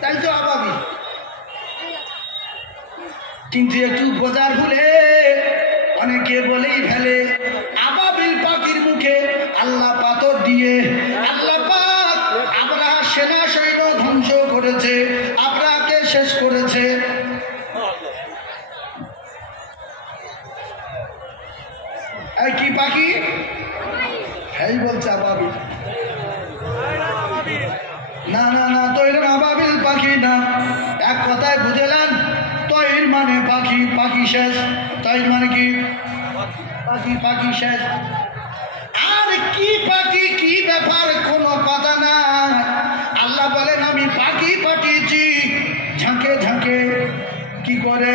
তাই তো আবাবিল। কিন্তু একটু বোঝার ভুলে অনেকে বলেই ফেলে আবাবিল পাখির মুখে আল্লাহ পাথর দিয়ে আল্লাহ পাক আবরাহা সেনা সৈন্য ধ্বংস করেছে, আবরাহাকে শেষ করেছে। কি পাখি? হ্যাঁ বলছে আবাবিল। না না না, তৈর আবাবিল পাখি না। এক কথায় বুঝলেন, তৈর মানে পাখি, পাখি শেষ। তৈর মানে কি? পাখি, পাখি শেষ। আর কি পাখি, কি ব্যাপার, কোনো কথা না। আল্লাহ বলেন আমি পাখি পাঠিয়েছি ঝাঁকে ঝাঁকে। কি করে?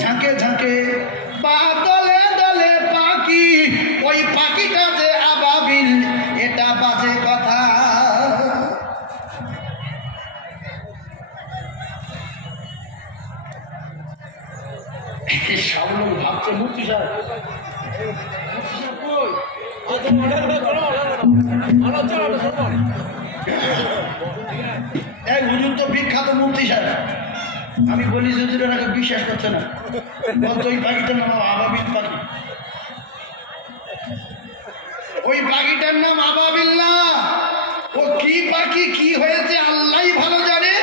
ঝাঁকে ঝাঁকে বা দলে দলে পাখি। ওই পাখিটা যে আবাবিল, এটা বাজে কথা। সব লোক ভাবছে মুক্তি সাহেব হুজুর তো বিখ্যাত মুক্তি সাহেব। আমি বলি হুজুরের আগে বিশ্বাস করছে না, বলতো ওই পাখিটার নাম আবাবিল পাখি। ওই পাখিটার নাম আবাবিল না। ও কি পাখি, কি হয়েছে আল্লাহই ভালো জানে।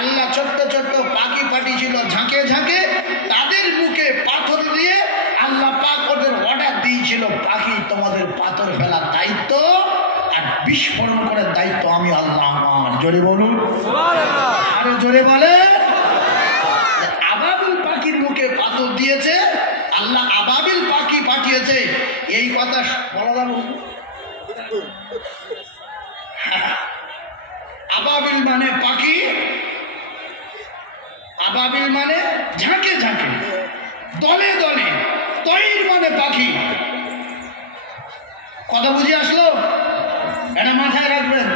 আল্লাহ ছোট্ট ছোট্ট পাখি পাঠিয়েছিল ঝাঁকে ঝাঁকে, তাদের মুখে পাথর দিয়ে আল্লাহ পাক ওদের অর্ডার দিয়েছিল পাখি তোমাদের পাথর ফেলার দায়িত্ব আর বিস্ফোরণ করার দায়িত্ব আমি আল্লাহ আমার। জোরে বলুন আরো জোরে বলে। আবাবিল পাখির মুখে পাথর দিয়েছে আল্লাহ, আবাবিল পাখি পাঠিয়েছে, এই কথা বলা যাবে? আবাবিল মানে পাখি, আবাবিল মানে ঝাঁকে ঝাঁকে, দলে দলে। তৈর মানে পাখি। কথা বুঝে আসলো? এটা মাথায় রাখবেন।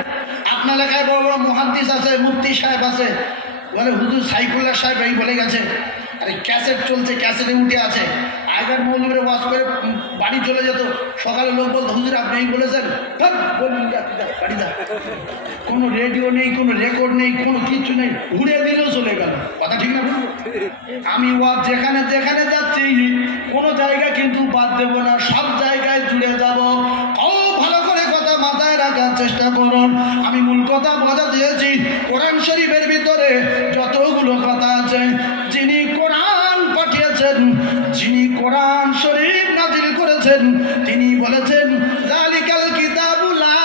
আপনার এলাকায় বড় বড় মুহাদ্দিস আছে, মুফতি সাহেব আছে, বলে হুজুর সাইফুল্লাহ সাহেব এই বলে গেছে। আরে ক্যাসেট চলছে, ক্যাসেটে উঠে আছে। আগের মৌলবীরা ওয়াজ করে বাড়ি চলে যেত, সকালে লোক বলতো হুজুর আপনি এই বলেছেন, বলুন বাড়ি যা। কোনো রেডিও নেই, কোনো রেকর্ড নেই, কোনো কিছু নেই, ঘুরে দিলেও চলে গেল। কথা ঠিক না? আমি ওয়াজ যেখানে যেখানে যাচ্ছি কোনো জায়গা কিন্তু বাদ দেব না, সব জায়গায় জুড়ে যাব। ভালো করে কথা মাথায় রাখার চেষ্টা করুন। আমি মূল কথা বোঝা দিয়েছি, কোরআন শরীফের ভিতরে যতগুলো কথা আছে, যিনি কোরআন পাঠিয়েছেন, যিনি কোরআন শরীফ নাজিল করেছেন, তিনি বলেছেন যালিকাল কিতাবু লা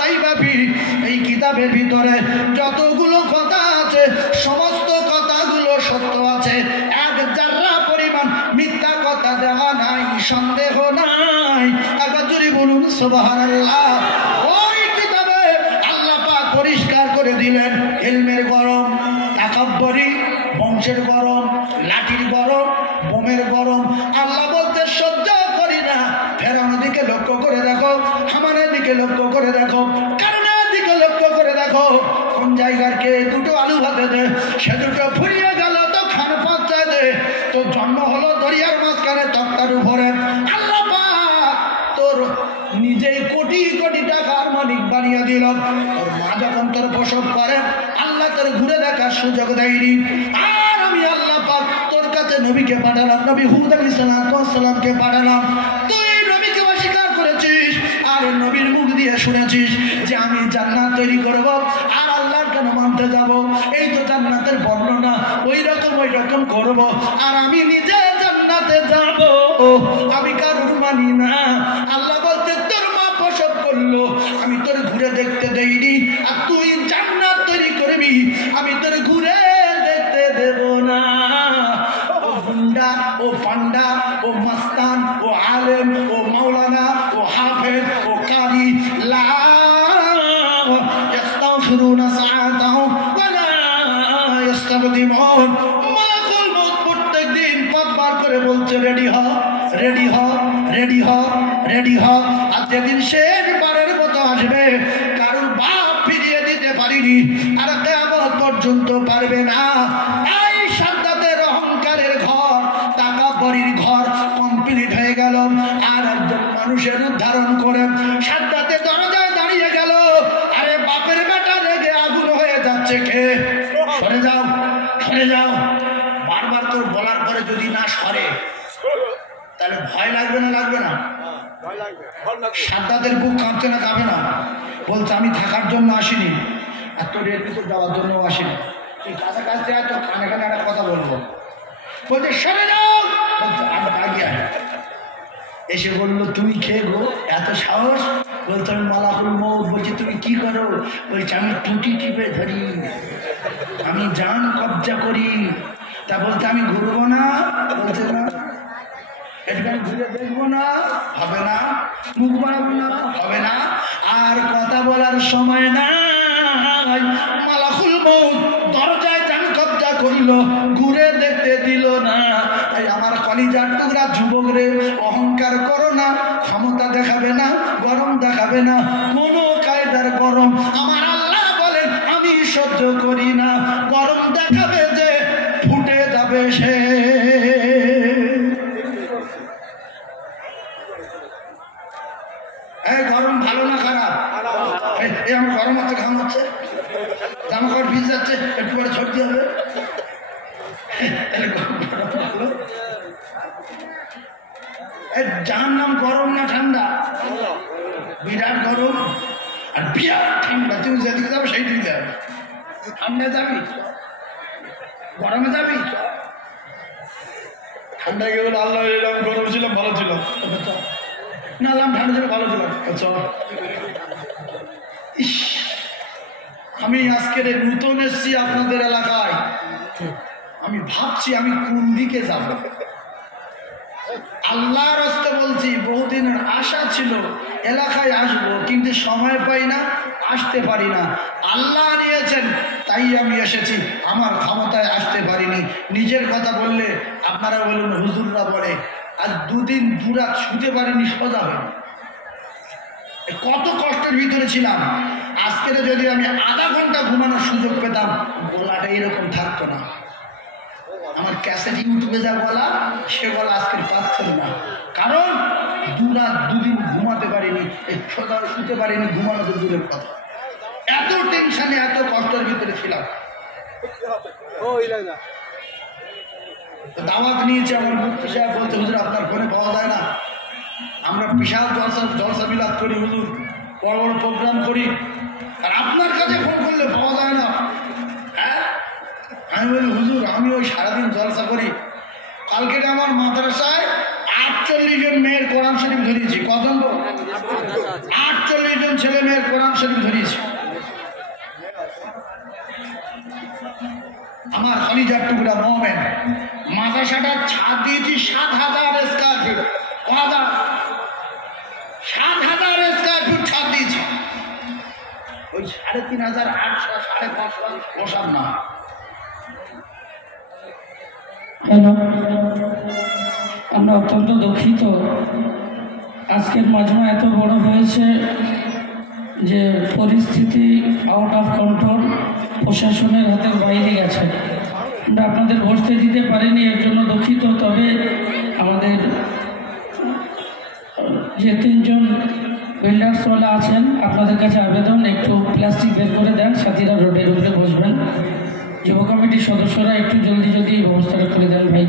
রাইবা ফিহি। এই কিতাবের ভিতরে যতগুলো কথা আছে সমস্ত কথাগুলো সত্য আছে, এক জাররা পরিমাণ মিথ্যা কথা দেওয়া নাই, সন্দেহ নাই। একবার জোরে বলুন সুবহানাল্লাহ। ওই কিতাবে আল্লাহ পাক পরিষ্কার করে দিলেন ইলমের গরম, তাকাব্বুরি, বংশের গরম, লাঠির গরম, বোমের গরম। আল্লাহ বলতে সহ্য করি না। ফেরাউনের দিকে লক্ষ্য করে দেখো, হামানের দিকে লক্ষ্য করে দেখো, কারণের দিকে লক্ষ্য করে দেখো, কোন জায়গার কে দুটো আলু ভাতে দে, সে দুটো ফুরিয়ে গেল তো খান পাচ্ছায় দে। তো জন্ম হলো দরিয়ার মাঝখানে তক্তার উপরে। আল্লাহ পাক তোর নিজেই কোটি কোটি টাকার মালিক বানিয়ে দিল। তোর মা যখন তোর প্রসব করে আল্লাহ তোর ঘুরে দেখার সুযোগ দেয়নি। আর আমি আল্লাহ পাক তোর কাছে নবীকে পাঠালাম, নবী হুদ আলাইহিস সালামকে পাঠালাম। তুই নবীকে অস্বীকার করেছিস আর নবীর মুখ দিয়ে শুনেছিস যে আমি জান্নাত তৈরি করব, আর আল্লাহর কেন মানতে যাব? এই তো জান্নাতের বর্ণনা, ওই রকম করব, আর আমি নিজে জান্নাতে যাব, আমি কারোর মানি না। আল্লাহ বলতে তোর মা প্রসব করলো, আমি তোর ঘুরে দেখতে দেইনি, আর তুই জান্নাত তৈরি করবি, আমি তোর ঘুরে দেখতে দেব না। ও গুন্ডা, ও পান্ডা, ও মাস্তান, ও আলেম, ও মাওলানা, ও হাফেজ, ও কারি, লা ইস্তাগফিরুনা সাআতাহুম ওয়া লা ইস্তাকদিমুন। মালাকুল মউত প্রত্যেকদিন 5 বার করে বলছে রেডি হ, রেডি হ, রেডি হ, রেডি হ। আর যেদিন শেষবারের মতো আসবে, কারোর বাপ ফিরিয়ে দিতে পারিনি, আর কিয়ামত পর্যন্ত পারবে না। এই সাদ্দাতের অহংকারের ঘর, তাকাব্বুরির ঘর কমপ্লিট হয়ে গেল। আর একজন মানুষের উদ্ধারণ করে সাদ্দাতে দরজায় দাঁড়িয়ে গেল। আরে বাপের বেটা রেগে আগুন যাচ্ছে কে? সরে যাও, সরে যাও। বারবার তোর বলার পরে যদি না সরে তাহলে ভয় লাগবে না? লাগবে না? সাদ্দাতের বুক কাঁপছে না? কাঁপে না? বলছে আমি থাকার জন্য আসিনি, আর তোর এর ভিতর যাওয়ার জন্য আসিনি। তুই কাছাকাছি আয়, তো কানে কানে একটা কথা বলবো। বলছে সরে যাও। বলছে আমি আগে এসে বললো তুমি কে গো, এত সাহস? বলছে আমি মালাকুল মউত। বলছি তুমি কি করো? বলছে আমি টুটি টিপে ধরি, আমি জান কবজা করি। তা বলতে আমি ঘুরবো না? বলছে না। এটা ঘুরে দেখবো না? হবে না। মুখ বাড়াবো না? হবে না। আর কথা বলার সময় নাই। মালাকুল মউত দরজায় জান কবজা করিল, ঘুরে দেখতে দিল না। এই আমার কলিজার টুকরা যুবক রে, অহংকার করো না, ক্ষমতা দেখাবে না, গরম দেখাবে না, কোনো কায়দার গরম আমার আল্লাহ বলেন আমি সহ্য করি না। গরম দেখাবে যে ফুটে যাবে সে। এই গরম ভালো না খারাপ? এই আমার গরম হচ্ছে, ঘাম হচ্ছে, জামা কাপড় ভিজে যাচ্ছে, একটু পরে ছড়তে হবে। যার নাম গরম না ঠান্ডা? বিরাট গরম আর বিরাট ঠান্ডা। তুমি যেদিকে যাবে সেই দিকে যাবে। ঠান্ডায় যাবি, গরমে যাবি? ঠান্ডায় গিয়ে বলে আল্লাহ এলাম গরম ছিলাম ভালো ছিল না, আল্লাহ ঠান্ডা ছিল ভালো ছিল। আচ্ছা ইস, আমি আজকের নতুন এসছি আপনাদের এলাকায়, আমি ভাবছি আমি কোন দিকে যাব। আল্লাহর রাস্তা বলছি, বহুদিনের আশা ছিল এলাকায় আসবো, কিন্তু সময় পাই না, আসতে পারি না। আল্লাহ নিয়েছেন তাই আমি এসেছি, আমার ক্ষমতায় আসতে পারিনি। নিজের কথা বললে আপনারা বলুন, হুজুররা বলে আজ দুদিন দুরাত শুতে পারিনি, সোজা হয়নি। কত কষ্টের ভিতরে ছিলাম। আজকের যদি আমি আধা ঘন্টা ঘুমানোর সুযোগ পেতাম, গলাটা এরকম থাকতো না। আমার ক্যাসেট ইউটিউবে যা বলা, সে বলা আজকের পাচ্ছেন না, কারণ দুরাত দুদিন ঘুমাতে পারিনি, সোজা শুতে পারিনি, ঘুমানো তো দূরের কথা। এত টেনশনে, এত কষ্টের ভিতরে ছিলাম। দাওয়াত নিয়েছে আমার মুফতি সাহেব, বলতে হুজুর আপনার ফোনে পাওয়া যায় না, আমরা বিশাল জলসা বিলাত করি হুজুর, বড় বড় প্রোগ্রাম করি, আর আপনার কাছে ফোন করলে পাওয়া যায় না। হ্যাঁ, আমি বলি হুজুর আমি ওই সারাদিন জলসা করি। কালকে আমার মাদ্রাসায় 48 জন মেয়ের কোরআন শরীফ ধরিয়েছি। কজন? 48 জন ছেলে মেয়ের কোরআন শরীফ ধরিয়েছি। আমার কলিজার টুকরা মোমেন, মাদ্রাসাটার ছাদ দিয়েছি 7000 স্কয়ার ফিট। 7000 স্কয়ার ফিট ছাদ দিয়েছি। ওই 3500, 800, 550 বসার না। আমরা অত্যন্ত দুঃখিত, আজকের মাজমা এত বড় হয়েছে যে পরিস্থিতি আউট অফ কন্ট্রোল, প্রশাসনের হাতের বাইরে গেছে। আমরা আপনাদের বসতে দিতে পারিনি, এর জন্য দুঃখিত। তবে আমাদের যে 3 জন বিল্ডার্সওয়ালা আছেন, আপনাদের কাছে আবেদন, একটু প্লাস্টিক বের করে দেন, সাথীরা রোডের উপরে বসবেন। যুব কমিটির সদস্যরা একটু জলদি জলদি ব্যবস্থাটা করে দেন ভাই।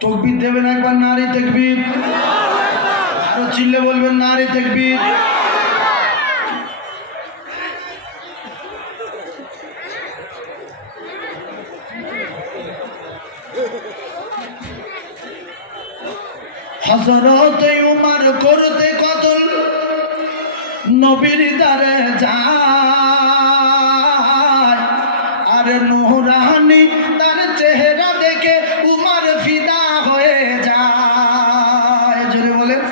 তকবীর দেবেন একবার, নারী তাকবীর। আরো চিল্লে বলবেন নারী তাকবীর। হযরত উমর করতে কতল নবীর দ্বারে যায়, আর নূরানী তার চেহারা দেখে উমর ফিদা হয়ে যায়। জোরে বলেন।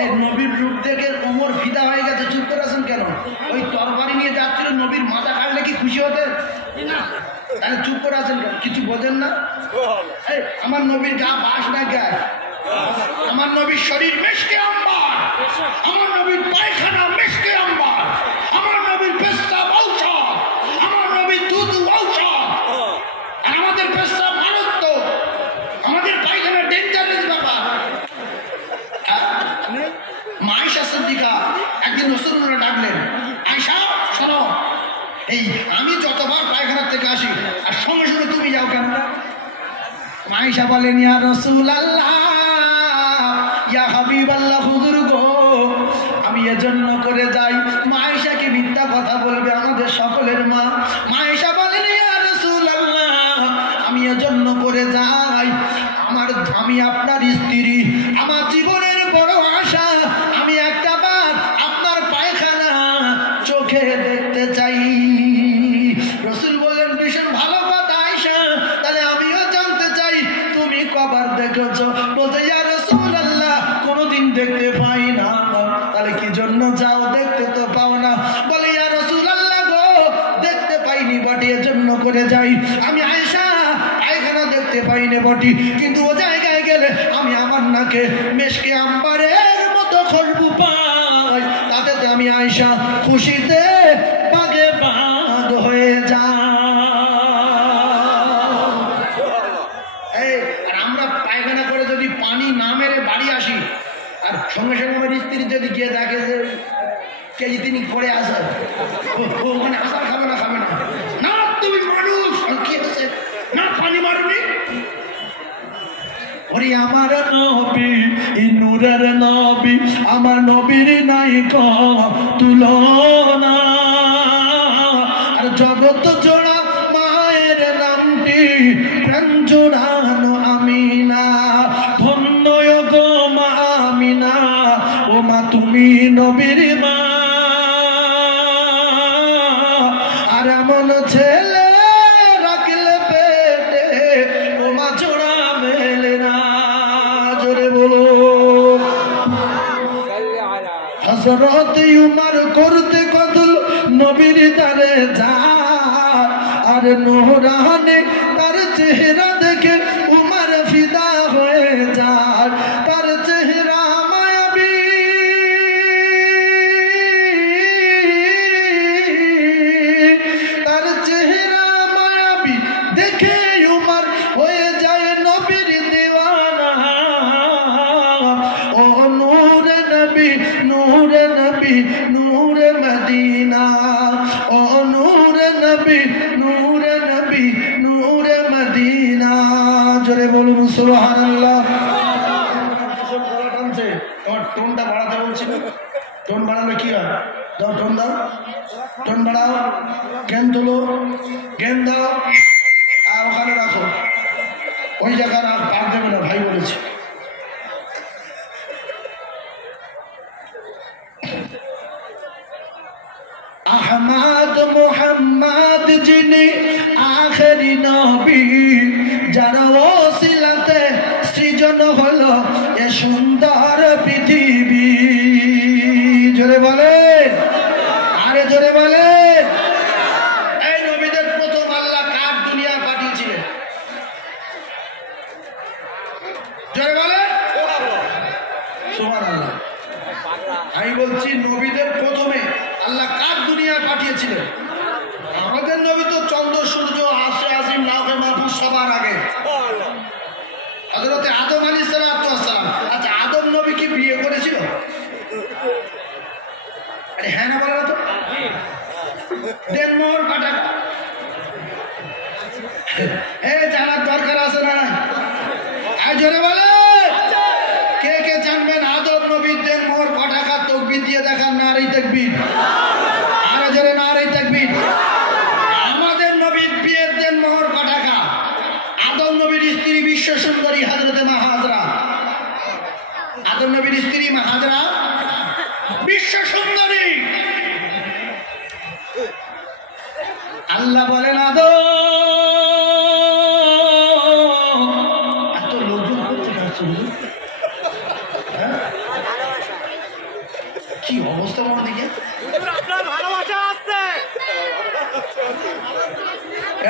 এই নবীর রূপ দেখে উমর ফিদা হয়ে গেছে। চুপ করে আছেন কেন? ওই তরবারি নিয়ে যাচ্ছিল, নবীর মাথা কাটলে কি খুশি হতেন? তাহলে চুপ করে আছেন কেন? কিছু বোঝেন না? আমার নবীর গা বাস না গায়ে, আমার নবীর শরীর মিশকে আম্বার, আমার নবীর পায়খানা মিশকে আম্বার, আমার নবীর পেশাব ঔষধ, আমার নবীর দুধ ঔষধ। আর আমাদের পেশাব মারাত্মক, আমাদের পায়খানা ডেঞ্জারাস ব্যাপার। আয়েশা বলেন ইয়া রাসূলুল্লাহ ইয়া হাবিবাল্লাহ, হুজুর গো আমি এজন্য করে যাই। মা আয়েশা কি মিথ্যা কথা বলবে? আমাদের সকলের মা। মা আয়েশা বলেন ইয়া রাসূলুল্লাহ আমি এজন্য করে যাই, আমি আপনার স্ত্রী, আমার জীবনের বড় আশা আমি একটা বার আপনার পায়খানা চোখে দেখতে চাই। রাসূল বললেন ভীষণ ভালো কথা আয়েশা, তাহলে আমিও জানতে চাই তুমি কবার দেখেছো? বলতে ইয়া রাসূলুল্লাহ কোনোদিন দেখতে পাই না। তাহলে কি জন্য যাও? দেখতে তো পাও না। বলে ইয়া রাসূলুল্লাহ গো দেখতে পাইনি বটে, এজন্য করে যাই। আমি আয়েশা পায়খানা দেখতে পাইনি বটে, কিন্তু ও জায়গায় গেলে আমি আমার নাকে মেশকে আম্বারের মতো খুশবু পাই। তাতে আমি আয়েশা খুশিতে বাগে বাগ হয়ে যাই। আর আমরা পায়খানা করে যদি পানি না মেরে বাড়ি আসি, আর সঙ্গে সঙ্গে আমার স্ত্রী যদি গিয়ে দেখে যে কেজি তিনি পড়ে আসে, ওখানে আসার খাবে না না তুমি মানুষ কি হচ্ছে না পানি মারুনি। ওরে আমার নবী নূরের নবী, আমার নবীর নাই তুলনা। আর জগৎ জোড়া মায়ের নামটি প্রাণ জোড়ানো আমিনা। ধন্য গো মা আমিনা, ও মা তুমি নবীর মা। আর এমন ছেলে রাখলে পেটে, ও মা জোড়া মেলে না। জোরে বলো। হযরত উমর করতে কতল নবীর দারে যা, আর নোহরানে তার চেহারা দেখে উমর ফিদা হয়ে যায়। তার চেহারা মায়াবী, তার চেহারা মায়াবী দেখে উমর হয়ে যায় নবীর দিওয়ানা। ও নূরে নবী নূরে নবী নূরে মদিনা, ও নূরে নবী নূরে নবী নূরে মদিনা। জোরে বলুন সুবহানাল্লাহ। তোমার টোনটা বাড়াতে বলছি, টোন বাড়ালে কি হয়? দাও টোন দাও, টোন বাড়াও, জ্ঞান তোলো, জ্ঞান দাও, আর ওখানে রাখো, ওই জায়গার আর পাক দেবে না ভাই বলেছি। আহমদ মুহাম্মদ যিনি আখেরি নবী, যার ওসিলাতে সৃজন হলো এ সুন্দর পৃথিবী। জোরে বলে, আরে জোরে বলে। এই নবীদের প্রথম আল্লাহ কার দুনিয়া পাঠিয়েছিলেন? জোরে বলে সুবহানাল্লাহ। আমি বলছি নবীদের প্রথমে আল্লাহ কার দুনিয়া পাঠিয়েছিলেন? আমাদের নবী তো চন্দ্র সূর্য আসে আজিম লাউহে মাহফুজ সবার আগে হযরত আদম আলাইহিস সালাম। আচ্ছা আদম নবী কি বিয়ে করেছিল? আরে হ্যাঁ না বলে না তো। দেনমোহর কাটা জানার দরকার আছে না? জোরে বলে কে কে জানবেন আদম নবীর দেনমোহর কাটা? তকবীর দিয়ে দেখান নারে তাকবীর, আরে জোরে নারে তাকবীর। আমাদের নবীর বিয়ের দেনমোহর কাটা আদম নবীর স্ত্রী বিশ্ব সুন্দরী হযরতে মা হাজরা। আদম নবীর স্ত্রী মা হাজরা বিশ্ব সুন্দরী। আল্লাহ বলেন আদম, এত লোকজন করতে পারছো কি অবস্থা? মনে দিকে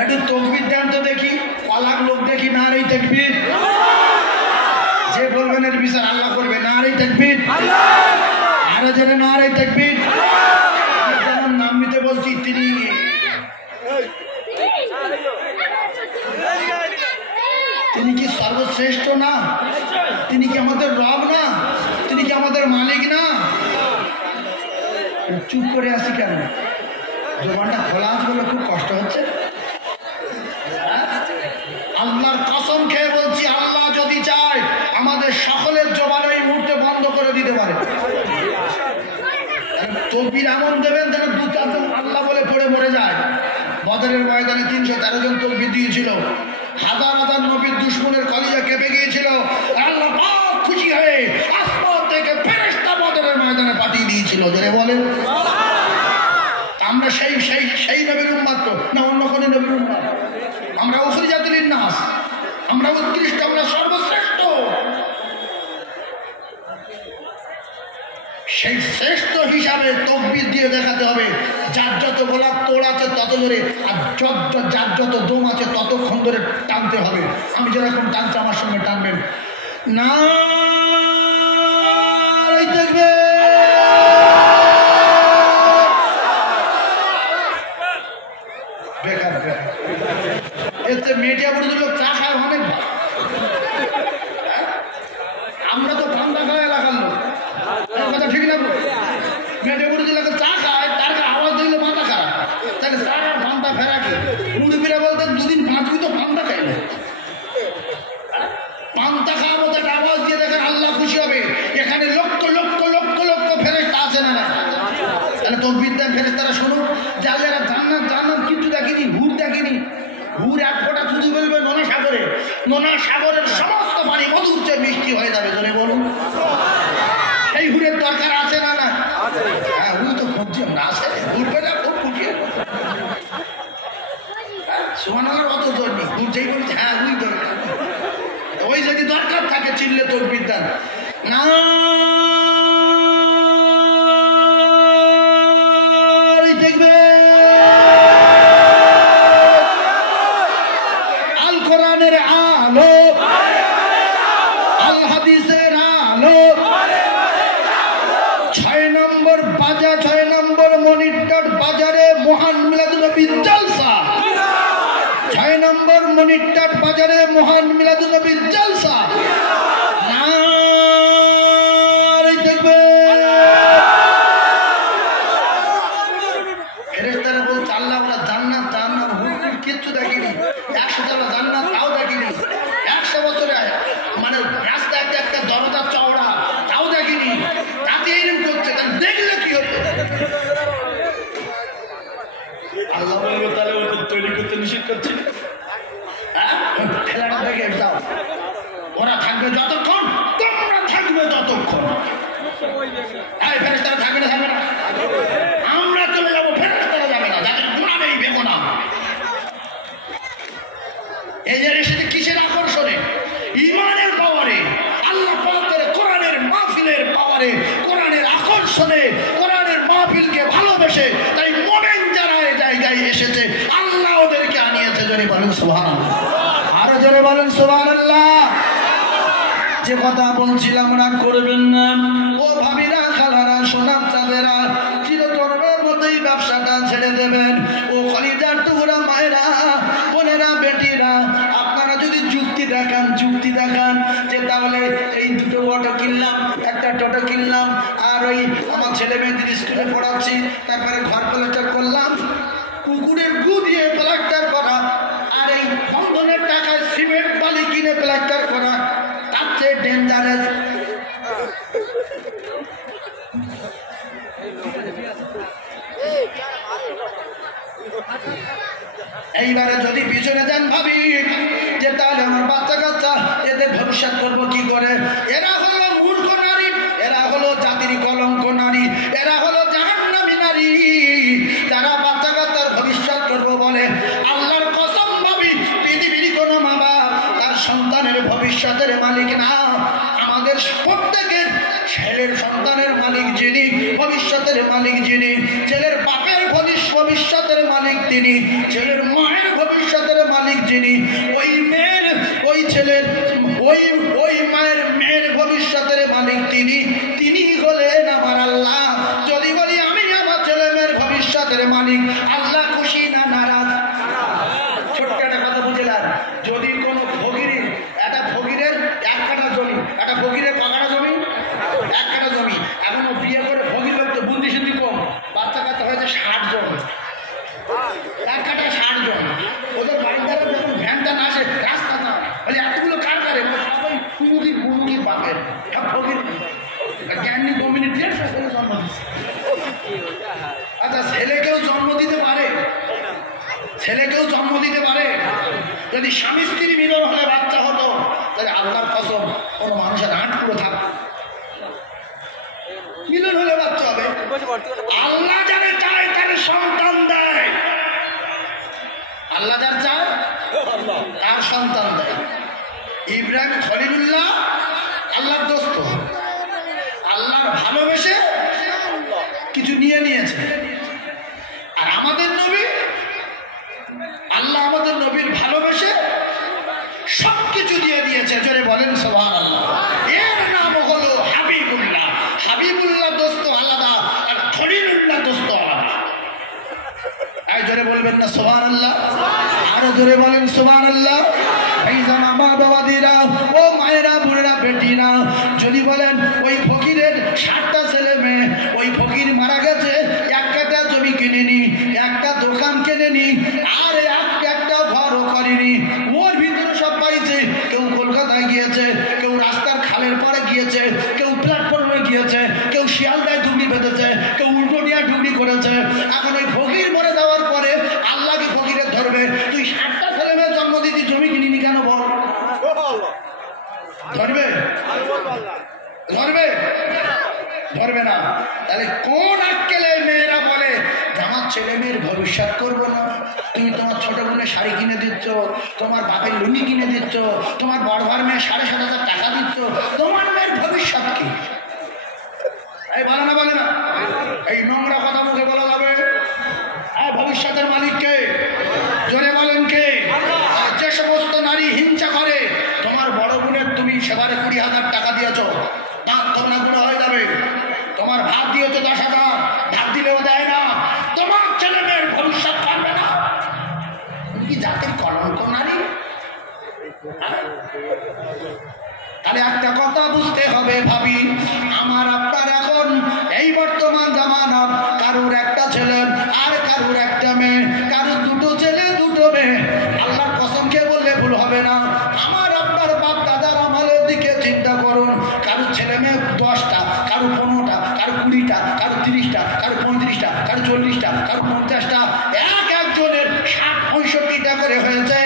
একটু তকবীর দেন তো দেখি, কলাক লোক দেখি নারে তাকবীর। যে বলবেন এর বিচার আল্লাহ করবে, নারে তাকবীর, আরো জোরে নারে তাকবীর। যেমন নাম নিতে বলছি তিনি কি সর্বশ্রেষ্ঠ না? তিনি কি আমাদের রব না? তিনি কি আমাদের মালিক না? চুপ করে আসি কেন? জবানটা খোলা আছে বলে খুব কষ্ট হচ্ছে। আল্লাহর কসম খেয়ে বলছি তকবীর এমন দেবেন যেন 2-4 জন আল্লাহ বলে পড়ে মরে যায়। বদরের ময়দানে 313 জন তকবীর দিয়েছিল। হাজার হাজার নবীর দুশমনের কলিজা কেঁপে গিয়েছিল। আল্লাহ পাক খুশি হয়ে আসমান থেকে ফেরেশতা বদরের ময়দানে পাঠিয়ে দিয়েছিল। জোরে বলেন। আমরা সেই নবীর উম্মত না অন্য কোনো নবীর উম্মত? আমরা উখরিজাতুল লিন্নাস, আমরা উৎকৃষ্ট, আমরা সর্বশ্রেষ্ঠ। সেই শ্রেষ্ঠ হিসাবে তকবীর দিয়ে দেখাতে হবে। যার যত গোলাপ তোড় আছে তত ধরে, আর যার যত দম আছে ততক্ষণ ধরে টানতে হবে। আমি যেরকম টানতে আমার সঙ্গে টানবেন না। দেখবে বেকার এতে মিডিয়া পর্যন্ত লোক চা খায় অনেক। আমরা তো ঠান্ডা খাওয়া এলাকার লোক, কথা ঠিক না? মেয়েটা বুড়ি দিলে চা খায়, তার আওয়াজ দিলে মাথা খারাপ, তাহলে চা আর পান্তা ফেরাকে মুরব্বীরা বলতেন 2 দিন 5 দিন তো পান্তা খাই না। পান্তা খাওয়ার মতো একটা আওয়াজ দিয়ে দেখেন আল্লাহ খুশি হবে। এখানে লক্ষ লক্ষ লক্ষ লক্ষ ফেরেশতা আছে না? তাহলে তকবীর দেন ফেরেশতারা শুনুক। যারা জান্নাত জান্নাত কিছু দেখিনি, হুর দেখিনি, হুর এক ফোঁটা থুতু ফেলবে নোনা সাগরে, নোনা সাগরের সমস্ত পানি মধুর চেয়ে মিষ্টি হয়ে যাবে। জোরে বলুন। এই হুরের দরকার আছে না? না, হ্যাঁ, হুই তো খুঁজছি আমরা, আছে হুর পেলে খুব খুশি। সুবহানাল্লাহ, অত জোর নেই, হুর যেই বলছে হ্যাঁ হুই দরকার। ওই যদি দরকার থাকে চিনলে তকবীর দেন না। দেখবে আল কোরআনের আলো, আল হাদিসের আলো। 6 নম্বর বাজার, 6 নম্বর মনিটর বাজারে মহান মিলাদুন্নবী জলসা। 6 নম্বর মনিটর বাজারে মহান মিলাদুন্নবী জলসা। দেখবে ফেরেশতারা বলছে আল্লাহ আমরা জান্নাত জান্নাত হুর কিচ্ছু দেখিনি, 100 তলা জান্নাত তাও দেখিনি, 100 বছরে মানে রাস্তা একটা দরজা চওড়া তাও দেখিনি, তাতে এরকম করছে। দেখলে কি হতো? আল্লাহ বলবে তাহলে ওটা তৈরি করতে নিষেধ করছে। হ্যাঁ, খেলাটা দেখে যাও, ওরা থাকবে যতক্ষণ, তোমরা থাকবে ততক্ষণ। এই ফেরেশতারা থাকবে না? থাকবে না? আমরা চলে যাবো, ফেরেশতারা যাবে না। যাদের গুনাহ নেই, বেগুনাহ। এদের সাথে কিসের আকর্ষণে? ঈমানের পাওয়ারে, আল্লাহ পাকের কোরআনের মাহফিলের পাওয়ারে, কোরআনের আকর্ষণে, কোরআনের মাহফিলকে ভালোবেসে। তাই মুমিন যারা এই জায়গায় এসেছে আল্লাহ ওদেরকে আনিয়েছে। জোরে বলেন সুবহানাল্লাহ, আরো জোরে বলেন সুবহানাল্লাহ। যে কথা বলছিলাম রাগ করবেন না। ও ভাবিরা, খালারা, সোনার চাঁদেরা, চিরতর্মের মতোই ব্যবসাটা ছেড়ে দেবেন। ও কলিজার টুকরা মায়েরা, বোনেরা, বেটিরা, আপনারা যদি যুক্তি দেখান যে তাহলে এই 2টো অটো কিনলাম, একটা টোটো কিনলাম, আর ওই আমার ছেলে মেয়েদের স্কুলে পড়াচ্ছি, তারপরে ঘর প্লাস্টার করলাম, কুকুরের গু দিয়ে প্লাস্টার করা, আর এই বন্ধনের টাকায় সিমেন্ট বালি কিনে প্লাস্টার করা, তার চেয়ে ডেঞ্জারাস। এইবারে যদি পিছনে যান ভাবি যে তাহলে আমার বাচ্চা কাচ্চা এদের ভবিষ্যৎ করবো কি করে? এরা হলো মূর্খ নারী, এরা হলো জাতির কলঙ্ক নারী, এরা হলো জাহান্নামী নারী। তারা বাচ্চা কাচ্চার ভবিষ্যৎ করবো বলে আল্লাহর কসম ভাবি, পৃথিবীর কোনো মা বাপ তার সন্তানের ভবিষ্যতের মালিক না। আমাদের প্রত্যেকের ছেলের সন্তানের মালিক যিনি, ভবিষ্যতের মালিক যিনি, ছেলের বাপের ভবিষ্যতের মালিক তিনি, ছেলের মায়ের ভবিষ্যতের মালিক যিনি, ওই মেয়ের, ওই ছেলের, ওই মায়ের মেয়ের ভবিষ্যতের মালিক তিনি হলেন আমার আল্লাহ। যদি বলি আমি আমার ছেলে মেয়ের ভবিষ্যতের মালিক, আল্লাহ খুশি না নারাজ? ছোট্ট একটা কথা বুঝলাম, যদি কোন ফকিরের, একটা ফকিরের 1 কাঠা জমি, একটা ফকিরের কটা জমি? 1 কাঠা জমি। এখন বিয়ে করে ফকির ব্যক্তি বুদ্ধি শুদ্ধি কম, বাচ্চা কাচ্চা হয়েছে 60 জন, 1 কাঠা 60 জন। ওদের বাড়ির দ্বারা যখন ভ্যানটা না আসে, রাস্তা না বলে এতগুলো কার কারে? সবাই কুমুদির বাপের, সব ফকির জ্ঞানী 2 মিনিট 150 জন্ম দিচ্ছে। আচ্ছা, ছেলেকেও জন্ম দিতে পারে, ছেলেকেও জন্ম দিতে পারে। যদি স্বামী স্ত্রী মিলন হলে বাচ্চা হতো, তাহলে আল্লাহর কসম কোনো মানুষের আট পুরো থাকতো, মিলন হলে বাচ্চা হবে। আল্লাহ যারে চায় তারে সন্তান দেয়, আল্লাহ যার চায় তার সন্তান দেয়। ইব্রাহিম খলিলুল্লাহ আল্লাহর দোস্ত, আল্লাহর ভালোবেসে কিছু নিয়ে নিয়েছে। আর আমাদের নবী, আল্লাহ আমাদের নবীর ভালোবেসে সব কিছু দিয়ে দিয়েছে। জোরে বলেন সুবহানাল্লাহ। এর নাম হলো হাবিবুল্লাহ। হাবিবুল্লাহ দোস্ত আলাদা, আর খলিলুল্লাহ দোস্ত আলাদা। এই জোরে বলবেন না সুবহানাল্লাহ? আরো জোরে বলেন সুবহানাল্লাহ। এই জামা মা বাবাদিরা, ও মায়েরা, বুড়েরা, বেটিরা, যদি বলেন ওই ফকিরের 7টা ছেলে মেয়ে, ওই ফকির মারা গেছে, একটা জমি কিনেনি, একটা দোকান কিনেনি, আর একটা ঘরও করেনি, ওর ভিতরে সব পাইছে। কেউ কলকাতায় গিয়েছে, কেউ রাস্তার খালের পাড়ে গিয়েছে, কেউ প্ল্যাটফর্মে গিয়েছে, কেউ শিয়ালদায় ডুবি বেঁধেছে, কেউ উল্টো নিয়ে ডুবি করেছে। এখন ওই ফকির মরে যাওয়ার পরে আল্লাহ কি ফকিরের ধরবে? তুই 7টা ছেলে মেয়ে জন্ম দিতি, জমি কিনিনি কেন বল? ধরবে? ধরবে? ধরবে না। তাহলে কোন আক্কেলে মেয়েরা বলে আমার ছেলে মেয়ের ভবিষ্যৎ করবো না? তুমি তোমার ছোট বোনের শাড়ি কিনে দিচ্ছ, তোমার বাপের লুঙ্গি কিনে দিচ্ছ, তোমার বড় ভাইয়ের মেয়ে 7,500 টাকা দিচ্ছ, তোমার মেয়ের ভবিষ্যৎ কি? এই বলে না, বলে না? এই নোংরা কথা মুখে বলা যাবে? ভবিষ্যতের মালিক কে? জোরে বলেন কে? যে সমস্ত নারী হিংসা করে, তোমার বড় বোনের তুমি সেবারে 20,000 টাকা দিয়েছ, দাঁত তোমরা গুঁড়ো হয়ে যাবে। তোমার ভাত দিয়েছ 10,000, ভাত দিলেও দেয় না, তোমার ছেলে মেয়ের ভবিষ্যৎ পারবে না। তুমি কি জাতির কলঙ্ক নারী? তাহলে একটা কথা বুঝতে হবে ভাবি, আমার আপনার এখন এই বর্তমান জামানা, কারুর একটা ছেলে আর কারুর একটা মেয়ে, কারুর 2টো ছেলে 2টো মেয়ে। আল্লাহর কসমকে বললে ভুল হবে না। আমার আপনার বাপ দাদার আমলের দিকে চিন্তা করুন। কারুর ছেলে মেয়ে 10টা, কারুর 15টা, কারুর 20টা, কারুর 30টা, কারুর 35টা, কারুর 40টা, কারুর 50টা, একজনের 60-65টা করে হয়েছে।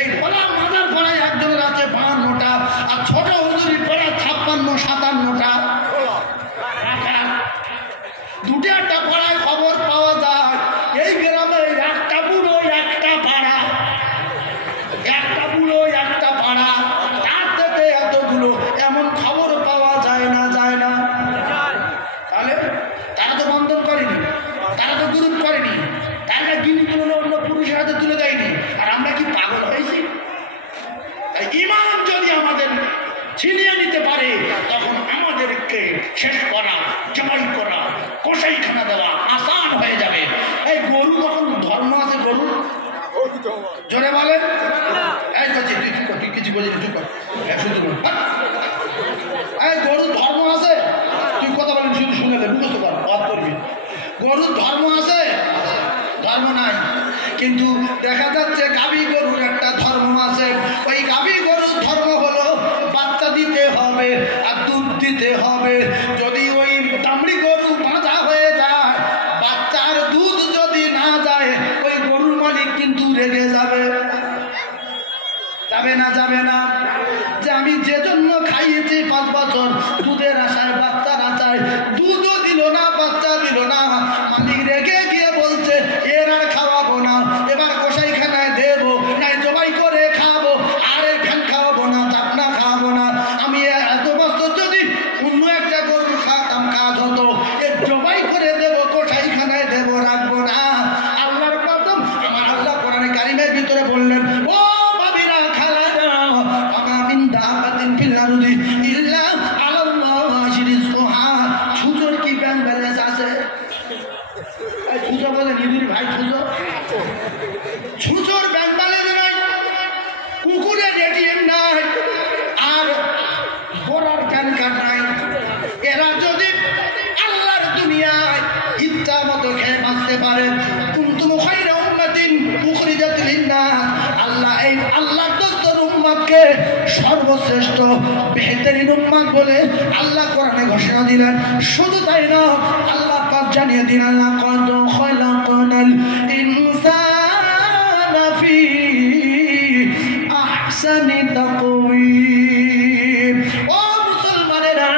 এই ভোলা মাদার পড়ায় একজনের আছে 52টা, আর ছোট হুজুরি পড়ায় 56-57টা। 2টা পড়ায় খবর পাওয়া যায় এই গ্রামে একটা বুড়ো একটা পাড়া, একটা বুড়ো একটা পাড়া, তার থেকে এতগুলো, এমন খবর পাওয়া যায় না, যায় না? তাহলে তারা তো বন্ধন করেনি, তারা তো দুরুদ করেনি, তারা গিনগুলো অন্য পুরুষের হাতে তুলে দেয়নি। আর আমরা কি পাগল হয়েছি? ইমান যদি আমাদের ছিনিয়ে নিতে পারে, তখন আমাদেরকে শেষ করা, জবাই করা, কসাইখানা দেওয়া আসান হয়ে যাবে। এই গরু যখন ধর্ম আছে, গরু জোরে বলে, এই করছি তুই কিছু বলি, তুই কর, শুধু এই গরুর ধর্ম আছে, তুই কথা বলেন শুধু শুনে মুখস্থ কর, বাদ করবি। গরুর ধর্ম আছে? ধর্ম নাই। কিন্তু দেখা যাচ্ছে গাভী গরুর একটা ধর্ম আছে। ওই গাভী গরুর ধর্ম হলো বাচ্চা দিতে হবে আর দুধ দিতে হবে। যদি ওই দামড়ি গরু বাঁধা হয়ে যায়, বাচ্চার দুধ যদি না যায়, ওই গরুর মালিক কিন্তু রেগে যাবে। যাবে না? যাবে না? যে আমি যে জন্য খাইয়েছি 5 বছর, দুধের আশায়, বাচ্চার আশায়, দুধও দিল না, বাচ্চা দিল না, মালিক রেগে গিয়ে বলছে এর আর খাওয়াবো না, এবার কসাইখানায় দেবো, নাই জবাই করে খাবো, আর এর ফ্যান খাওয়াবো না, চাপনা খাওয়াবো না। আমি এত বছর যদি অন্য একটা গরু খাওয়াতাম, কাজ হতো, এর জবাই করে দেবো, কসাইখানায় দেবো, রাখবো না। আল্লাহর কসম, আমার আল্লাহ কোরআনে কারিমের ভিতরে বললেন, ও ছুজোর কি ব্যাংক ব্যালেন্স আছে? ছুজো বলে নিদির ভাই, ছুজো, ছুজোর ব্যাংক ব্যালেন্স নাই, কুকুরের এটিএম নাই, আর বড়ার প্যান কার্ড নাই। এরা যদি আল্লাহর দুনিয়ায় ইচ্ছা মতো খেয়ে বাঁচতে পারে, কুনতুম খায়রা উম্মাতিন উখরিজাত লিন-নাস, আল্লাহ এই আল্লাহর দোস্তর উম্মতকে সর্বশ্রেষ্ঠ বেহতরিন উম্মত বলে আল্লাহ কোরআনে ঘোষণা দিলেন। শুধু তাই না, আল্লাহ পাক জানিয়ে দিন আল্লাহ কত খলাকনাল ইনসানা ফি আহসানি তাকওয়িম। ও মুসলমানেরা,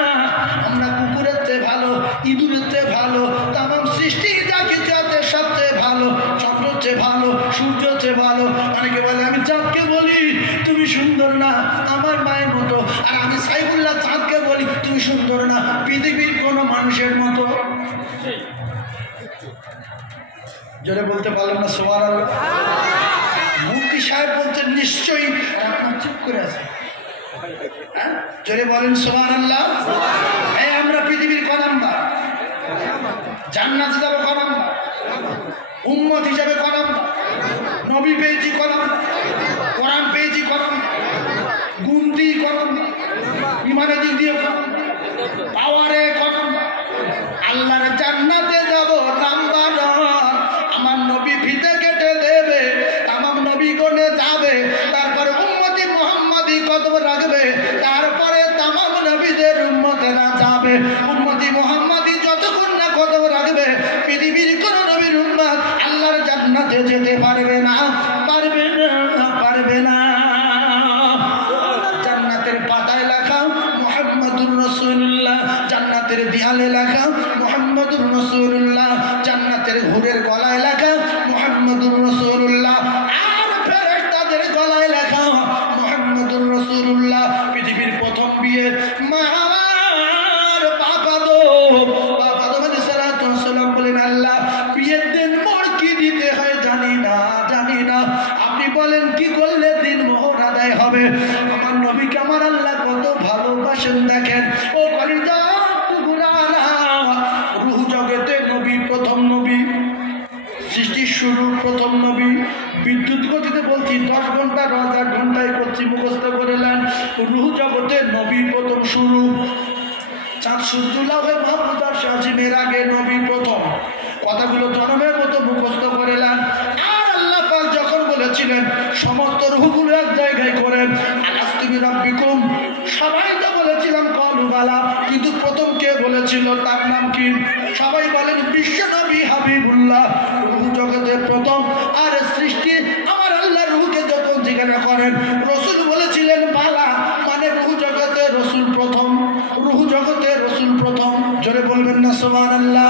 আমরা কুকুরের চেয়ে ভালো, ইঁদুরের চেয়ে ভালো, তামাম সৃষ্টি যা কিছু আছে সবচেয়ে ভালো, চন্দ্রের চেয়ে ভালো, সূর্যের চেয়ে ভালো। অনেকে বলে আমি চাঁদকে বলি তুমি সুন্দর না আমার মায়ের মতো, আর আমি সাইফুল্লাহ চাঁদকে বলি তুমি সুন্দর না পৃথিবীর কোনো মানুষের মতো। জোরে বলতে পারলাম না সুবহানাল্লাহ। মুফতি সাহেব বলছেন নিশ্চয়ই, আপনার চুপ করে আছে। জোরে বলেন সুবহানাল্লাহ। এই আমরা পৃথিবীর ক নাম্বার? জান্নাতে যাবো ক নাম্বার? উম্মত হিসাবে ক নাম্বার? নবী পেয়েছি ক নাম্বার? কোরআন পেয়েছি ক নাম্বার? গুনতি ক নাম্বার? ইমানের দিক দিয়ে পাওয়ারে ক নাম্বার? আল্লাহর জান্নাতে যাব নাম্বার। আমার নবী ফিতে কেটে দেবে, তামাম নবী গণে যাবে, তারপরে উম্মতি মুহাম্মাদি কদম রাখবে, তারপরে তামাম নবীদের উম্মতেরা যাবে। উম্মতি মুহাম্মাদি যতক্ষণ না কদম রাখবে পৃথিবীর কোন নবীর উম্মত আল্লাহর জান্নাতে যেতে পারবে না, পারবে না, পারবে না। জান্নাতের পাতায় লেখা মুহাম্মাদুর রাসূলুল্লাহ, জান্নাতের দেয়ালে লেখা মুহাম্মাদুর রাসূলুল্লাহ, জান্নাতের ঘোরের গলায় লেখা মুহাম্মাদুর রাসূলুল্লাহ, আর ফেরেশতাদের গলায় লেখা মুহাম্মাদুর রাসূলুল্লাহ। পৃথিবীর প্রথম বিয়ে মার বাবা আদম আলাইহিস সালাতু ওয়াস সালাম বলেন আল্লাহ বিয়ের দিন মোহর কি দিতে হয় জানি না, জানি না, আপনি বলেন কি করলে দিন মোহর আদায় হবে। আমার নবীকে আমার আল্লাহ কত ভালোবাসেন দেখেন। ও কলিজা টুকরারা, রূহ জগতে নবী প্রথম নবী, সৃষ্টির শুরু প্রথম নবী। বিদ্যুৎ গতিতে বলছি 10 ঘন্টা 1000 ঘন্টায় করছি মুখস্থ করেলেন। রূহ জগতে নবী প্রথম শুরু। চাঁদ সূর্য লাভে মাহমুদ আর শাহিমের আগে নবী প্রথম। কথাগুলো জনমের মতো মুখস্থ করেলেন। আর আল্লাহ পাক যখন বলেছিলেন সমস্ত রূহগুলো এক জায়গায় করেন আলাস্তু বিরাব্বিকুম, সবাই তো বলেছিলাম কলু বালা, কিন্তু প্রথম কে বলেছিল তার নাম কি? সবাই বলেন বিশ্ব নবী হাবিবুল্লাহ। রূহ জগতে প্রথম। আর সৃষ্টি আমার আল্লাহ রূহকে যখন জিজ্ঞাসা করেন রসুল বলেছিলেন বালা, মানে রূহ জগতে রসুল প্রথম, রূহ জগতে রসুল প্রথম। জোরে বলবেন না সুবহানাল্লাহ।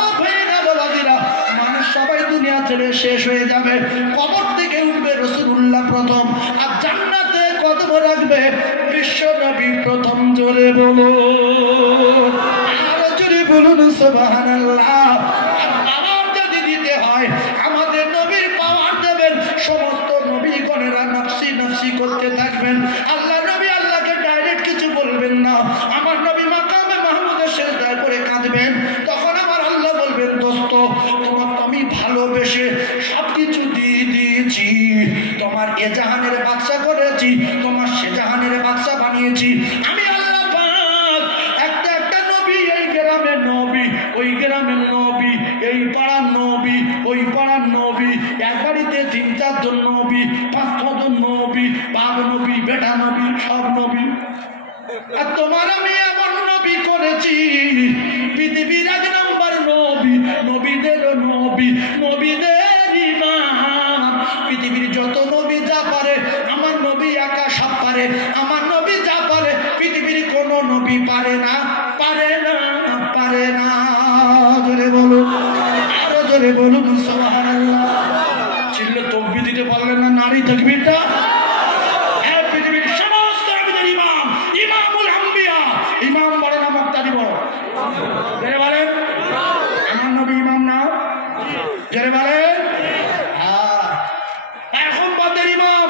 ও ভাইরা বাবাজিরা, মানুষ সবাই দুনিয়া ছেড়ে শেষ হয়ে যাবে, কবর থেকে উঠবে রাসূলুল্লাহ প্রথম, আর জান্নাতে কদম রাখবে বিশ্ব নবী প্রথম। জোরে বলুন, আরো জোরে বলুন সুবহানাল্লাহ। পাওয়ার যদি দিতে হয় আমাদের নবীর পাওয়ার দেবেন। সমস্ত নবীগণেরা নফসি নফসি করতে থাকবেন। আল্লাহ নবী আল্লাহকে ডাইরেক্ট কিছু বলবেন না। আমার নবী মাকামে মাহমুদের সিজদায় পড়ে কাঁদবেন, তখন আমার আল্লাহ বলবেন দোস্ত তোমার আমি ভালোবেসে সবকিছু দিয়ে দিয়েছি, তোমার এ জাহানের বাদশা করেছি, তোমার সে জাহানের বাদশা বানিয়েছি। আমি আল্লাহ পাক একটা একটা নবী, এই গ্রামের নবী, ওই গ্রামের নবী, এই পাড়ার নবী, ওই পাড়ার নবী, এক বাড়িতে 3-4 জন নবী, 5-6 জন নবী, বাপ নবী, বেটা নবী, সব নবী। আর তোমার আমি এমন নবী করেছি পৃথিবীর 1 নম্বর নবী, নবীদের নবী, নবীদের ইমাম। পৃথিবীর যত নবী যা পারে আমার নবী একা সব পারে। আমার নবী যা পারে পৃথিবীর কোন নবী পারে না, পারে না, পারে না। জোরে বলুন, আরো জোরে বলুন সুবহানাল্লাহ। চিল্লে তাকবীর দিতে পারলেন না? নারী তাকবীরটা। পৃথিবীর সমস্ত নবীদের ইমাম, ইমামুল আম্বিয়া। ইমাম বড় না মুক্তাদি বড়? জোরে বলেন, আমার নবী ইমাম না? জোরে বলেন। এখন বাদের ইমাম।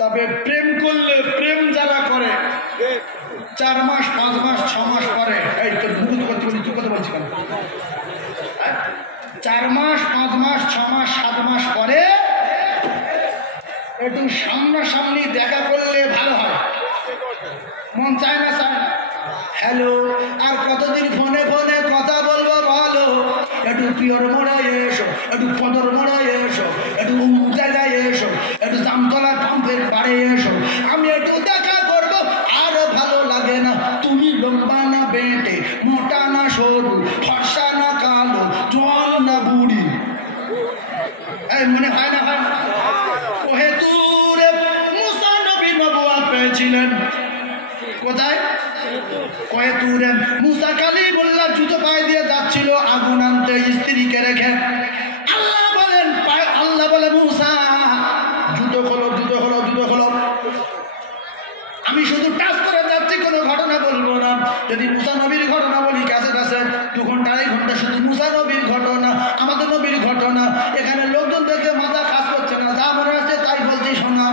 তবে প্রেম করলে, প্রেম যারা করে 4 মাস 5 মাস 6 মাস পরে, এই তো মুখ করতে বলি, তুই কথা বলছি কেন? 4 মাস 5 মাস 6 মাস 7 মাস পরে একটু সামনাসামনি দেখা করলে ভালো হয়। মন চায় না? চায় না? হ্যালো, আর কতদিন ফোনে ফোনে কথা বলবো বলো? একটু পিওর মোড়ায় এসো, একটু পদর মোড়ায় এসো, একটু উমুক জায়গায় এসো, একটু জামতলা পাম্পের বাড়ি এসো, আমি একটু দেখা করবো। আরো ভালো লাগে না? তুমি লম্বা না বেঁটে, মোটা না ছিলেন কোথায়? কয়েতুরে। মুসা কালিমুল্লাহ জুতো পায়ে দিয়ে যাচ্ছিল আগুন আনতে স্ত্রীকে রেখে। আল্লাহ বলে মুসা জুতো খোলো, জুতো খোলো, জুতো খোলো। আমি শুধু টাচ করে যাচ্ছি, কোনো ঘটনা বলবো না। যদি মুসা নবীর ঘটনা বলি কাছে কাছে 2 ঘন্টা 2.5 ঘন্টা শুধু মুসা নবীর ঘটনা, আমাদের নবীর ঘটনা। এখানে লোকজন দেখে মাথা কাজ করছে না, যা মনে আছে তাই বলছি শোনা।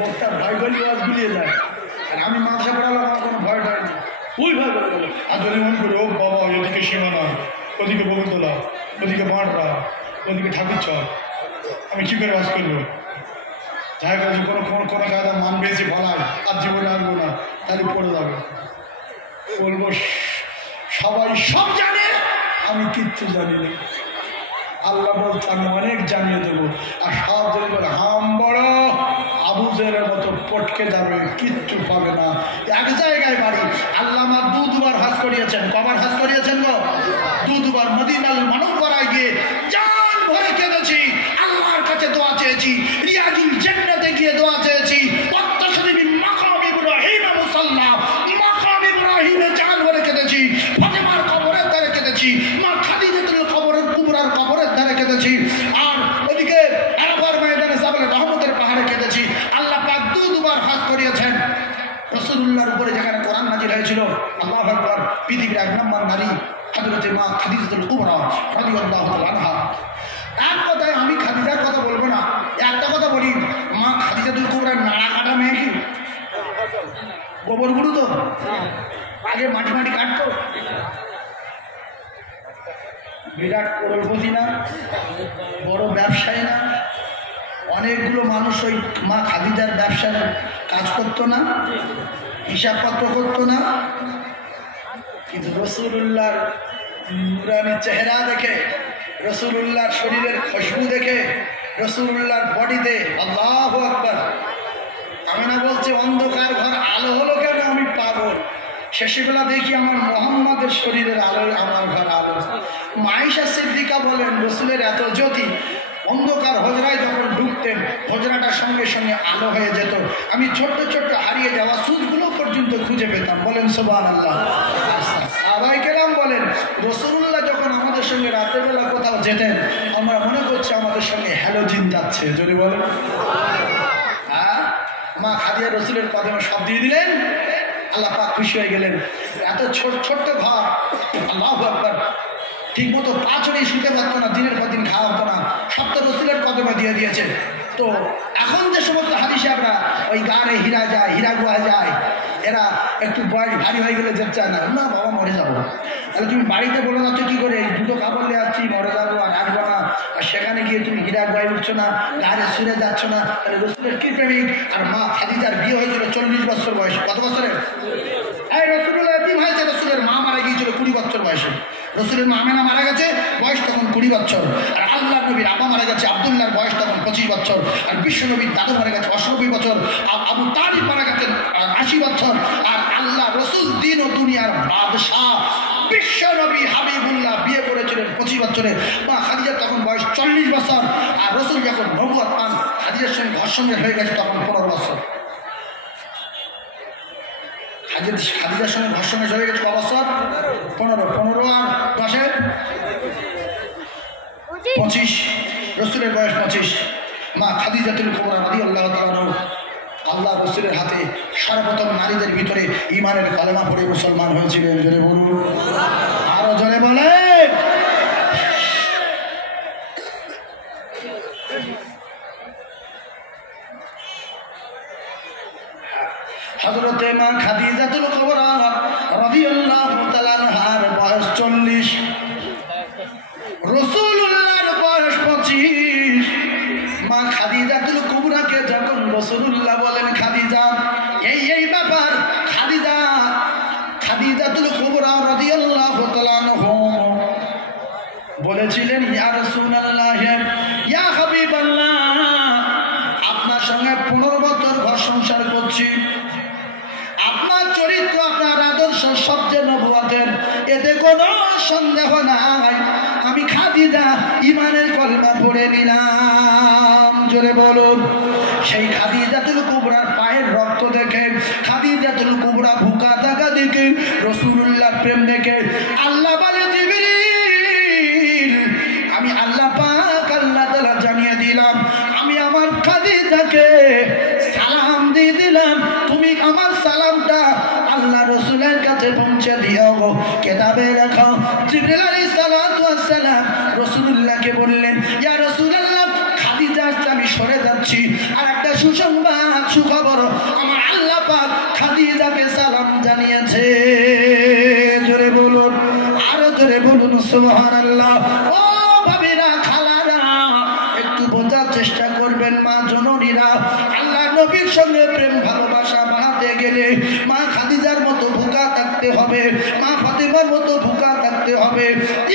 বক্তা ভয় বলি আজ গুলিয়ে যায়, আর আমি মাথা পড়ালাম, আমার কোনো ভয় হয় না। ওই ভয় বলে বলো। আর যদি মনে করি ও বাবা এদিকে সীমানা, ওদিকে বগুতলা, ওদিকে মাঠরা, ওদিকে ঠাকুরচর, আমি কী করে বাস করবো? যাই কাছে কোনো কায়দা মান পেয়েছি বলায় আর জীবনে আসবো না, তাহলে পড়ে যাবে। বলবো সবাই সব জানে, আমি কিচ্ছু জানি না। আল্লাহ বলছে আমি অনেক জানিয়ে দেবো। আর সব যদি বলে হাম বড় আবু জেহেলের মতো পটকে যাবে, কিচ্ছু পাবে না। এক জায়গায় বাড়ি। আল্লাহ আমার 2 বার হাজ করিয়েছেন। কবার হাজ করিয়েছেন গো? 2 বার। মদিনাল মুনাওয়ারায় গিয়ে জান ভরে কেঁদেছি, আল্লাহর কাছে দোয়া চেয়েছি। রিয়াজুল জান্নাতে গিয়ে দোয়া চেয়েছি। মাকাম ইব্রাহিম মুসাল্লা, মাকাম ইব্রাহিমে জান ভরে কেঁদেছি। ফাতেমার কবরের ধারে কেঁদেছি। মা খাদিজাতুল কুবরার কবরের ধারে কেঁদেছি। আর ওদিকে আরাফার ময়দানে জাবলে রহমতের পাহাড়ে কেঁদেছি। আল্লাহ পাক 2 বার হাজ করিয়েছেন। রাসূলুল্লাহর উপরে যেখানে কোরআন নাজিল হয়েছিল, আল্লাহু আকবার, পৃথিবীর 1 নম্বর নারী হযরতে মা খাদিজাতুল কুবরা রাদিয়াল্লাহু তাআলা আনহা। এক কথায় আমি খাদিজার কথা বলবো না, একটা কথা বলি। মা খাদিজাতুল কুবরার নাড়া কাটা মেয়ে কি? গোবর গুরু তো আগে মাটি মাটি কাটতো। বিরাট করোড়পতি না, বড় ব্যবসায়ী না, অনেকগুলো মানুষ ওই মা খাদিজার ব্যবসার কাজ করতো না, হিসাবপত্র করতো না। কিন্তু রাসূলুল্লাহর নূরানী চেহারা দেখে, রাসূলুল্লাহর শরীরের খুশবু দেখে, রাসূলুল্লাহর বডিতে আল্লাহু আকবার। আমি না বলছি অন্ধকার ঘর আলো হলো কেন, আমি পাগল। শেষেবেলা দেখি আমার মোহাম্মদের শরীরের আলো, আমার ঘর আলো। আয়েশা সিদ্দিকা বলেন রাসূলের এত জ্যোতি, অন্ধকার হজরায় যখন ঢুকতেন হজরাটার সঙ্গে সঙ্গে আলো হয়ে যেত। আমি ছোট্ট ছোট্ট হারিয়ে যাওয়া সুদগুলো পর্যন্ত খুঁজে পেতাম। বলেন সুবহানাল্লাহ। সাহাবায়ে কেরাম বলেন রাসূলুল্লাহ যখন আমাদের সঙ্গে রাতের বেলা কোথাও যেতেন, আমরা মনে করছি আমাদের সঙ্গে হ্যালোজিন যাচ্ছে। যদি বলেন মা খাদিজা রাসূলের কদমে সব দিয়ে দিলেন, আল্লাহ পাক খুশি হয়ে গেলেন। এত ছোট্ট ঘর, আল্লাহু আকবার। ঠিক মতো পা ছড়িয়ে শুতে পারতো না, দিনের পর দিন খাওয়া হতো না, সব তো রাসূলের কদমে দিয়ে দিয়েছে। তো এখন যে সমস্ত হাদী সাহেবরা ওই গাড়ে হীরা যায়, হীরা গুয়া যায়, এরা একটু বয়স ভারী হয়ে গেলে যেতে চায় না। না বাবা মরে যাবো। তাহলে তুমি বাড়িতে বলে যাচ্ছ কী করে, এই 2 কাপড় নিয়ে যাচ্ছি, মরে যাবো আর আসবো না। আর সেখানে গিয়ে তুমি হীরা গুয়ায় উঠছো না, গাড়ে সুরে যাচ্ছ না। তাহলে রাসূলের কি প্রেমিক। আর মা খাদিজার বিয়ে হয়েছিল 40 বছর বয়সে। কত বছরে? এই রাসূলুল্লাহ এতিম হয়েছে, রাসূলের মা মারা গিয়েছিল 20 বছর বয়সে। রাসূলের মা আমেনা মারা গেছে, বয়স তখন 20 বছর। আর আল্লাহ নবীর আব্বা মারা গেছে আব্দুল্লাহর বয়স তখন 25 বছর। আর বিশ্ব নবীর দাদু মারা গেছে 88 বছর। আবু তালিব মারা গেছেন 80 বছর। আর আল্লাহ রাসূল দিন ও দুনিয়ার বাদশাহ বিশ্ব নবী হাবিবুল্লাহ বিয়ে করেছিলেন 25 বছরে। মা খাদিজার তখন বয়স 40 বছর। আর রাসূল যখন নবুয়ত পান, খাদিজার সঙ্গে ঘর্ষণের হয়ে গেছে তখন 15 বছর। খাদিজার সঙ্গে ঘর্ষণের হয়ে গেছে ক বছর? 15 আর 10 25। রাসূলের বয়স 25। মা খাদিজাতুল কুবরা রাদিয়াল্লাহু তাআলা আল্লাহ রাসূলের হাতে সর্বপ্রথম নারীদের ভিতরে ঈমানের কালেমা পড়ে মুসলমান হয়েছিলেন। জোরে বলুন, আরো জোরে বলে। হযরতে মা খাদিজাতুল কুবরা রাদিয়াল্লাহু তাআলা আনহার বয়স 40, রাসূলুল্লাহর বয়স 25। মা খাদিজাতুল কুবরাকে যখন রাসূলুল্লাহ বলেন খাদিজা, এই ব্যাপার, খাদিজাতুল কুবরা রাদিয়াল্লাহু তাআলা আনহা বলেছিলেন ইয়া রাসূলুল্লাহ, ইয়া হাবিবাল্লাহ, আপনার সঙ্গে 15 বছর ঘর সংসার করছি, আপনার চরিত্র, আপনার আদর্শ সবচেয়ে নবুয়তের, এতে কোনো সন্দেহ নাই। আমি খাদিজা ঈমানের কলমা পড়ে নিলাম। জোরে বলুন। সেই খাদিজাতুল কুবরার পায়ের রক্ত দেখে, খাদিজাতুল কুবরা ভুকা থাকা দেখে, রাসূলুল্লাহ প্রেম দেখে আল্লাহ বলে জিবরিল আমি আল্লাহ পাক আল্লাহ তাআলা জানিয়ে দিলাম আমি আমার খাদিজাকে সালাম দিয়ে দিলাম, তুমি আমার সালামটা আল্লাহ রাসূলের কাছে পৌঁছে দিও গো, কিতাবে রাখো। জিবরিল আলাইহিস সালাতু ওয়াস সালাম রাসূলুল্লাহকে বললেন ইয়া রাসূলুল্লাহ খাদিজা আমি সরে যাচ্ছি, আর একটা সুসংবাদ সুখবর আমার আল্লাহ পাক খাদিজাকে সালাম জানিয়েছে। জোরে বলুন, আরো জোরে বলুন সুবহানাল্লাহ। ও ভাবিরা খালারা একটু বোঝার চেষ্টা করবেন, মা জননীরা আল্লাহ নবীর সঙ্গে প্রেম ভালোবাসা বাড়াতে গেলে মা খাদিজার মতো ভুকা থাকতে হবে, মা ফাতেমার মতো ভুকা থাকতে হবে,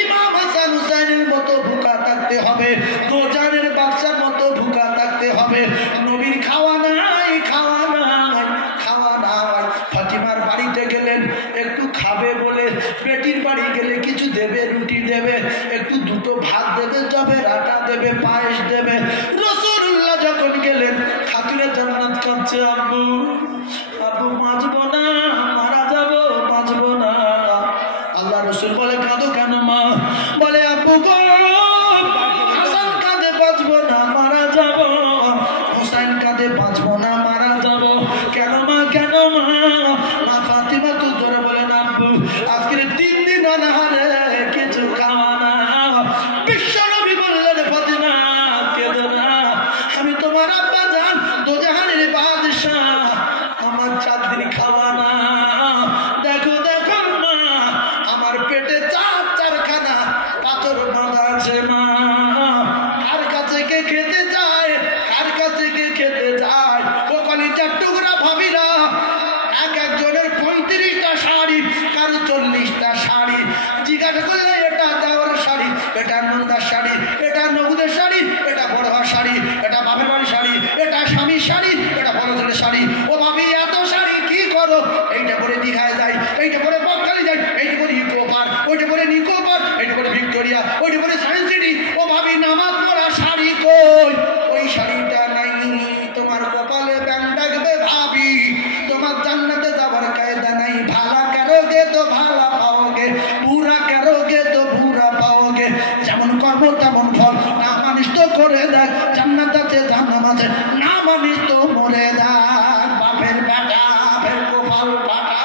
ইমাম হাসান হুসাইনের মতো ভুকা থাকতে হবে, দোজানের বাদশার মতো ভুকা থাকতে হবে। নবীর খাওয়া নাই, খাওয়া নাই, খাওয়া নাই। ফাতিমার বাড়িতে গেলেন একটু খাবে বলে, বেটির বাড়ি গেলে কিছু দেবে, রুটি দেবে, একটু দুটো ভাত দেবে, জবের আটা দেবে, পায়েস দেবে। রাসূলুল্লাহ যখন গেলেন খাতুনে জান্নাত কাঁদছে, আব্বু আব্বু বাঁচবো না, মারা যাবো, বাঁচবো না। আল্লাহ রাসূল বলে কাঁদো কেন মা? বলে আব্বু গো হাসান কাঁদে বাঁচবো না, মারা যাবো, হুসাইন কাঁদে বাঁচবো না, মারা যাবো। কেন মা, কেন মা? মা ফাতিমা তো জোরে বলেন আব্বু আজকের 3 দিন অনাহারে কিছু খাওয়া না। বিশ্ব নবী বললেন ফাতিমা কেঁদো না, আমি তোমার আব্বা জান দোজাহানের বাদশাহ, আমার 4 দিন খাওয়া না। দেখো দেখো মা আমার পেটে 4খানা পাথর বাঁধা আছে মা। কার কাছে কে খেতে যায়, কার কাছে কে খেতে যায়? ও কলিজার টুকরা ভাবিরা এক একজনের 35টা শাড়ি, কারো 40টা শাড়ি। জিজ্ঞাসা করলে এটা দেওয়ার শাড়ি, এটা নন্দার শাড়ি, এটা নবুদের শাড়ি, এটা বড়হার শাড়ি, এটা বাপের বাড়ির শাড়ি, এটা স্বামীর শাড়ি, এটা বড় ছেলের শাড়ি। ও ভাবি এত শাড়ি কি করো? এইটা পরে দীঘায় যাই, এইটা পরে বকখালি যাই, এইটা পরে ইকো পার্ক, ওইটা পরে নিকো পার্ক, এইটা পরে ভিক্টোরিয়া, ওইটা পরে সায়েন্স সিটি। ও ভাবি নামাজ পড়া শাড়ি কই? ওই শাড়িটা নাই, তোমার কপালে ব্যাং ডাকবে ভাবি, তোমার জান্নাতে যাবার কায়দা নাই। ভালা করোগে তো ভালা পাওগে, বুরা করোগে তো বুরা পাওগে। যেমন কর্ম তেমন ফল, না মানিস তো করে দেখ জান্নাত আছে জাহান্নাম আছে, না মানিস তো মরে দেখ। বাপের বেটা ফের কপাল বাটা।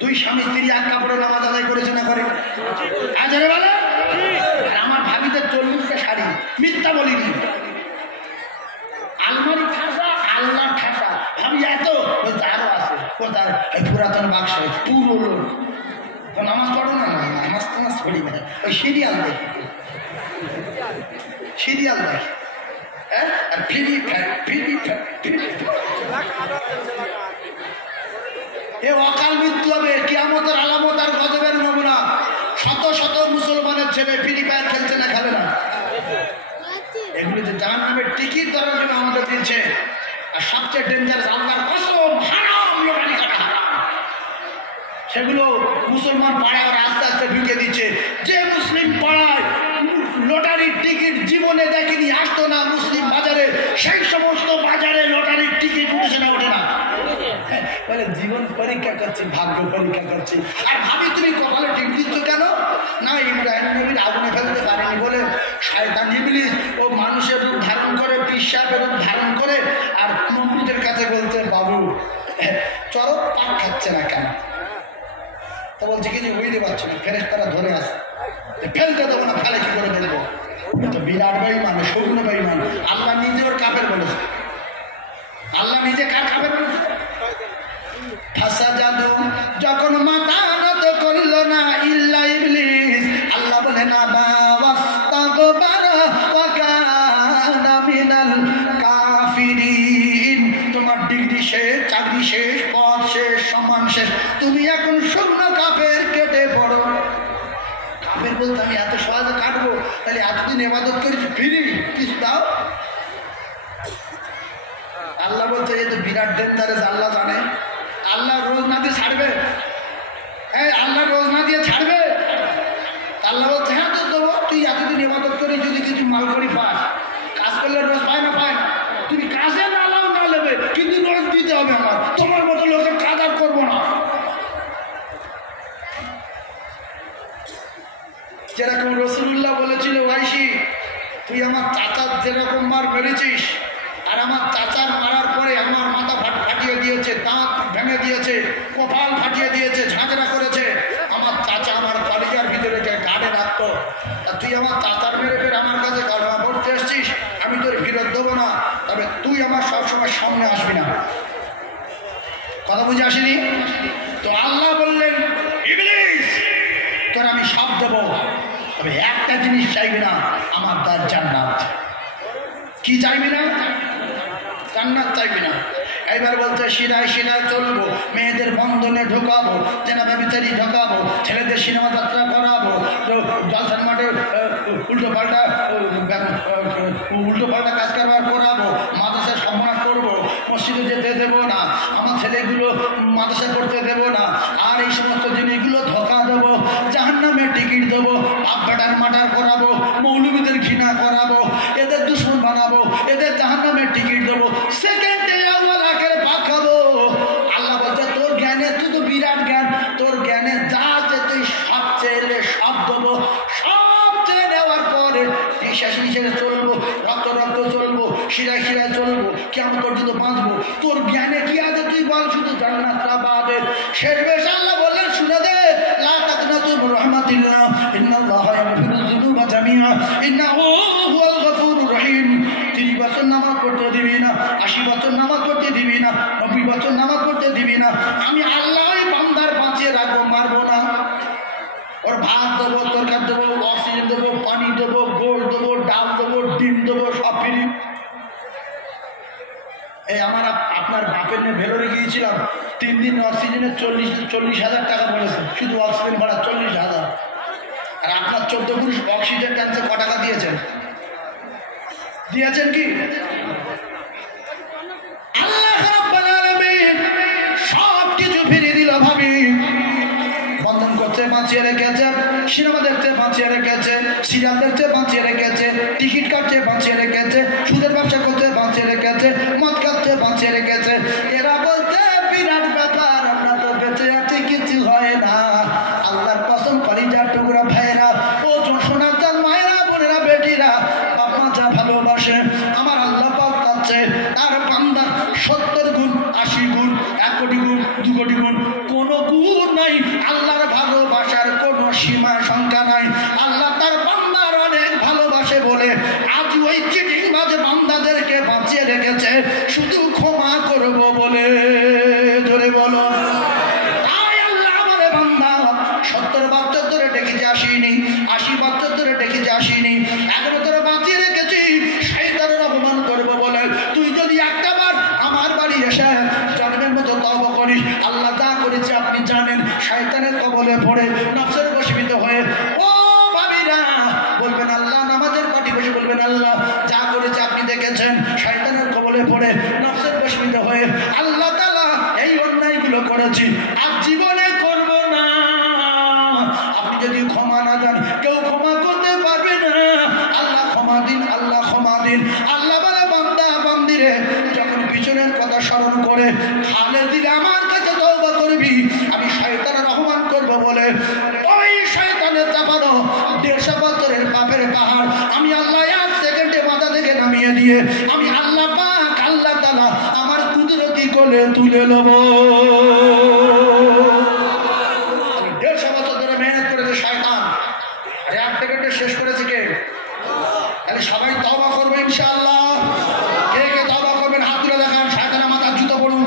2 স্বামী স্ত্রী এক কাপড়ে নামাজ আদায় করেছে না করে? আজরে বলে আর আমার ভাবিদের 40টা শাড়ি, মিথ্যা বলিনি। আলমারি ঠাসা, আল্লাহ ঠাসা। ভাবি এত আরো আছে কোথায়? পুরাতন বাক্সে পুরো লোক। নামাজ পড়ো না, নামাজ টামাজ পড়ি না, ওই সিরিয়াল দেখি, সিরিয়াল দেখি। হ্যাঁ আর ফ্রি এ অকাল মৃত্যু হবে, কিয়ামতের আলামত আর গজবের নমুনা। শত শত মুসলমানের ছেলে ফ্রি ফায়ার খেলছে না, খেলে না। এগুলো যে জাহান্নামের টিকিট ধরার জন্য আমাদের দিচ্ছে। আর সবচেয়ে ডেঞ্জারাস আল্লাহর কসম হারাম, লটারি কাটা হারাম। সেগুলো মুসলমান পাড়ায় ওরা আস্তে আস্তে ঢুকে দিচ্ছে। যে মুসলিম পাড়ায় লটারির টিকিট জীবনে দেখেনি, আসতো না মুসলিম বাজারে, সেই সমস্ত বাজারে লটারির টিকিট উঠেছে না, ওঠে না। বলে জীবন পরীক্ষা করছি, ভাগ্য পরীক্ষা করছি। আর ভাবি তুমি কপালে টিপ দিচ্ছ কেন? না ইব্রাহিম নবীর আগুনে ফেলতে পারেনি বলে শয়তান ইবলিস ও মানুষের রূপ ধারণ করে, পিশাচের রূপ ধারণ করে, আর নবীদের কাছে বলছে বাবু চলো পাক খাচ্ছে না কেন? তো বলছে কিছু বুঝতে পারছো না, ফেরেশতারা ধরে আসে, ফেলতে দেবো না, ফেলে কি করে দেখবো? তো বিরাট বেঈমান, সৌন্য বেঈমান। আল্লাহ নিজে ওর কাফের বলেছে, আল্লাহ নিজে কার কাফের বলেছে? ফাসা জাদু যখন মাথা নত করল না ইল্লা ইবলিস, আল্লাহ বলে না বা ওয়াস্তাগবারা ওয়া কানা মিনাল কাফিরিন। তোমার ডিগ্রি শেষ, চাকরি শেষ, পদ শেষ, সম্মান শেষ, তুমি এখন শূন্য কাফের, কেটে পড়ো। কাফের বলতে আমি এত সহজে কাটবো? তাহলে এতদিন ইবাদত করেছি, ফিরি কিছু দাও। আল্লাহ বলছে এই তো বিরাট ডেঞ্জারাস, আল্লাহ জানে। আল্লাহ রোজ না দিয়ে ছাড়বে? আল্লাহ রোজ না দিয়ে ছাড়বে? আল্লাহ বলছে হ্যাঁ তো দেবো, তুই এতদিন ইবাদত করে যদি কিছু তুই আমার চাচার যেরকম মার মেরেছিস, আর আমার চাচার মারার পরে আমার মাথা ফাটিয়ে দিয়েছে, দাঁত ভেঙে দিয়েছে, কপাল ফাটিয়ে দিয়েছে, ঝাঁঝরা করেছে, আমার চাচা আমার কলেজার ভিতরে গাড়ে রাখতো। তা তুই আমার চাচার মেরে ফের আমার কাছে গাড়া করতে এসছিস, আমি তোর ফেরত দেবো না, তবে তুই আমার সবসময় সামনে আসবি না। কথা বুঝে আসেনি তো? আল্লাহ বললেন, ইবলিস তোর আমি সব দেবো, তবে একটা জিনিস চাইবি না, আমার তার জান্নাত। কি চাইবি না? জান্নাত চাইবি না। এবার বলতে শিরায় শিরায় চলবো, মেয়েদের বন্ধনে ঢোকাবো, জেনাবে ভিতরে ঢোকাবো, ছেলেদের সিনেমা যাত্রা করাবো, জলসার মাঠে উল্টো পাল্টা কাজ কারবার করাবো, মাদ্রাসায় সমাজ করবো, মসজিদে যেতে দেবো না, আমার ছেলেগুলো মাদ্রাসা করতে দেবো না, আর এই সমস্ত জিনিসগুলো ধোকা দেবো, জাহান্নামের টিকিট দেবো, বাপ বেটার মার্ডার করাবো, মৌলবীদের ঘৃণা করাবো, এদের দুশ্মন বানাবো, এদের জাহান্নামের টিকিট দেবো, সেকেন্ডে পাকাবো। আল্লাহ বলছে তোর জ্ঞানে, তুই তো বিরাট জ্ঞান, তোর জ্ঞানে যা আছে তুই সব চেয়ে সব দেবো, সব চেয়ে দেওয়ার পরে নিঃশ্বাস নিঃশ্বাসে চলবো, রক্ত রক্ত চলবো, শিরায় শিরায় চলবো, কেমন পর্যন্ত বাঁচবো। তোর জ্ঞানে কি আছে তুই বল, শুধু জান্নাতটা বাদে। শেষ বেশ আল্লাহ বললেন, শুনে দে, লা তাকনাতু মির রাহমাতিল্লাহ, ইন্নাল্লাহা ইয়াগফিরুয যুনুবা জামিআ, ইন্নাহু হুয়াল গফুরুর রহিম। 30 বছর নামাজ পড়তে দিবি না, 80 বছর নামাজ পড়তে দিবি না, 90 বছর নামাজ পড়তে দিবি না, আমি আল্লাহ ওই বান্দার বাঁচিয়ে রাখবো, মারবো না। ওর ভাত দেবো, তরকারি দেবো, অক্সিজেন দেবো, পানি দেবো, গোড় দেবো, ডাল দেবো, ডিম দেবো, সব ফ্রি। এই আমার আপনার বাপের নিয়ে ভেলোরে গিয়েছিলাম, 3 দিন অক্সিজেনের 40,000 টাকা পড়েছে, শুধু অক্সিজেন ভাড়া 40,000। আর আপনার 14 পুরুষ অক্সিজেন টানছে, ক টাকা দিয়েছেন? দিয়েছেন কি? আল্লাহ রাব্বুল আলামিন সব কিছু ফিরিয়ে দিল ভাবি। বন্ধন করতে বাঁচিয়ে রেখেছে, সিনেমা দেখতে বাঁচিয়ে রেখেছে, সিরিয়াল দেখতে বাঁচিয়ে রেখেছে, টিকিট কাটতে বাঁচিয়ে রেখেছে, সুদের ব্যবসা করতে বাঁচিয়ে রেখেছে, মদ খাচ্ছে বাঁচিয়ে রেখেছে। এরা বলতে বিরাট ব্যাপার, আমরা তো বেঁচে আছি, কিছু হয় না। আল্লাহর কসম, কলিজার টুকরা ভাইরা, ও সোনার চাল মায়েরা, বোনেরা, বেটিরা, বাপ মা যা ভালোবাসে, আমার আল্লাহ পাক চাচ্ছে তার বান্দার 70 গুণ, 80 গুণ, 1 কোটি গুণ, 2 কোটি গুণ, কোনো গুণ নাই। আল্লাহর ভালোবাসার কোনো সীমা সংখ্যা নাই। আল্লাহ তার বান্দার অনেক ভালোবাসে বলে আজ ওই চিটিংবাজ বান্দাদেরকে বাঁচিয়ে রেখেছে, শুধু ক্ষমা করবো বলে। ধরে বলো, আল্লাহ আমার বান্দা 70 বছর ধরে ডেকেছে আসিনি, 80 বছর ধরে ডেকেছে আসিনি, এখনো তোরা বাঁচিয়ে রেখেছি শয়তানের অপমান করবো বলে। তুই যদি একটাবার আমার বাড়ি এসে জন্মের মতো তওবা করিস, আল্লাহ যা করেছে আপনি জানেন, শয়তানের কবলে পড়ে নফসের বশীভূত হয়ে, ও ভাবিরা বলবেন আল্লাহ, নামাজের পাটি বসে বলবেন আল্লাহ যা করেছে আপনি দেখেছেন, শয়তানের কবলে পড়ে নফসের বশীভূত হয়ে আল্লাহ তাআলা এই অন্যায়গুলো করেছি, আর জীবনে করব না। আপনি যদি ক্ষমা না দেন, কেউ ক্ষমা করতে পারবে না। আল্লাহ ক্ষমা দিন, আল্লাহ ক্ষমা দিন। আল্লাহ বলে, বান্দা বান্দিরে যখন পিছনের কথা স্মরণ করে খালে দিলে আমার কাছে তওবা করবি, আমি শয়তানের অপমান করব বলে ওই শয়তানের চাপানো 150 বছরের পাপের পাহাড় আমি আল্লাহ 1 সেকেন্ডে মাথা থেকে নামিয়ে দিয়ে আমি আল্লাহ পাক, আল্লাহ তাআলা আমার কুদরতি কোলে তুলে নেব। 150 বছর ধরে মেহনত করেছে শয়তান, আর 1 সেকেন্ডে শেষ করেছে কে? তাহলে সবাই তওবা করবে ইনশাআল্লাহ। কে কে তওবা করবেন হাত তুলে দেখান, শয়তানের মাথার জুতো পড়ুন,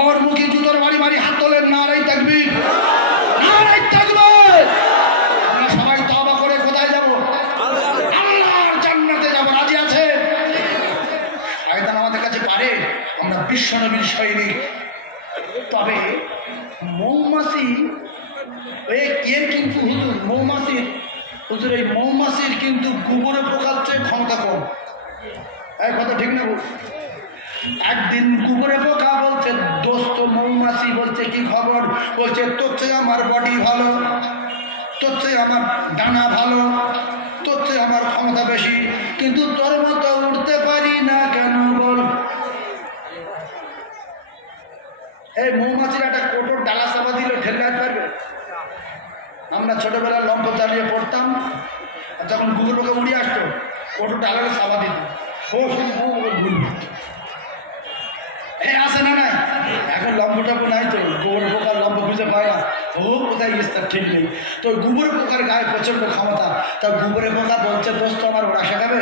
ওর মুখে জুতোর বাড়ি বাড়ি হাত তোলেন, নারায়ে তাকবীর, নারায়ে তাকবীর। আমরা সবাই তওবা করে কোথায় যাব? আল্লাহর জান্নাতে যাব। রাজি আছে? শয়তান আমাদের কাছে পারে, আমরা বিশ্বনবীর সৈনিক। তবে মৌমাছি এর কিন্তু হুজুর, মৌমাছির হুজুর, এই মৌমাছির কিন্তু গোবরে পোকার চেয়ে ক্ষমতা কম। এই কথা ঠিক না? একদিন গোবরে পোকা বলছে, দোস্ত মৌমাছি বলছে কি খবর? বলছে তোর চেয়ে আমার বডি ভালো, তোর চেয়ে আমার ডানা ভালো, তোর চেয়ে আমার ক্ষমতা বেশি, কিন্তু তোর মতো উঠতে পারি না কেন বল? এই মৌমাছির একটা কোটোর ডালা চাপা দিলে ঠেলে রাখতে পারবে? আমরা ছোটবেলায় লম্ফ চালিয়ে পড়তাম, যখন গুগল পোকা উড়ে আসতো ওটু ডালারে চাপা দিত ও শুধু ঘুরবে আসে না নাই এখন লম্ব টম্ব নাই তো গোবর পোকার লম্ব খুঁজে পায় না ও কোথায় গেছে তার ঠিক নেই তো গোবর পোকার গায়ে প্রচণ্ড ক্ষমতা তা গোবরের পোকা বলছে দোস্ত আমার ওরা শেখাবে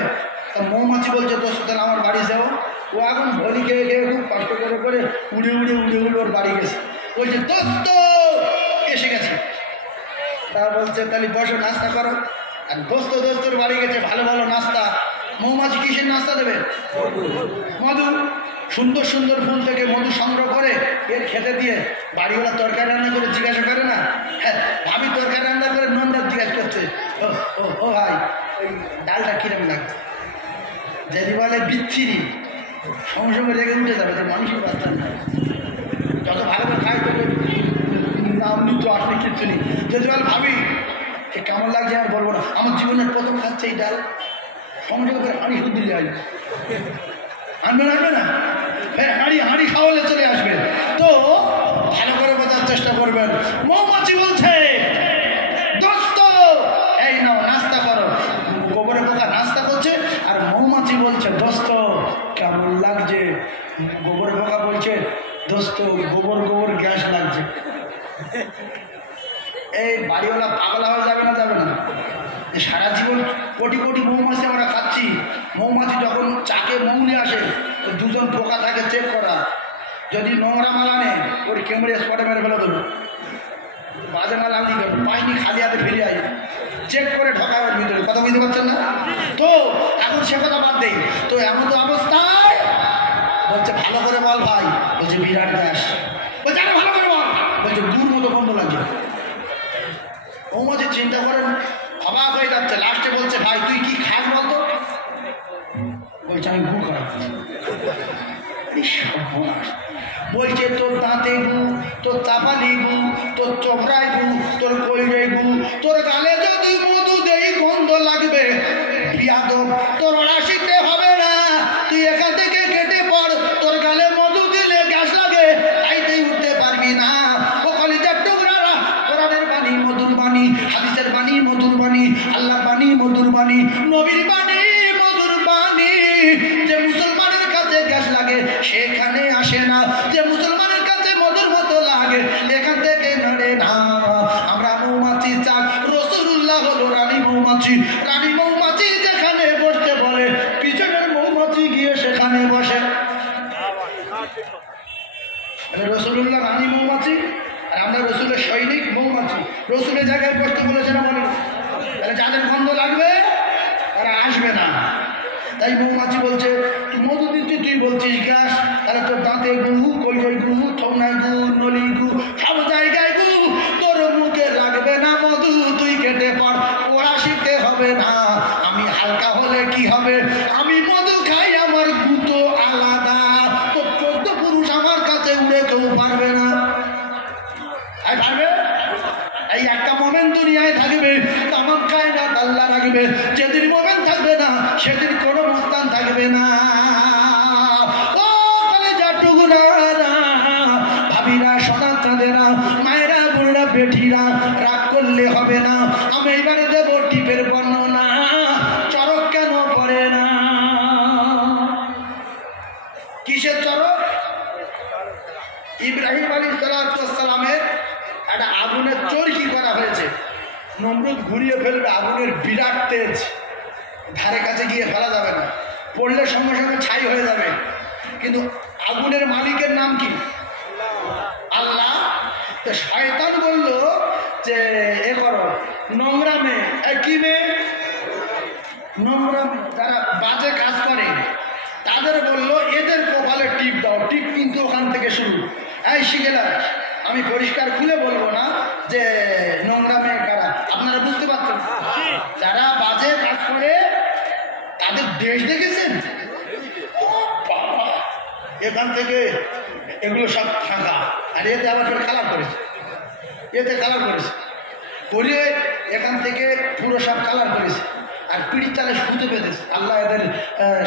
তা মৌমাছি বলছে দোস্ত তাহলে আমার বাড়ি যাও ও এখন ভলি খেয়ে খেয়ে খুব কষ্ট করে করে উড়ে উড়ে উড়ে উড়ে ওর বাড়ি গেছে বলছে দোস্ত এসে গেছে তা বলছে তাহলে বসো নাস্তা করো আর দোস্ত দোস্তর বাড়ি গেছে ভালো ভালো নাস্তা মৌমাছি কিসের নাস্তা দেবে মধু সুন্দর সুন্দর ফুল থেকে মধু সংগ্রহ করে এর খেতে দিয়ে বাড়িওয়ালা তরকারি রান্না করে জিজ্ঞাসা করে না হ্যাঁ ভাবি তরকারি রান্না করে নন্দা জিজ্ঞাসা করছে ও ও ও ভাই ওই ডালটা কিরম লাগছে যদি বলে বিচ্ছিরি সঙ্গে সঙ্গে রেগে উঠে যাবে যে মানুষের বাচ্চা না যত ভালো করে খাই তত নাম নিত আসলে কিচ্ছু নেই যদি বলে ভাবি এ কেমন লাগছে আর বলবো না আমার জীবনের প্রথম খাচ্ছে এই ডাল সঙ্গে সঙ্গে করে হাঁড়ি শুদ্ধ যায় আনবে না হ্যাঁ হাঁড়ি খাওয়ালে চলে আসবে তো ভালো করে বোঝার চেষ্টা করবেন মৌমাছি বলছে দোস্ত এই নাও নাস্তা করো গোবরে পোকা নাস্তা করছে আর মৌমাছি বলছে দোস্ত কেমন লাগছে গোবরে পোকা বলছে দোস্ত গোবর গোবর গ্যাস লাগছে এই বাড়িওয়ালা পাগলা হয়ে যাবে না সারা জীবন কোটি কোটি মৌমাছি আমরা খাচ্ছি মৌমাছি যখন চাকে মৌ নিয়ে আসে তো দুজন পোকা থাকে চেক করা যদি নোংরা মাল আনে ওর কেমড়ে স্পটে মেরে ফেলে দেবো বাজে মাল আনি পাইনি খালি হাতে ফিরে আই চেক করে ঢোকায় ওর ভিতরে কথা বুঝতে পারছেন না তো এখন সে কথা বাদ দেই তো এমন তো অবস্থায় বলছে ভালো করে বল ভাই বলছে বিরাট গ্যাস বলছে আরে ভালো করে বল বলছে দূর মতো বন্ধ লাগছে মৌমাছি চিন্তা করেন অবাক হয়ে যাচ্ছে লাস্টে বলছে ভাই তুই কি খাস বলতো বলছে আমি গু খাই বলছে তোর দাঁতে গু তোর চাপালি গু তোর চোখরায় গু তোর কইরে গু তোর গালে যদি মধু দেই গন্ধ লাগবে বিয়াদব তোর রাশিতে হবে না তুই এখান থেকে কেটে পড় তোর গালে মধু দিলে গ্যাস লাগে তাইতেই উঠতে পারবি না ও কলিজার টুকরারা কোরআনের বাণী মধুর বাণী হাদিসের বাণী মধুর বাণী আল্লাহর বাণী মধুর বাণী নবীর বাণী মধুর বাণী যে মুসলমানের কাছে গ্যাস লাগে সেখানে আসে না যে মুসলমানের কাছে মধুর মতো লাগে এখান থেকে নড়ে না আমরা মৌমাছি চাক রাসূলুল্লাহ হলো রানী মৌমাছি যেখানে বসতে বলে পিছনের মৌমাছি গিয়ে সেখানে বসে রাসূলুল্লাহ রানী মৌমাছি আর আমরা রসুলের সৈনিক মৌমাছি রসুলের জায়গায় বসতে বলেছে না বলে তাহলে যাদের গন্ধ লাগবে তারা আসবে না তাই মৌমাছি বলছে তুই মধু দিচ্ছি তুই বলছিস গ্যাস তাহলে তোর দাঁতে গু কলজয় গু থমনায় গু নলি গু সব জায়গায় গু তোর মুখে লাগবে না মধু তুই কেটে পড় ওরা শিখতে হবে না আমি হালকা হলে কি হবে আমি মধু খাই আমার গুতো আলাদা তোর 14 পুরুষ আমার কাছে উড়ে কেউ পারবে না পারবে এই একটা মোমেন্ট দুনিয়ায় থাকবে তামাম কায়নাত আল্লাহ রাখবে যেদিন মোমেন্ট থাকবে না সেদিন কোনো মুস্তান থাকবে না ও কলেজা টুকুরারা ভাবিরা সোনা চাঁদেরা মায়েরা বুড়া বেঠিরা রাগ করলে হবে না আমি এবারে দেবো টিপের বর্ণনা চরক কেন পড়ে না কিসের চরক ইব্রাহিম আলাইহিস সালামের একটা আগুনের চরকি করা হয়েছে নমরুদ ঘুরিয়ে ফেলবে আগুনের বিরাট তেজ ধারে কাছে গিয়ে ফেলা যাবে না পড়লে সঙ্গে সঙ্গে ছাই হয়ে যাবে কিন্তু আগুনের মালিকের নাম কি আল্লাহ তো শয়তান বলল যে এ করো নোংরা মেয়ে কি মেয়ে নোংরা যারা বাজে কাজ করে তাদের বলল এদের কপালে টিপ দাও টিপ কিন্তু ওখান থেকে শুরু এই শিখেলা আমি পরিষ্কার খুলে বলবো না যে নোংরা মেয়ে কারা আপনারা বুঝতে পারছেন যারা বাজে কাজ করে তাদের দেশ দেখেছেন এখান থেকে এগুলো সব ফাঁকা আর এতে আবার কালার করেছে করে এখান থেকে পুরো সব কালার করেছে আর পিড়ির চালে শুতে পেতেছে আল্লাহ এদের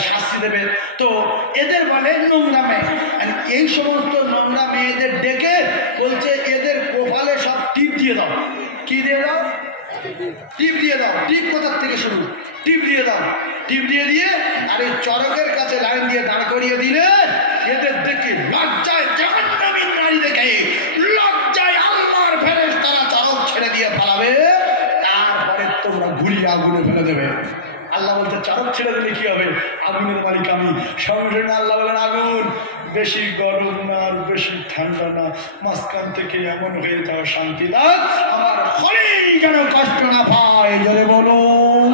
শাস্তি দেবে তো এদের বলে নোংরা মেয়ে আর এই সমস্ত নোংরা মেয়েদের ডেকে বলছে এদের কপালে সব টিপ দিয়ে দাও কি দিয়ে দাও টিপ দিয়ে দাও টিপ কোথার থেকে শুরু টিপ দিয়ে দাও টিপ দিয়ে দিয়ে আর এই চরকের কাছে লাইন দিয়ে দাঁড় করিয়ে দিলে এদের দেখে লজ্জায় জাহান্নামী নারী দেখে লজ্জায় আল্লাহর ফেরেশতারা চরক ছেড়ে দিয়ে পালাবে, তারপরে তোমরা ঘুরিয়ে আগুনে ফেলে দেবে। আল্লাহ বলতে চরক ছেড়ে দিলে কি হবে? আগুনের মালিক আমি। সঙ্গে আল্লাহ বলেন আগুন বেশি গরম না আর বেশি ঠান্ডা না, মাঝখান থেকে এমন হয়ে যাও শান্তি দান, আমার খলিল যেন কষ্ট না পায়। জোরে বলুন,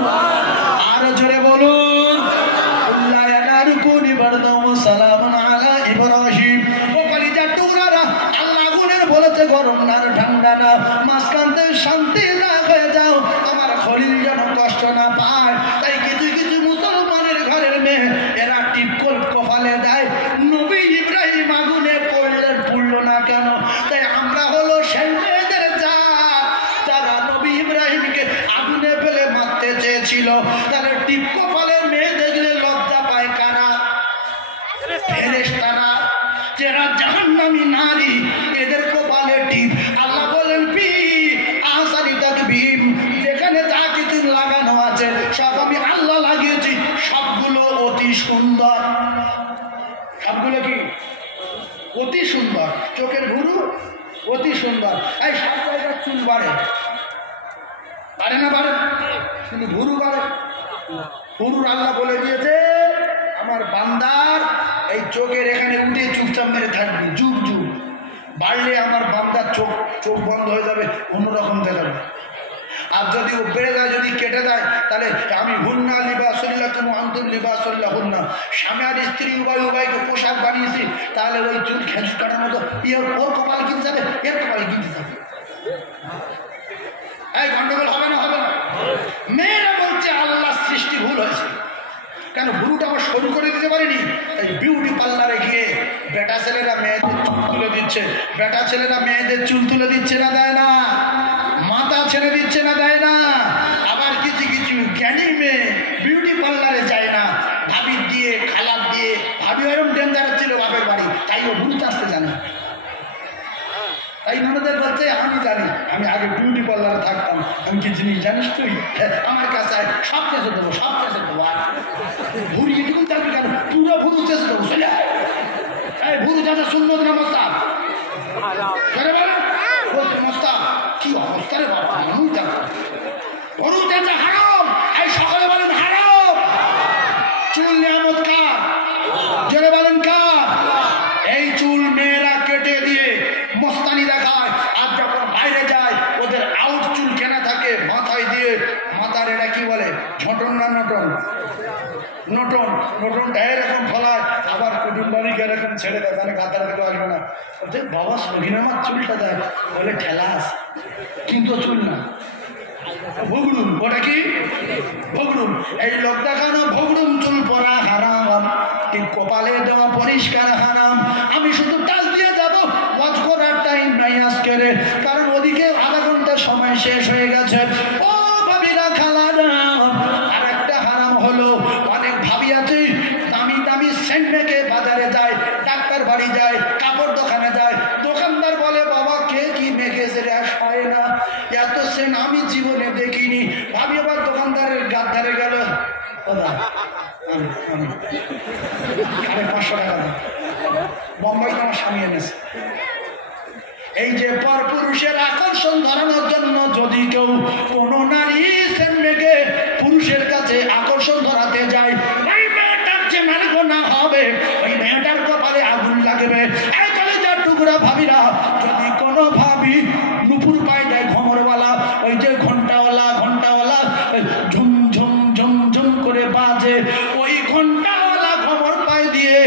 আরো জোরে বলুন। আল্লাহ আগুনের বলেছে গরম না ঠান্ডা না, মাঝখান থেকে শান্তি না হয়ে যাও, আমার খলিল যেন কষ্ট না পায়। তাই কিছু কিছু মুসলমানের ঘরের মেয়ে এরা টিপকল কপালে দেয়, নবী ইব্রাহিম আগুনে পড়লো না কেন? তাই আমরা হলো সেই মেয়েদের যারা নবী ইব্রাহিমকে আগুনে ফেলে মারতে চেয়েছিল। তাহলে টিপ কপালে মেয়ে দেখলে লজ্জা পায় কারা? ফেরেশতারা, যারা জাহান্নামী নারী, এদের কপালে টিপ। আল্লাহ বলেন পি আসারি তাকবীর, যেখানে যা কিছু লাগানো আছে সব আমি আল্লাহ লাগিয়েছি, সবগুলো অতি সুন্দর। সবগুলো কি অতি সুন্দর? চোখের ভুরু অতি সুন্দর। এই সব জায়গায় চুল বাড়ে, বাড়ে না বাড়ে? কিন্তু ভুরু বাড়ে। ভুরুর আল্লাহ বলে দিয়েছে আমার বান্দার এই চোখের এখানে উঠে চুপচাপ মেরে থাকবে, যুগ যুগ বাড়লে আমার বান্দার চোখ বন্ধ হয়ে যাবে, অন্যরকম দেখাবে। আর যদি ও বেড়ে যায়, যদি কেটে দেয়, তাহলে আমি হুন্না লিবাসুল্লাহ তুমি আন্তুম লিবাসুল্লাহ হুন্না, স্বামী আর স্ত্রী উভয়কে পোশাক বানিয়েছি, তাহলে ওই চুল খেঁচু কাটার মতো ওর কপালে কিনতে যাবে, এর কপালে কিনতে যাবে। এই গন্ডগোল হবে না? হবে না? মেয়েরা বলছে আল্লাহ সৃষ্টি ভুল হয়েছে। কেন? ভুলটা আমার সরু করে দিতে পারিনি। এই বিউটি পার্লারে গিয়ে বেটা ছেলেরা মেয়েদের চুল তুলে দিচ্ছে, বেটা ছেলেরা মেয়েদের চুল তুলে দিচ্ছে না, দেয় না? মাথা ছেড়ে দিচ্ছে না, দেয় না? আবার কিছু কিছু জ্ঞানী মেয়ে বিউটি পার্লারে যায় না, ভাবি দিয়ে খালাপ দিয়ে, ভাবি এরকম ডেঞ্জার ছিল বাপের বাড়ি, তাই ও ভুল আসতে জানে। তাই ননদের বলছে আমি জানি, আমি আগে বিউটি পার্লারে থাকতাম, আমি কি জিনিস জানিস তুই? আমার কাছে সব চেষে দেবো, সব চেষে দেবো। ভুড়ি এটুকু জানবি কেন? পুরো ভুরু চেষে দেবো। চলে এই ভুরু চাষা সুন্নত না মোস্তাব? মোস্তাব কি অবস্থা রে বাবা, মানুষ দেখো ভুরু চাষা হারাম। এই সকলে বলেন হারাম। চুল নিয়ামত কার? জোরে বলেন কার? এই চুল মেয়েরা কেটে দিয়ে মস্তানি দেখায়, আর যখন বাইরে যায় ওদের আউট চুল কেনা থাকে মাথায় দিয়ে, মাথার এটা কি বলে, ঝটন না নটন? নটন। নটনটা এরকম ফলায়, আবার কুটুম বাড়িকে এরকম ছেড়ে দেয়, মানে গাতার থেকে আসবে না। বলছে বাবা সবিন আমার চুলটা দেয়, বলে ঠেলাস, কিন্তু চুল না, ভুগড়ুম। ওটা কি? ভুগড়ুম। এই লোক দেখানো ভুগড়ুম চুল পরা হারাম, ঠিক কপালে দেওয়া পরিষ্কার হারাম। আমি শুধু টাচ দিয়ে যাবো, ওয়াচ করার টাইম নাই আজকে রে, কারণ ওদিকে আধা ঘন্টা সময় শেষ হয়ে গেছে। ও ভাবিরা খালারা, আর একটা হারাম হলো, অনেক ভাবি আছে দামি দামি সেন্ট মেখে বাজারে যায়, ডাক্তার বাড়ি যায়, কাপড় দোকানে যায়, দোকানদার বলে বাবা কে কি মেখেছে রে, আর হয় না, এত সেন্ট আমি জীবনে দেখিনি। ভাবি আবার দোকানদারের গাছ ধারে গেল, আমি 500 টাকা দাম, বোম্বাইতে আমার স্বামী এনেছে। এই যে পর পুরুষের আকর্ষণ ধরানোর জন্য যদি কেউ কোনো নারী সেন্ট মেখে পুরুষের কাছে আকর্ষণ ধরাতে যায়, ওই মেয়েটার যে নারী না হবে, ওই মেয়েটার কপালে আগুন লাগবে। এই কলেজের টুকরা ভাবিরা, যদি কোনো ভাবি নুপুর পায় যায় ঘমরওয়ালা, ওই যে ঘন্টাওয়ালা ঝুম ঝুম ঝুম ঝুম করে বাজে, ওই ঘন্টাওয়ালা ঘমর পায় দিয়ে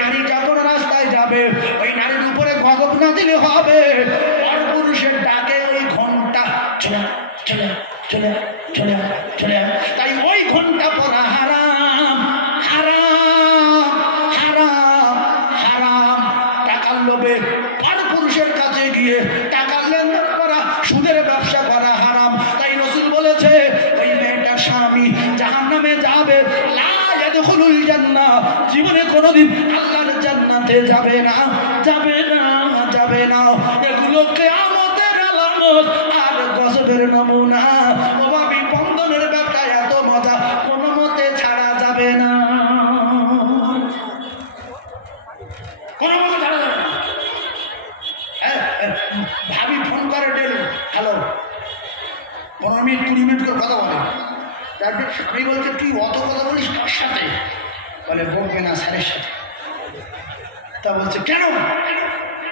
নারী যখন রাস্তায় যাবে, ওই নারীর উপরে গজব না দিলে হবে, আর পুরুষের ডাকে ওই ঘন্টা চলে চলে চলে চলে চলে। তাই ওই ঘন্টা পরা হারাম, হারাম, হারাম, হারাম। টাকার লোভে আর পুরুষের কাছে গিয়ে টাকার লেনদেন করা, সুদের ব্যবসা করা হারাম। তাই রাসূল বলেছে ওই মেয়েটার স্বামী জাহান্নামে যাবে, লা ইয়াদখুলুল জান্নাহ, জীবনে কোনোদিন আল্লাহর জান্নাতে যাবে না, যাবে না, যাবে না। এগুলো কিয়ামতের আলামত আর গজবের নমুনা। ও ভাবি, বন্ধনের ব্যবসায় এত মজা, কোনো মতে ছাড়া তারপরে স্বামী বলছে তুই অত কথা বলিস কার সাথে? বলে বলবে না, স্যারের সাথে। তা বলছে কেন?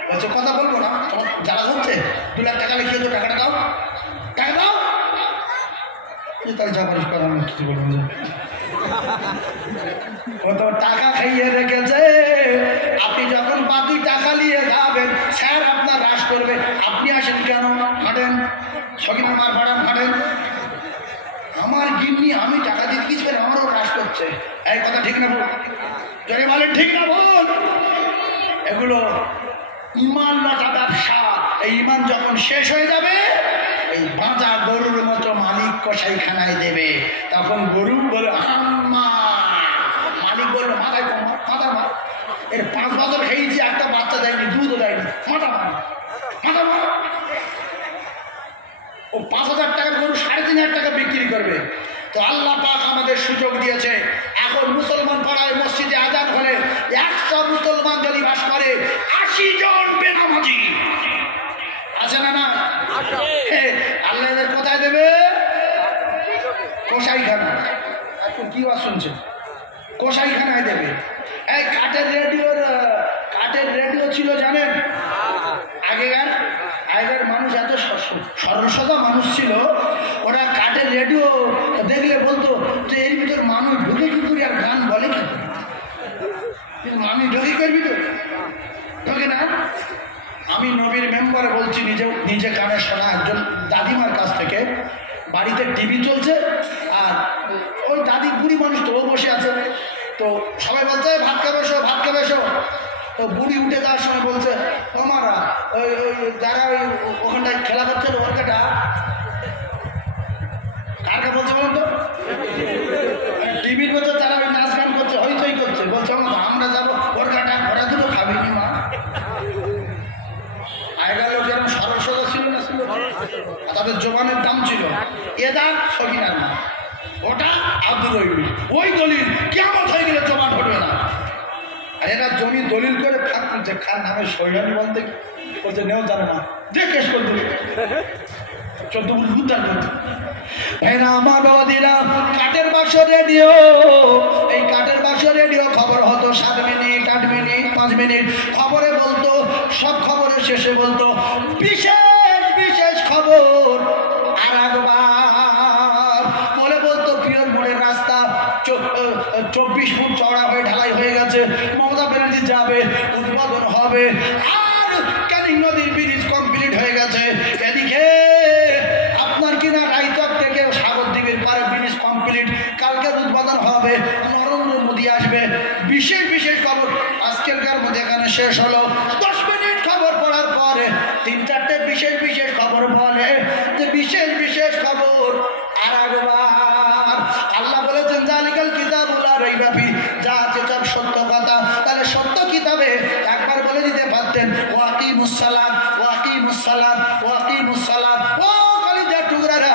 বলছে কথা বলবো না, তোমার যারা হচ্ছে 2 লাখ টাকা লিখিয়ে তো টাকাটা দাও, টাকা দাও। তাহলে যা পারিস কথা আমি কিছু বলবো না, ও তো টাকা খাইয়ে রেখেছে। আপনি যখন বাকি টাকা নিয়ে যাবেন, স্যার আপনার হ্রাস করবে, আপনি আসেন কেন? হাঁটেন সকিনা মার ভাড়ান, হাঁটেন। আমার গিন্নি আমি টাকা দিয়ে দিচ্ছি, আমারও হ্রাস করছে। এই কথা ঠিক না ভুল? যদি বলেন ঠিক না ভুল? এগুলো ইমান লটা ব্যবসা। এই ইমান যখন শেষ হয়ে যাবে, এই বাঁচা গরুর মতো মালিক কসাইখানায় দেবে। তখন গরু বলে আম্মা, মালিক বললো মাথায় কমা, মাথা মার। এর 5 বছর খেয়েছি, একটা বাচ্চা দেয়নি, দুধও দেয়নি, মাথা মার, মাথা মার। ও 5,000 টাকার গরু 3,500 টাকা বিক্রি করবে। তো আল্লাহ পাক আমাদের সুযোগ দিয়েছে। এখন মুসলমান পাড়ায় মসজিদে আজান হলে 100 মুসলমান যদি বাস করে, 80 জন বেনামাজি আছে না? না, আল্লাহ এদের কোথায় দেবে? কসাইখানা। এখন কি ওয়াজ শুনছে? কসাইখানায় দেবে। এই কাঠের রেডিও ছিল জানেন? আগের মানুষ এত সরল সোজা মানুষ ছিল, ওরা কাঠের রেডিও দেখলে বলতো যে এর ভিতর মানুষ ঢুকে কি করি আর গান বলে কি? কিন্তু মানুষ ঢুকে করবি তো, ঢোকে না। আমি নবীর মেম্বারে বলছি, নিজে কানে শোনা একজন দাদিমার কাছ থেকে। বাড়িতে টিভি চলছে, আর ওই দাদি বুড়ি মানুষ তো ও বসে আছে। তো সবাই বলছে ভাত খাবে এসো, ভাত খাবে এসো। তো বুড়ি উঠে যাওয়ার সময় বলছে আমারা ওই যারা ওই ওখানটায় খেলা করছে ওরকাটা কারকে বলছে বলুন তো? টিভির মধ্যে তারা ওই নাচ গান করছে, হইচই করছে। বলছে আমরা যাবো ওরকাটা, ওরা দুটো খাবিনি মা। আগেকার লোক যেরকম সরল সোজা ছিল না, ছিল তাদের জবানের দাম ছিল। এদার সকিনার মা, ওটা আব্দুর রহিম। ওই দলিল কিয়ামত হয়ে গেলে জবান ঘটবে না। আর এরা জমি দলিল করে ফাঁক করছে, খান নামে সৈরানি বলতে বলছে নেও জানে না, যে কেস করতে 14 উদ্ধার করতে। আমার বাবা দিলাম কাঠের বাক্স রেডিও। এই কাঠের বাক্স রেডিও খবর হতো 7 মিনিট, 8 মিনিট, 5 মিনিট। খবরে বলতো, সব খবরের শেষে বলতো বিশেষ বিশেষ খবর। আর একবার বলে বলতো পিওর মোড়ের রাস্তা 24 ফুট চওড়া হয়ে ঢালাই হয়ে গেছে, মমতা ব্যানার্জি যাবে, উদ্বোধন হবে। আর ক্যানিং নদীর ব্রিজ কমপ্লিট হয়ে গেছে। এদিকে আপনার কিনা রায়চক থেকে সাগরদ্বীপের পারে ব্রিজ কমপ্লিট, কালকে উদ্বোধন হবে, নরেন্দ্র মোদী আসবে। বিশেষ বিশেষ খবর আজকেরকার মধ্যে এখানে শেষ হলো। 10 মিনিট খবর পড়ার পরে 3-4টে বিশেষ বিশেষ খবর বলে যে বিশেষ বিশেষ খবর। আর একবার আল্লাহ বলেছেন জালিকাল কিতাবুল লা রাইবা ফি, যা আছে সব সত্য কথা। তাহলে সত্য কিতাবে একবার বলে দিতে পারতেন ওয়াকিমুস সালাত, ওয়াকিমুস সালাত, ওয়াকিমুস সালাত। ও কলিজার টুকরারা,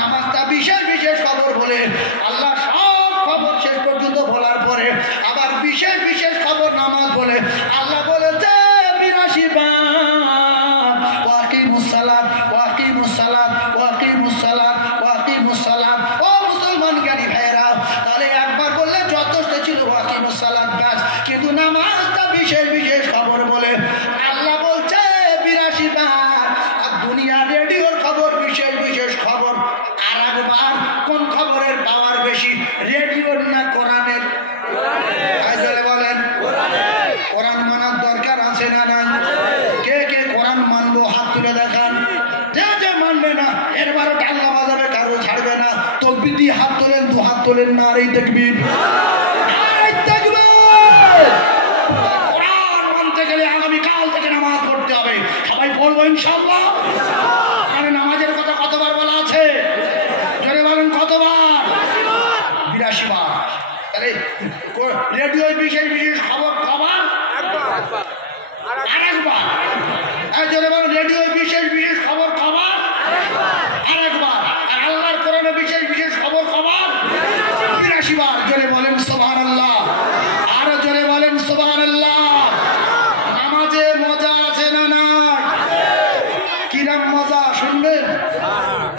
নামাজটা বিশেষ বিশেষ খবর বলে আল্লাহ সব খবর শেষ পর্যন্ত বলার পরে আবার বিশেষ বিশেষ খবর নামাজ বলে আল্লাহ বলেছে 82 বার ওয়াকিমুস সালাত, ওয়াকিমুস সালাত, ওয়াকিমুস সালাত, ওয়াকিমুস সালাত। ও মুসলমান জ্ঞানী ভাইয়েরা, তাহলে একবার বললে যথেষ্ট ছিল ওয়াকিমুস সালাত ব্যাস। কিন্তু নামাজটা বিশেষ বিশেষ খবর বলে আল্লাহ বলছে 82 বার। আর দুনিয়া রেডিওর খবর বিশেষ বিশেষ খবর। আর একবার কোন খবরের পাওয়ার বেশি, রেডিওর না কোরআনের? বলেন কোরআন মানার দরকার আছে না নাই? কে কে কোরআন মানবো হাত তুলে দেখান। যে মানবে না এর 12টা আল্লাহ বাজাবে, কারো ছাড়বে না। তকবীর দিয়ে হাত তোলেন, 2 হাত তোলেন না। আর এই তাকবীর, কোরআন মানতে গেলে আগামীকাল থেকে নামাজ পড়তে হবে। সবাই পড়বো ইনশাআল্লাহ। মানে নামাজের কথা কতবার বলা আছে? জোরে বলেন কতবার? 82 বার। তাহলে রেডিও বিশেষ বিশেষ খবর কবার? আরেকবার। জোরে বলেন রেডিও বিশেষ বিশেষ খবর কবার? আরেকবার। আর আল্লাহর কোরআনে বিশেষ বিশেষ খবর কবার? 82 বার। জোরে বলেন সুবহানাল্লাহ। আরো জোরে বলেন সুবহানাল্লাহ। নামাজে মজা আছে না নাই? কিরম মজা শুনবেন?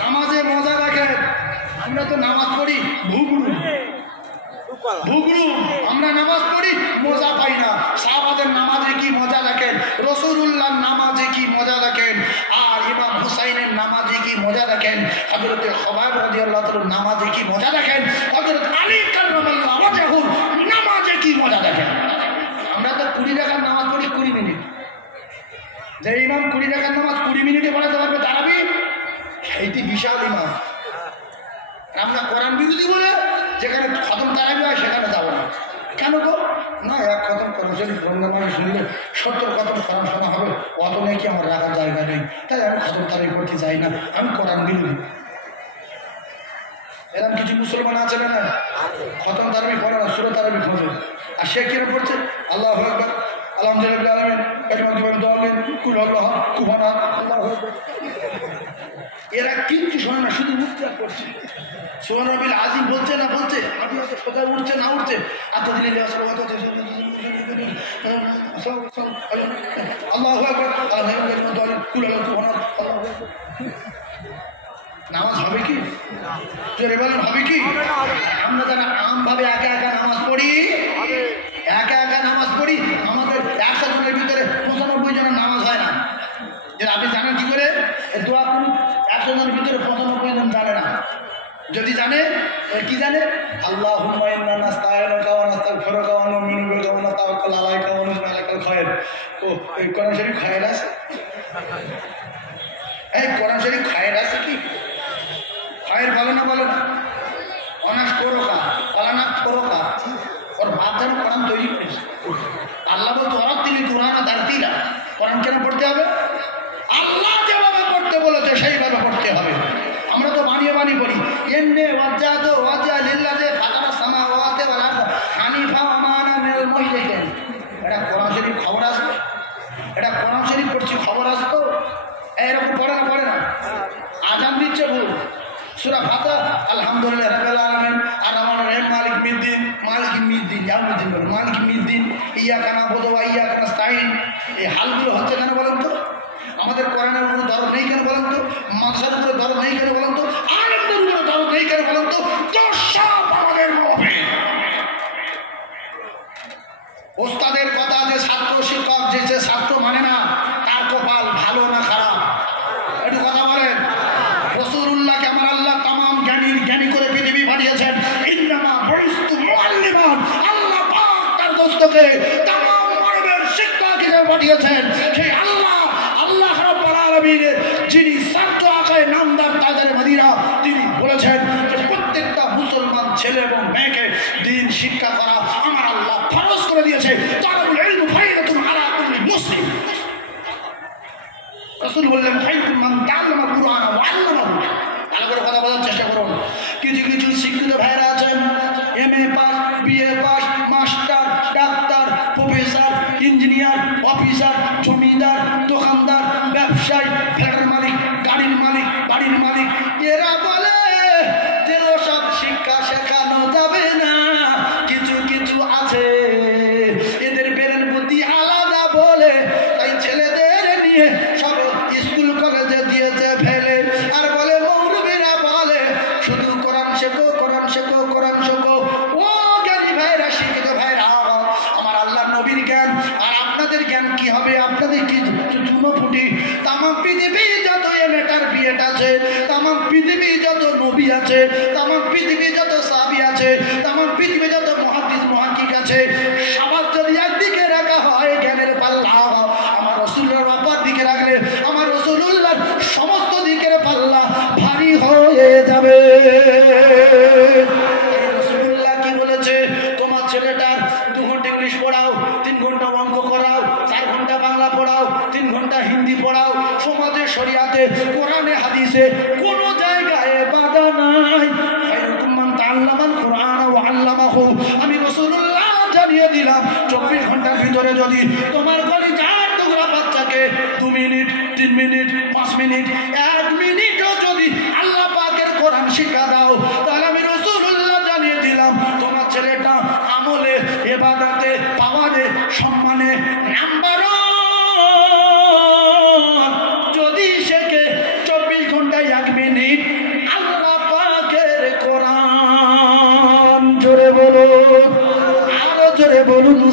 নামাজে মজা রাখেন। আমরা তো নামাজ পড়ি ভুগলু আমরা নামাজ পড়ি মজা পাই না। সাহাবাদের নামাজে কি মজা দেখেন, রাসূলুল্লাহর নামাজে কি মজা দেখেন, আর ইমাম হুসাইনের নামাজে কি মজা দেখেন, হযরত খুবাইব রাদিয়াল্লাহু তাআলার নামাজে কি মজা দেখেন, হযরত আলী কাররামাল্লাহু ওয়াজহু নামাজে কি মজা দেখেন। আমরা তো 20 রাকাত নামাজ পড়ি 20 মিনিট, যে ইমাম 20 রাকাত নামাজ 20 মিনিটে পড়াতে পারবে তারাবি, এইটি বিশাল ইমাম। আমরা কোরআন বিরোধী বলে যেখানে খতম তারাবি হয় সেখানে যাবো না। কেন গো? না, এক খতম কোরআন শরীফ বন্ধমানে শুনলে 70 খতম কোরআন শোনা হবে, অত নেই কি আমার রাখার জায়গা নেই, তাই আমি খতম তারাবি করতে চাই না, আমি কোরআন বিরোধী। এরকম কিছু মুসলমান আছে না, খতম তারাবি পড়ে না, সূরা তারাবি খোঁজে, আর সে কিরকম পড়ছে আল্লাহু আকবার আলহামদুলিল্লাহ আলামিন কালিমাতুন দাওয়ামিন কুল আল্লাহ কুবহানাল্লাহ আল্লাহু আকবার। এরা কিচ্ছু শোনে না, শুধু মুক্তা করছে। সুবহান রাব্বিল আযীম বলছে না বলছে, আমি হয়তো কোথায় উঠছে না উঠছে, এত দিনে আল্লাহু আকবার কুল আল্লাহ কুবহানাল্লাহ। নামাজ হবে কি? জোরে বলেন হবে কি? আমরা যারা আমভাবে একা একা নামাজ পড়ি, একা একা নামাজ পড়ি, আমাদের 100 জনের ভিতরে 95 জনের নামাজ হয় না। যে আপনি জানেন কি করে? দোয়া করুন, 100 জনের ভিতরে 95 জন জানে না। যদি জানে কি জানে, আল্লাহুম্মা ইন্না নাস্তাইনুকা ওয়া নাস্তাগফিরুকা ওয়া নু'মিনু বিকা ওয়া নাতাওয়াক্কালু আলাইকা ওয়া নুসল্লি আলাইকাল খায়র। ও এই কোরআন শরীফ খায়র আছে? এই কোরআন শরীফ খায়র আছে কি? খায়র বলে না বলে না, অনাস করোকা পালানা করোকা, ওর বাপ যেন কোরআন তৈরি করেছে। আল্লাহ বলতো ওরা তিনি কোরআন দাঁড়তিলা, কোরআন কেন পড়তে হবে? আল্লাহ যেভাবে পড়তে বলেছে সেইভাবে পড়তে হবে। আমরা তো বানিয়ে বানিয়ে পড়ি, এমনি ওয়াজ্জাতু ওয়াজহা লিল্লাযী ফাতারাস সামাওয়াতি ওয়াল আরদ হানিফা ওয়া মা আনা মিনাল মুশরিকিন। এটা কোরআন শরীফ খবর আছে? এটা কোরআন শরীফ পড়ছি খবর আছে তো? এরকম পড়ে না পড়ে না, আজান দিচ্ছে ভুল। সূরা ফাতিহা আলহামদুলিল্লাহ রাব্বিল আলামিন আর রহমানির রহিম মালিক মিদ্দিন, মালিক মিদ্দিন ইয়াউমিদ্দিন, মালিক মিদ্দিন ইয়াকা নাবুদু ওয়া ইয়াকা নাস্তাইন। এই হালগুলো হচ্ছে কেন বলেন তো? আমাদের কোরআনের উপর দরদ নেই কেন বলেন তো? মাদ্রাসার উপরে দরদ নেই কেন বলেন তো? আলেমদের উপরে দরদ নেই কেন বলেন তো? সব আমাদের হবে। ওস্তাদের কথা যে ছাত্র শিক্ষক যে ছাত্র মানে না, তার কপাল ভালো না খারাপ? একটু কথা বলেন। রাসূলুল্লাহকে আমার আল্লাহ তামাম জ্ঞানী করে পৃথিবী পাঠিয়েছেন। ইন্নামা বুইস্তু মুআল্লিমান, আল্লাহ পাক তার দোস্তকে তামাম মানবের শিক্ষক হিসেবে পাঠিয়েছেন। সেই আল্লাহ রাব্বুল আলামিন যিনি ছাত্র আকারে নামদার তাদের মদিনা, তিনি বলেছেন যে প্রত্যেকটা মুসলমান ছেলে এবং মেয়েকে দ্বীন শিক্ষা করা আমার আল্লাহ ফরজ করে দিয়েছে। তালাবুল ইলম ফারিদাতুন আলা কুল্লি মুসলিম। রাসূল বললেন খায়রুম মান তাআল্লামা কুরআন ওয়া আল্লামাহু। ভালো করে কথা বলার চেষ্টা করুন। কিছু কিছু শিক্ষিত ভাইরা আছেন, MA pass, BA pass, master, doctor, professor, engineer, officer, জমিদার, দোকানদার, ব্যবসায়ী, ফ্ল্যাটের মালিক, গাড়ির মালিক, বাড়ির মালিক, এরা বলে যে সব শিক্ষা শেখানো যাবে না। কিছু কিছু আছে এদের ব্রেন বুদ্ধি আলাদা বলে তাই ছেলেদের নিয়ে সব স্কুল কলেজে দিয়েছে ফেলে, আর বলে মৌলবীরা বলে শুধু কোরআন শেখো কোরআন শেখো কোরআন শেখো। ও জ্ঞানী ভাইরা, শিক্ষিত ভাইরা, আমার আল্লাহ নবীর জ্ঞান আর আপনাদের জ্ঞান কি হবে? আপনাদের কি চুনো ফুটি? তামাম পৃথিবী যত এমেটার বিয়েট আছে, তামাম পৃথিবী যত নবী আছে, তামাম পৃথিবী যত সাহাবী আছে, তামাম পৃথিবী যত মুহাদ্দিস মুহাক্কিক আছে, সবার যদি একদিকে রাখা হয় জ্ঞানের পাল্লা, আমার রাসূলের অপর দিকে রাখলে আমার রাসূলুল্লাহর সমস্ত দিকের পাল্লা ভারী হয়ে যাবে। রাসূলুল্লাহ কি বলেছে? তোমার ছেলেটার 2 ঘন্টা ইংলিশ পড়াও, 3 ঘন্টা অঙ্ক করাও, 4 ঘন্টা বাংলা পড়াও, 3 ঘন্টা হিন্দি পড়াও। সমাজে শরিয়াতে কোরআনে হাদিসে কোনো জায়গায় বাধা নাই। খায়রুকুম মান তাআল্লামাল কুরআন ওয়া আল্লামাহু। আমি রাসূলুল্লাহ জানিয়ে দিলাম 24 ঘন্টার ভিতরে যদি তোমার কলিজার টুকরা বাচ্চাকে 2 মিনিট, 3 মিনিট, 5 মিনিট, 1 মিনিটও যদি আল্লাহ পাকের কোরআন শিক্ষা দাও, তাহলে আমি রাসূলুল্লাহ জানিয়ে দিলাম তোমার ছেলেটা আমলে, ইবাদতে, পাওয়ারে, সম্মানে নাম্বার যদি শেখে 24 ঘন্টায় 1 মিনিট আল্লাহ পাকের কোরআন। জোরে বলুন।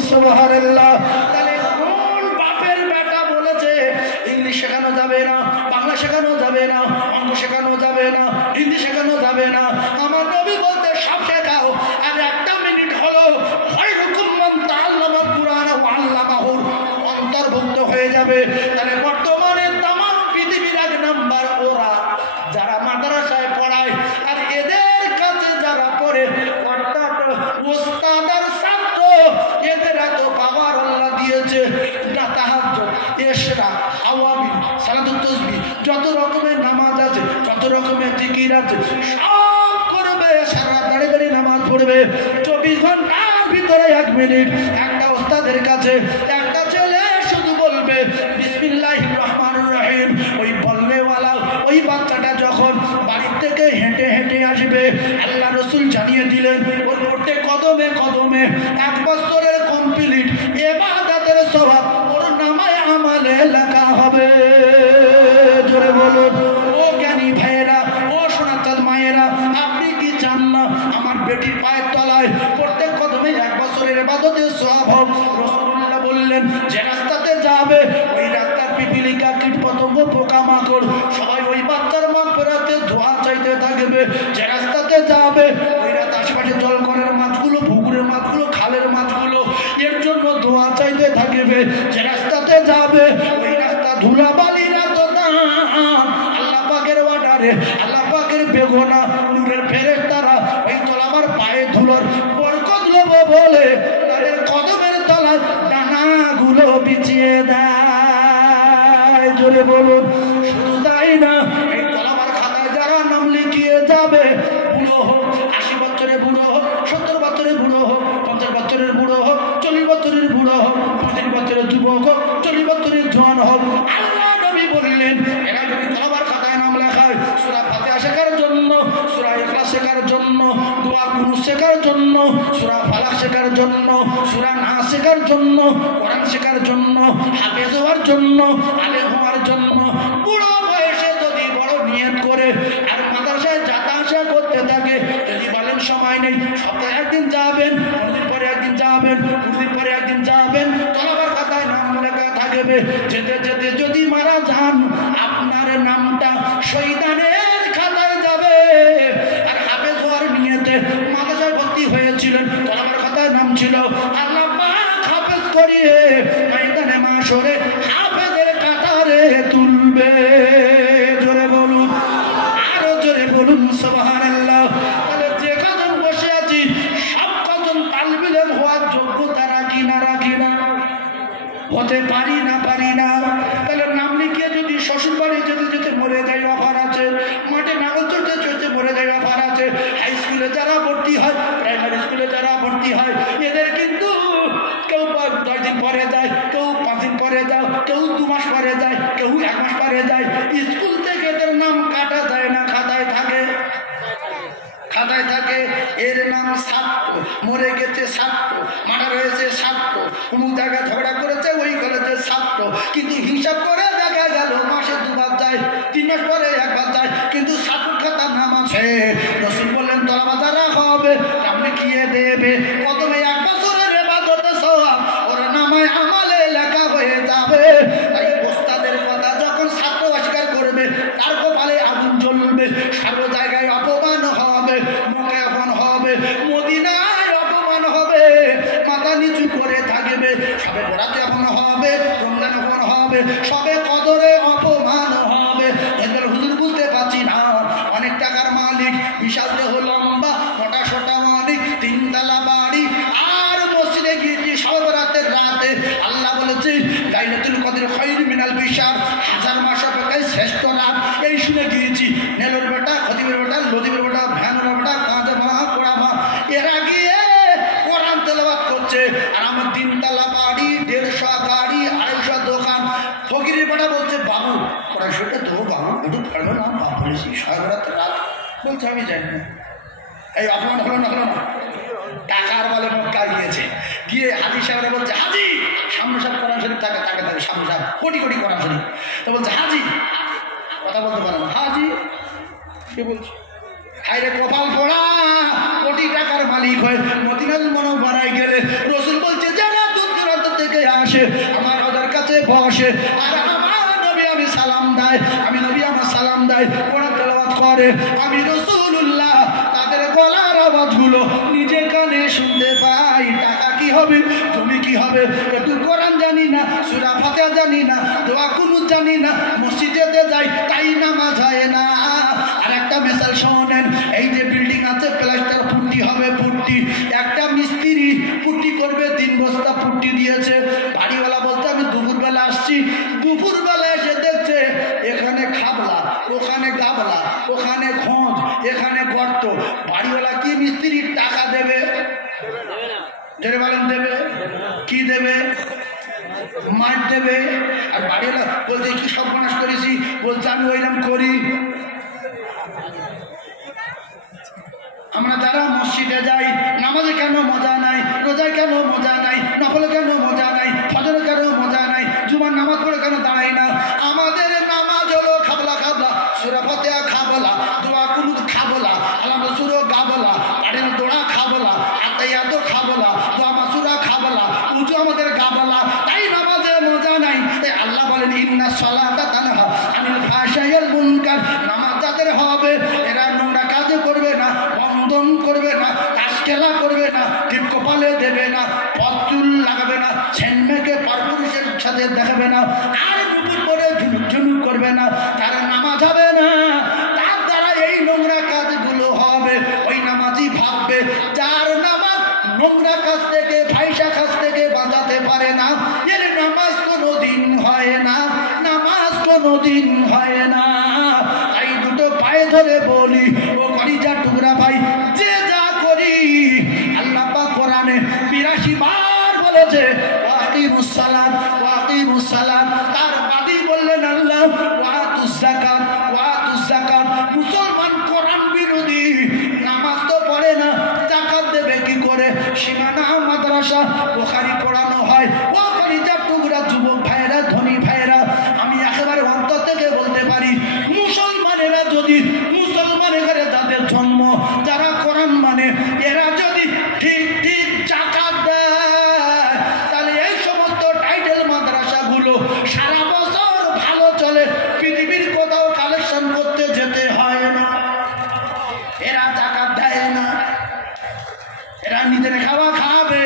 সুবহানাল্লাহ। তাহলে কোন বাপের বেটা বলেছে ইংলিশ শেখানো যাবে না, বাংলা শেখানো যাবে না, অঙ্ক শেখানো যাবে না, হিন্দি শেখানো যাবে না? আমার নবী বলতে সব শেখাও। আর একটা মিনিট হলো খায়রুকুম মান তাআল্লামাল কুরআন ওয়া আল্লামাহু অন্তর্ভুক্ত হয়ে যাবে। তাহলে বর্তমানে তামাম পৃথিবীর এক নাম্বার ওরা যারা মাদ্রাসায় পড়ায়, আর এদের কাছে যারা পড়ে অর্থাৎ ওস্তাদ আর ছাত্র, এদের এত পাওয়ার আল্লাহ দিয়েছে না। তাহাজ্জুদ, ইশরা, আওয়াবিন, সালাতুত তাসবিহ, যত রকমের নামাজ আছে, যত রকমের জিকির আছে, সব করবে। সারা দাঁড়িয়ে দাঁড়িয়ে নামাজ পড়বে। 24 ঘন্টার ভিতরে 1 মিনিট একটা ওস্তাদের কাছে একটা ছেলে শুধু বলবে বিসমিল্লাহির রহমানির রহিম। ওই বললেওয়ালা ওই বাচ্চাটা যখন বাড়ির থেকে হেঁটে হেঁটে আসবে, আল্লাহ রসুল জানিয়ে দিলেন ওর উঠতে কদমে কদমে 1 বছরের কমপ্লিট ইবাদতের সওয়াব ওর নামায় আমালে লেখা হবে। জোরে বলুন। ও জ্ঞানী ভাইয়েরা, ও সোনাচাঁদ মায়েরা, আপনি কি চান না আমার বেটির পায়ের তলায় প্রত্যেক কদমে 1 বছরের ইবাদতের সওয়াব হোক? রাসূলুল্লাহ বললেন যে রাস্তাতে যাবে ওই রাস্তার পিপিলিকা, কীট পতঙ্গ, পোকামাকড় সবাই ওই বাচ্চার মাগফিরাতে দোয়া চাইতে থাকবে। যে রাস্তাতে যাবে ওই রাত আশেপাশে জলকরের মাছগুলো, পুকুরের মাছগুলো, খালের মাছগুলো এর জন্য দোয়া চাইতে থাকবে। যে রাস্তাতে যাবে ওই রাস্তা ধুলাবালিরা তো দান আল্লাহ পাকের অর্ডারে, আল্লাহ পাকের বেগুনা নূরের ফেরেশতারা ওই তলাবার পায়ে ধুলোর বরকত লব বলে তাদের কদমের তলায় ডানাগুলো বিছিয়ে দেয়। জোরে বলুন। শুধু তাই না, এই তলাবার খাতায় যারা নাম লিখিয়ে যাবে, বুড়ো হোক, 80 বছরের বুড়ো হোক, 70 বছরের বুড়ো হোক, 50 বছরের বুড়ো হোক, 40 বছরের বুড়ো হোক, 35 বছরের যুবক হোক, 40 বছরের জওয়ান হোক, আল্লাহ নবী বললেন এরা যদি তলাবার খাতায় নাম লেখায় সূরা ফাতিহা শেখার জন্য, সূরা ইখলাস শেখার জন্য, দোয়া কুনুত শেখার জন্য, সূরা ফালাক শেখার জন্য, সূরা নাস শেখার জন্য, কোরআন শেখার জন্য, হাফেজ হওয়ার জন্য, আলেম হওয়ার জন্য, বুড়ো বয়সে যদি বড় নিয়ত করে আর মাদ্রাসায় যাতা আসা করতে থাকে, যদি বলেন সময় নেই, সপ্তাহে 1 দিন যাবেন, 15 দিন পরে 1 দিন যাবেন, 20 দিন পরে 1 দিন যাবেন, তলাবার খাতায় নাম লেখা থাকবে। যেতে যেতে যদি মারা যান আপনার নামটা শহীদানের খাতায় যাবে। আর হাফেজ হওয়ার নিয়তে মাদ্রাসায় ভর্তি হয়েছিলেন, তলাবার খাতায় নাম ছিল, আল্লাহ পাক হাফেজ করিয়ে ময়দানে মাশরে হাফেজের কাতারে তুলবে। জোরে বলুন, আরো জোরে বলুন সুবহানাল্লাহ। তাহলে যে কজন বসে আছি সব কজন তালিবে ইলম হওয়ার যোগ্যতা রাখি না? রাখি না? হতে পারি না? পারি না? তাহলে নাম লিখিয়ে যদি শ্বশুর বাড়ি যেতে যেতে মরে যায় অফার আছে, মাঠে নাগল চড়তে চড়তে মরে যায় অফার আছে, হাই স্কুলে যারা ভর্তি হয়, প্রাইমারি স্কুলে যারা ভর্তি হয়, এদের কিন্তু কেউ 10 দিন পরে যায়, কেউ 5 দিন পরে যায়, কেউ 2 মাস পরে যায়, কেউ 1 মাস পরে যায়। স্কুল থেকে এদের নাম কাটা যায় না, খাতায় থাকে। খাতায় থাকে এর নাম ছাত্র, মরে গেছে ছাত্র, মার্ডার হয়েছে ছাত্র, অমুক জায়গায় ঝগড়া করেছে ওই কলেজের ছাত্র। কিন্তু হিসাব করে দেখা গেল মাসে 2 বার যায়, 3 মাস পরে 1 বার যায়, কিন্তু ছাত্র খাতার নাম আছে। রাসূল বললেন তলাবাজারা হবে, নাম লিখিয়ে দেবে, প্রথমে 1 বছরের ইবাদতের সওয়াব ওর নামায় আমালে লেখা হয়ে যাবে। তাই ওস্তাদের কথা যখন ছাত্র অস্বীকার করবে তার কপালে আগুন জ্বলবে। সর্ব জায়গায় অপমান হবে, মুখে অপমান হবে, মদিনায় অপমান হবে, মাথা নিচু করে থাকবে, সবে বরাতে অপমান হবে, রমজান অপমান হবে, সবে কদরে অপমান হবে। এদের হুজুর বুঝতে পারছি না, অনেক টাকার মালিক, বিশাল দেহ, লম্বা মোটা সোটা মালিক, 3 তলা বাড়ি, আর মসজিদে গিয়েছি সবে বরাতের রাতে। আল্লাহ বলেছে লাইলাতুল কদর খায়রুম মিনাল বিশার, 1000 মাস অপেক্ষায় শ্রেষ্ঠ রাত। এই শুনে গিয়েছি নেলোর বেটা, খতিবের বেটা, লতিবের বেটা, ভ্যানের বেটা, কাঁচা মা, পোড়া মা, এরা গিয়ে কোরআন তেলাওয়াত করছে। আর আমার 3 তলা বাড়ি, 150 গাড়ি, 250 দোকান। ফকিরের বেটা বলছে বাবু 250টা দেবো বাবু, একটু পারবে না? বাপ বলেছি সবে বরাতের রাত। বলছে আমি জানি না। এই অপমান হলো না? হলো না? টাকার বলে মক্কা গিয়েছে, গিয়ে হাজি সাহেবরা বলছে হাজি, সামনে সাহেব কোরআন শরীফ থাকে থাকে থাকে, সামনে সাহেব কোটি কোটি কোরআন শরীফ। তো বলছে হাজি, কথা বলতে পারে না, হাজি কে বলছে? হাইরে কপাল পোড়া, কোটি টাকার মালিক হয়ে মদিনাতুল মুনাওয়ারায় গেলে রাসূল বলছে যারা বসে আর আমার নবী আমি সালাম দেয়, আমি নবী আমার সালাম দেয়, কোরআন তেলাওয়াত করে, আমি রাসূলুল্লাহ তাদের গলার আওয়াজগুলো নিজে কানে শুনতে পাই। টাকা কি হবে, তুমি কি হবে, একটু কোরআন জানি না, সূরা ফাতিহা জানি না, দোয়া কুনুত জানি না, মসজিদে যাই তাই নামাজ হয় না। আর একটা মিসাল শোনেন, এই যে বিল্ডিং আছে প্লাস্টার পুট্টি হবে, পুট্টি একটা মিস্ত্রি পুট্টি করবে 3 বস্তা পুট্টি দিয়েছে, বাড়িওয়ালা বলতে আমি দুপুরবেলা আসছি, দুপুরবেলা এসে দেখছে এখানে খাবলা, ওখানে গাবলা, ওখানে খোঁজ, এখানে গর্ত। বাড়িওয়ালা কি মিস্ত্রির টাকা দেবে? জেনে বলেন দেবে কি দেবে? মাঠ দেবে। আর বাড়িওয়ালা বলছে কি সর্বনাশ করেছি, বলছে আমি ওইরকম করি। আমরা যারা মসজিদে যাই, নামাজে কেন মজা নাই, রোজায় কেন মজা নাই, নফলে কেন মজা নাই, ফজরে কেন মজা নাই, জুমার নামাজ পড়ে কেন দাঁড়াই না? আমাদের নামাজ হলো খাবলা খাবলা, সূরা ফাতিহা খাবলা, দোয়া কুনুত খাবলা, আলাম সূরা গাবলা, গাড়ির দোড়া খাবলা, আতাইয়াত খাবলা, দোয়া মাসুরা খাবলা, উজু আমাদের গাবলা, তাই নামাজে মজা নাই। তাই আল্লাহ বলেন ইন্না সালাতা তানহা আনিল ফাহশাই ওয়াল মুনকার, নামাজ যাদের হবে এরা নোংরা কাজ করবে না, বন্ধন করবে না, কাজকেলা করবে না, টিপ কপালে দেবে না, পথচুল লাগাবে না, ছেনমেকে পরপুরুষের সাথে দেখাবে না, আর নুপুর করে ঝুনুক ঝুনুক করবে না, তারা নামাজ হবে না। তার দ্বারা এই নোংরা কাজগুলো হবে। ওই নামাজি ভাববে যার নামাজ নোংরা কাজ থেকে, ফাইসা কাজ থেকে বাঁচাতে পারে না, এর নামাজ কোনোদিন হয় না, নামাজ কোনোদিন হয় না। তাই দুটো পায়ে ধরে বলি ও কলিজার টুকরা ভাই, যে যা করি আল্লাহ পাক কোরআনে 82 বার বলেছে ওয়াকিমুস সালাত ওয়াকিমুস সালাত। তার বাদী বললেন আল্লাহ ওয়াতুজ যাকাত ওয়াতুজ যাকাত। মুসলমান কোরআন বিরোধী, নামাজ তো পড়ে না, যাকাত দেবে কি করে? সীমানা মাদ্রাসা বুখারী পড়ানো হয়। ও কলিজার টুকরা যুবক ভাইরা, ধনী ভাইরা, আমি একেবারে অন্তর থেকে বলতে পারি, মুসলমানেরা যদি, মুসলমানের ঘরে যাদের জন্ম, যারা কোরআন মানে, এরা যদি ঠিক ঠিক যাকাত দেয়, তাহলে এই সমস্ত টাইটেল মাদ্রাসাগুলো সারা বছর ভালো চলে, পৃথিবীর কোথাও কালেকশন করতে যেতে হয় না। এরা যাকাত দেয় না, এরা নিজের খাওয়া খাবে,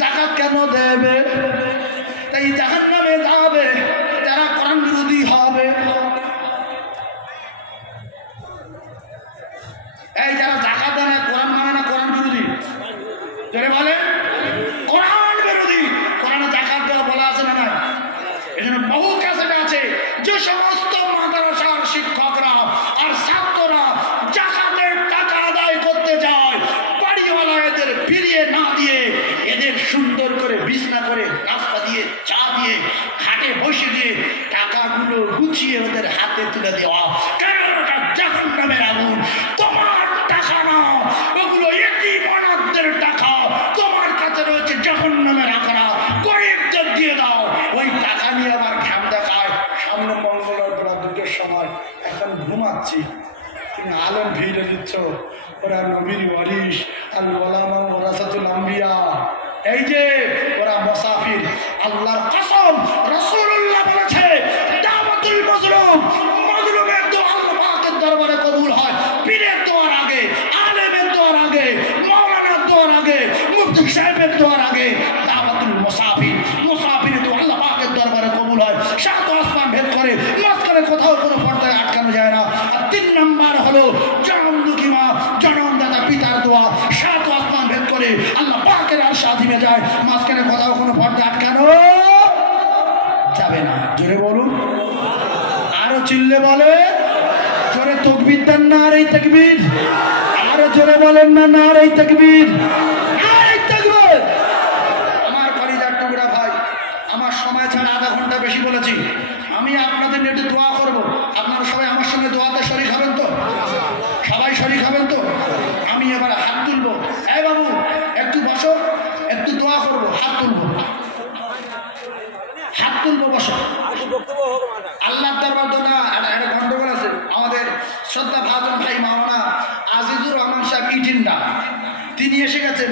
যাকাত কেন দেবে? তাই জাহান্নামে যাবে যারা কোরআন বিরোধী হবে। এই যারা যাকাত দেয় না, কোরআন মানে না, কোরআন বিরোধী, যারা বলে কোরআন বিরোধী, কোরআনে যাকাত দেওয়া বলা আছে না? না, এই জন্য বহু ক্যাসেটে আছে যে সমস্ত মাদ্রাসার শিক্ষকরা আর ছাত্ররা যাকাতের টাকা আদায় করতে যায়, বাড়িওয়ালা এদের ফিরিয়ে না দিয়ে, এদের সুন্দর করে বিছনা করে, রাস্তা দিয়ে, চা দিয়ে, খাটে বসে দিয়ে টাকাগুলো গুছিয়ে ওদের হাতে তুলে দেওয়া। কেন? ওটা জাহান্নামের আগুন। তোমার টাকা না, ওগুলো এতিম অনাথদের টাকা, তোমার কাছে রয়েছে জাহান্নামের আখড়া, গরিবদের দিয়ে দাও। ওই টাকা নিয়ে আবার ঘাম দেখায়। সামনে মঙ্গলবার বেলা 2টোর সময়, এখন ঘুমাচ্ছি, তুমি আলেম ভিড়ে দিচ্ছ, ওরা নবীর ওয়ারিস, আর ওলামা ওরাসাতুল আম্বিয়া, এই যে ওরা মুসাফির। আল্লাহর কসম, রাসূলুল্লাহ বলেছে দাওয়াতুল মাজলুম, মাজলুমের দোয়া আল্লাহ পাকের দরবারে কবুল হয় পীরের দোয়ার আগে, আলেমের দোয়ার আগে, মাওলানার দোয়ার আগে, মুফতি সাহেবের দোয়ার আগে। দাওয়াতুল মুসাফির, মুসাফিরের দোয়া আল্লাহ পাকের দরবারে কবুল হয়। 7 আসমান ভেদ করে, মাঝখানে কোথাও কোনো পর্দায় আটকানো যায় না। আর 3 নাম্বার হলো জনমদুখী মা, জনমদাতা পিতার দোয়া, 7 আসমান ভেদ করে আল্লাহ পাকের আরশ আজিমে যায়, মাঝখানে কোথাও কোনো পর্দা আটকানো যাবে না। জোরে বলুন, আরো চিল্লে বলে, জোরে তাকবীর দেন না, আরে তাকবীর, আরো জোরে বলেন না, না আরে তাকবীর, আরে তাকবীর। আমার কলিজার টুকরা ভাই, আমার সময় ছাড়া আধা ঘন্টা বেশি বলেছি। আমি আপনাদের নিয়ে একটু দোয়া করবো, আপনারা সবাই আমার সঙ্গে দোয়াতে শরীক হবেন তো? সবাই শরীক হবেন তো? আমি এবার হাত তুলবো। এই বাবু একটু বসো, একটু দোয়া করবো, হাত তুলবো, হাত তুলবো, বসো। আল্লাহ দরবার দোয়া, একটা গন্ডগোল আছে। আমাদের শ্রদ্ধা ভাজন ভাই মাওলানা আজিজুর রহমান সাহেব ইটিন্ডা, তিনি এসে গেছেন।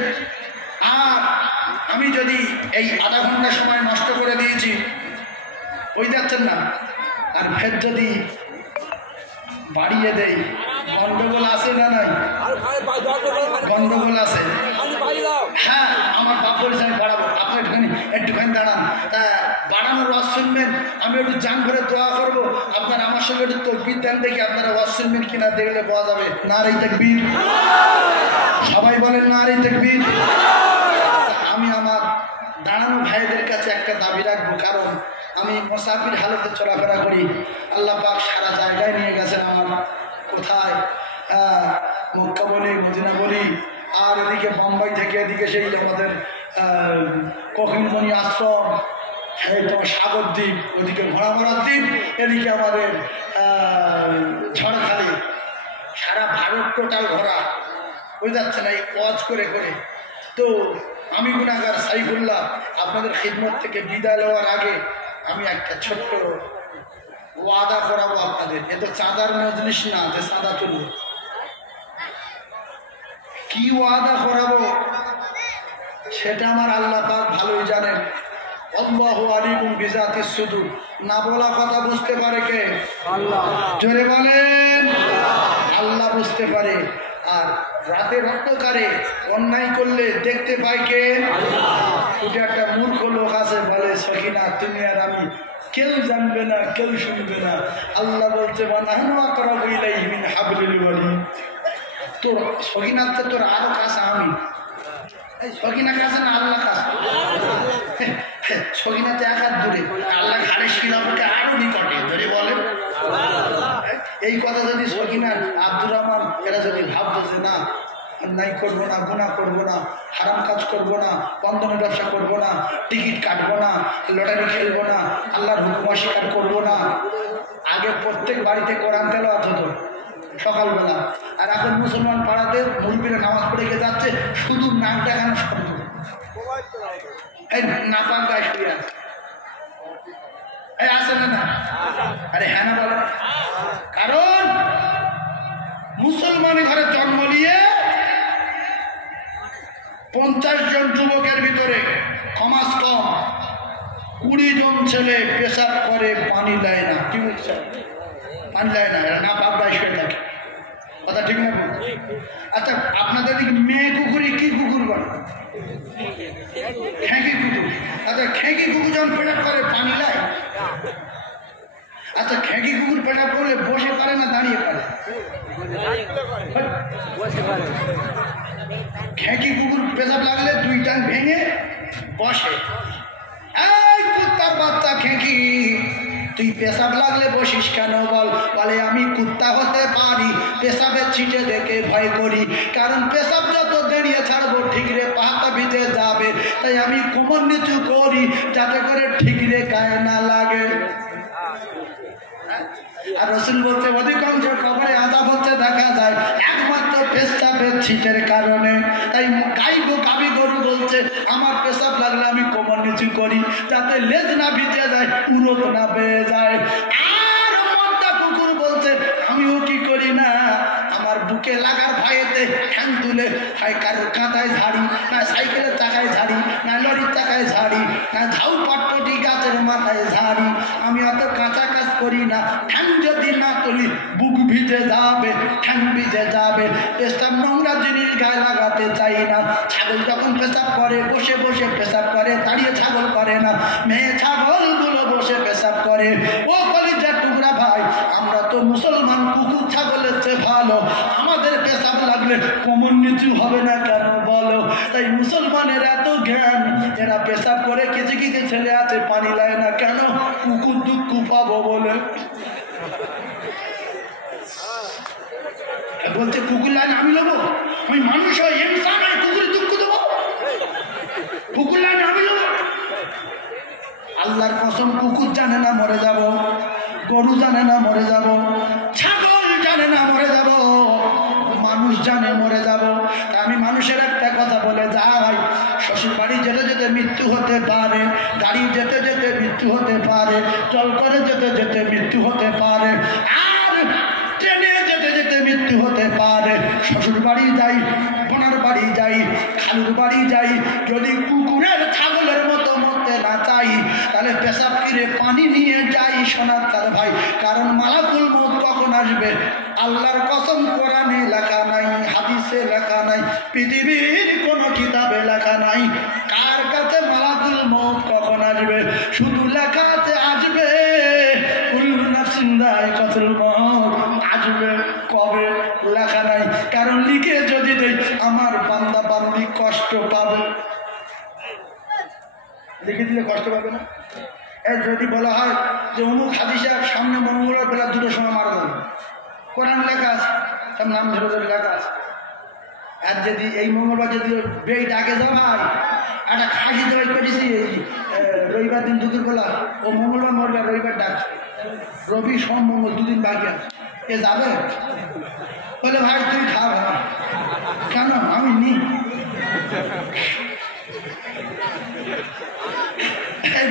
আর আমি যদি এই আধা ঘন্টা সময় নষ্ট করে দিয়েছি, ওই যাচ্ছেন না, আর ফের যদি বাড়িয়ে দেয় গন্ডগোল আছে না নাই? গন্ডগোল আছে। হ্যাঁ, আমার বাপ বলেছে আমি বাড়াবো, আপনি একটুখানি দাঁড়ান। বাড়ানোর ওয়াজ শুনবেন, আমি একটু জান করে দোয়া করবো, আপনারা আমার সঙ্গে একটু তকবীর দেন দেখি আপনারা ওয়াজ শুনবেন কিনা, দেখলে পাওয়া যাবে। নারে তাকবীর, সবাই বলেন নারে তাকবীর। আমি আমার দাঁড়ানো ভাইদের কাছে একটা দাবি রাখবো, কারণ আমি মুসাফির হালতে চলাফেরা করি। আল্লাহ পাক সারা জায়গায় নিয়ে গেছেন আমার, কোথায় মক্কা বলি, মদিনা বলি, আর এদিকে বোম্বাই থেকে এদিকে সেই আমাদের ককিলমণি আশ্রম, সেই তোমার সাগর দ্বীপ, ওদিকে ঘোড়ামড়ার দ্বীপ, এদিকে আমাদের ঝড়খালি, সারা ভারত টোটাল ঘোরা বুঝতে যাচ্ছে না এই ওয়াজ করে করে। তো আমি গুনাহগার সাইফুল্লাহ আপনাদের খিদমত থেকে বিদায় নেওয়ার আগে আমি একটা ছোট্ট ওয়াদা করাবো আপনাদের। এ তো চাঁদার মজলিস না যে চাঁদা তুলব, কি ওয়াদা করাবো সেটা আমার আল্লাহ পাক ভালোই জানেন। আল্লাহু আলিমুন বিজাতিস সুদূর, না বলা কথা বুঝতে পারে কে? আল্লাহ। জোরে বলেন, আল্লাহ বুঝতে পারে। আর রাতের অন্ধকারে অন্যায় করলে দেখতে পাই কে? ওটা একটা মূর্খ লোক আছে বলে, সখিনা তুমি আর আমি কেউ জানবে না, কেউ শুনবে না। আল্লাহ বলছে তোর সখিনার তো তোর আরো কাছে আমি, সখিনা কাছে না আল্লাহ কাছে। সখিনাতে এক হাত দূরে, আল্লাহ ঘাড়ে শিলাকে আরো নিকটে ধরে বলে। এই কথা যদি সখিনার আব্দুর রহমান এরা যদি ভাবতো যে না অন্যায় করবো না, গুনাহ করবো না, হারাম কাজ করবো না, বন্ধনের ব্যবসা করবো না, টিকিট কাটবো না, লটারি খেলবো না, আল্লাহর হুকুম অস্বীকার করবো না। আগে প্রত্যেক বাড়িতে কোরআন তেলাওয়াত হতো সকালবেলা, আর এখন মুসলমান পাড়াতে মুরব্বীরা নামাজ পড়ে গিয়ে যাচ্ছে, শুধু নাক দেখানো শব্দ, এই নাপাক গায়ে শুয়ে আছে। এই আসে না? আরে হ্যাঁ না বলো, কারণ মুসলমান ঘরে জন্ম নিয়ে 50 জন যুবকের ভিতরে কমাস কম 20 জন ছেলে পেশাব করে পানি দেয় না। কি বলছে? পানি দেয় না, এরা না পাক গায়ে শুয়ে থাকে। কথা ঠিক না? আচ্ছা আপনাদের দিকে মেয়ে কুকুরি কি কুকুর বলে? খেঁকি কুকুর। আচ্ছা খেঁকি কুকুর যখন পেশাব করে পানি দেয়? আচ্ছা খেঁকি কুকুর পেশাব করলে বসে পারে না দাঁড়িয়ে পারে? খেঁকি কুকুর পেশাব লাগলে 2 টান ভেঙে বসে। এই কুত্তার বাচ্চা খেঁকি, তুই পেশাব লাগলে বসিস কেন বল? বলে আমি কুত্তা হতে পারি, পেশাবের ছিটে দেখে ভয় করি, কারণ পেশাব যত দাঁড়িয়ে ছাড়বো ঠিক রে পাহাড়টা ভিজে যাবে, তাই আমি কোমর নিচু করি যাতে করে ঠিক রে গায়ে না লাগে। আর রসুল বলছে অধিকাংশ কবরে আযাব হচ্ছে দেখা যায় একমাত্র পেশাবের ছিটের কারণে। তাই গাবি গরু বলছে আমার পেশাব লাগলে আমি কোমর নিচু করি যাতে লেজ না ভিজে যায়, উরত না পেয়ে যায়। আর মনটা কুকুর বলছে আমিও কি করি না, আমার বুকে লাগার ভয়েতে ঠ্যাং তুলে হয় কারোর কাঁথায় ঝাড়ি, না সাইকেলের চাকায় ঝাড়ি, না লরির চাকায় ঝাড়ি, না ঝাউ পাটপটি গাছের মাথায় ঝাড়ি। আমি অত কাঁচা কাজ করি না, ঠ্যাং যদি না তুলি বুক ভিজে যাবে, ঠ্যাং ভিজে যাবে। পেশাব নোংরা জিনিস গায়ে লাগাতে চাই না। ছাগল যখন পেশাব করে বসে বসে পেশাব করে, দাঁড়িয়ে ছাগল করে না, মেয়ে ছাগলগুলো বসে পেশাব করে। ও কলিজার টুকরা ভাই, আমরা তো মুসলমান, কুকুর ছাগলের চেয়ে ভালো, আমাদের পেশাব লাগলে কোমর নিচু হবে না কেন বলো? তাই মুসলমানের এত জ্ঞান, এরা পেশাব করে কিছু কিছু ছেলে আছে পানি লাগে না কেন? কুকুর দুঃখ পাবো বলে। বলছে কুকুর লাইন আমি নেবো, আমি মানুষ হয় ইনসান হয়, কুকুরের দুঃখ দেবো? কুকুর লাইন আমি নেবো? আল্লাহর কসম কুকুর জানে না মরে যাব, গরু জানে না মরে যাব, ছাগল জানে না মরে যাব, মানুষ জানে মরে যাব। তা আমি মানুষের একটা কথা বলে যাই, শ্বশুর বাড়ি যেতে যেতে মৃত্যু হতে পারে, গাড়ি যেতে যেতে মৃত্যু হতে পারে, জল করে যেতে যেতে মৃত্যু হতে পারে, আর ট্রেনে যেতে যেতে মৃত্যু হতে পারে। শ্বশুর বাড়ি যাই, বোনার বাড়ি যাই, খালুর বাড়ি যাই, যদি কুকুরের ছাগলের মতো মরতে না চাই তাহলে পেশাব কিরে পানি নিয়ে যাই সোনার তার ভাই, কারণ মালাকুল মউত কখন আসবে আল্লাহর কসম কোরআনে লেখা নাই, হাদিসে লেখা নাই, পৃথিবীর কোনো কিতাবে লেখা নাই কার কাছে মালাকুল মউত কখন আসবে। শুধু লেখাতে আসবে কুল্লু নাফসিন যায়কাতুল মউত, আসবে কবে লেখা নাই। কারণ লিখে যদি দেই আমার বান্দা বান্দি কষ্ট পাবে, লিখে দিলে কষ্ট পাবে না? এই যদি বলা হয় যে অমুক হাদিস সাহেব সামনে মঙ্গলবার বেলা 2টার সময় মারা যাবে, কোরআন লেখা আছে, সব নাম ধরে ধরে লেখা আছে। আর যদি এই মঙ্গলবার যদি বেই ডাকে যাওয়ায় একটা খাসি জবাই করেছি এই রবিবার দিন দুপুরবেলা, ও মঙ্গলবার মরবে, রবিবার ডাকছে, রবি সোম মঙ্গল 2 দিন বাকি আছে, এ যাবে? বলে ভাই তুই খা ভাই। কেন? আমি নি।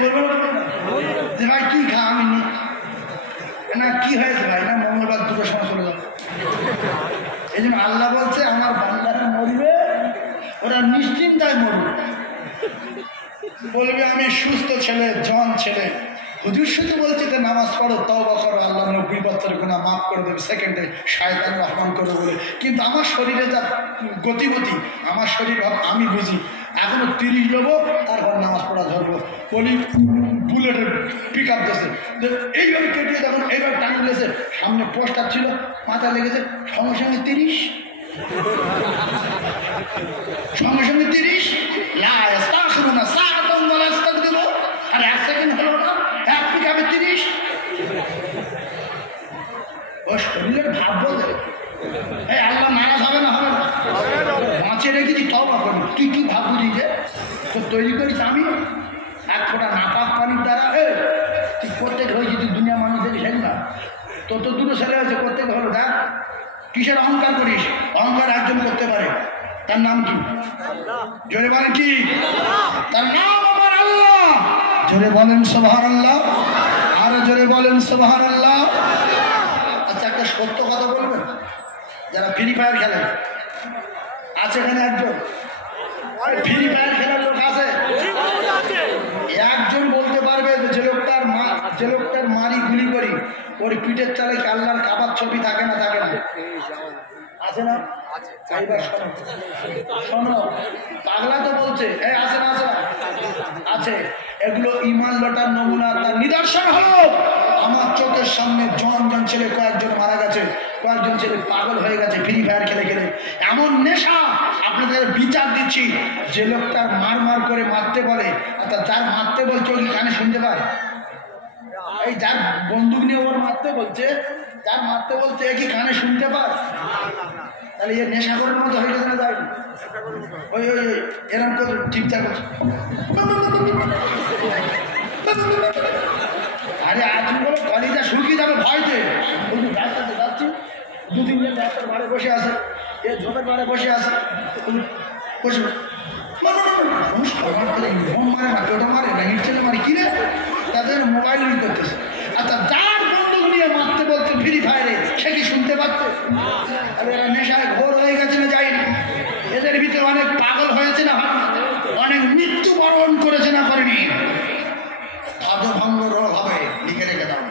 বলবো যে ভাই তুই খা, আমি নি না। কি হয়েছে ভাই? না মঙ্গলবার 2টার সময় চলে যাবে। এই জন্য আল্লাহ বলছে আমার বান্দারা মরবে, ওরা নিশ্চিন্তায় মরবে, বলবে আমি সুস্থ ছেলে, জন ছেলে। হুজুর শুধু বলছে যে নামাজ পড়ো, তওবা করো, আল্লাহ 90 বছরের গুনাহ মাফ করে দেবে, সেকেন্ডে শয়তান রহমান করে বলে। কিন্তু আমার শরীরে যা গতিমতি, আমার শরীর আমি বুঝি, এখনো 30 নেবো, তারপর নামাজ পড়া ধরবো। বলি বুলেটের পিক আপ দিয়েছে, এইভাবে কেটে যখন এইভাবে টান লেগেছে, সামনে পোস্টার ছিল, মাথা লেগেছে, সঙ্গে সঙ্গে 30, সঙ্গে সঙ্গে 30 দেবো। আর 1 সেকেন্ড হলো না, 1 পিক আপে 30। ও শরীরের ভাব বলে এই আল্লাহ নারাজ হবে না? হবে না? বাঁচিয়ে রেখেছি তওবা করবি। তুই কি ভাব বুঝি যে তো তৈরি করিস? আমি 1 ফোঁটা নাপাক পানির দ্বারা তুই প্রত্যেক হয়েছি, তুই দুনিয়া মানুষ দেখিস না, তোর তো 2টো ছেলে হয়েছে, প্রত্যেক হলো। দেখ কিসের অহংকার করিস? অহংকার একজন করতে পারে, তার নাম কি? জোরে বলেন কি? তার নাম আমার আল্লাহ। জোরে বলেন সুবহানাল্লাহ, আরো জোরে বলেন সুবহানাল্লাহ। আচ্ছা একটা সত্য কথা বলবেন, যারা ফ্রি ফায়ার খেলে আছে এখানে একজন? ফ্রি ফায়ার খেলার লোক আছে? একজন বলতে পারবে যে লোকটার মারি গুলি করি ওর পিঠের চালে কি আল্লাহর কাবার ছবি থাকে না? থাকে না? আছে না? এইবার শোনো, পাগলা তো বলছে আছে না? আছে না? আছে। এগুলো ইমান লটার নমুনা, তার নিদর্শন হলো আমার চোখের সামনে জন ছেলে কয়েকজন মারা গেছে, কয়েকজন ছেলে পাগল হয়ে গেছে ফ্রি ফায়ার খেলে খেলে। এমন নেশা, আপনাদের বিচার দিচ্ছি, যে লোকটার মার করে মারতে বলে, অর্থাৎ যার মারতে বলছে ওই কানে শুনতে পায়? এই যার বন্দুক নিয়ে ওর মারতে বলছে, যার মারতে বলছে এ কি কানে শুনতে পায়? তাহলে এর নেশাখোরের মতো হয়ে গেছে না? যায়নি? ওই ওই ওই এরকম করে ঠিকঠাক করছে। আরে আপনি বলো কলিজা শুকিয়ে যাবে ভয়তে। ওই যে রাস্তাতে যাচ্ছি, 2-3 জন রাস্তার বাড়ি বসে আছে, এ ঝোপের বাড়ি বসে আছে, বসে মানুষ কমান করে মন মারে না, কেউটা মারে না, ইট ছেলে মারে কিনে তাদের মোবাইল ইউজ করতেছে। আচ্ছা যার বন্দুক নিয়ে মারতে বলতে ফ্রি ফায়ারে, সে কি শুনতে পাচ্ছে? তাহলে এরা নেশায় ঘোর হয়ে গেছে না? যায়নি? এদের ভিতরে অনেক পাগল হয়েছে না? অনেক মৃত্যুবরণ করেছে না? করেনি? খাদ্যভঙ্গ রোগ হবে, লিখে রেখে দাও,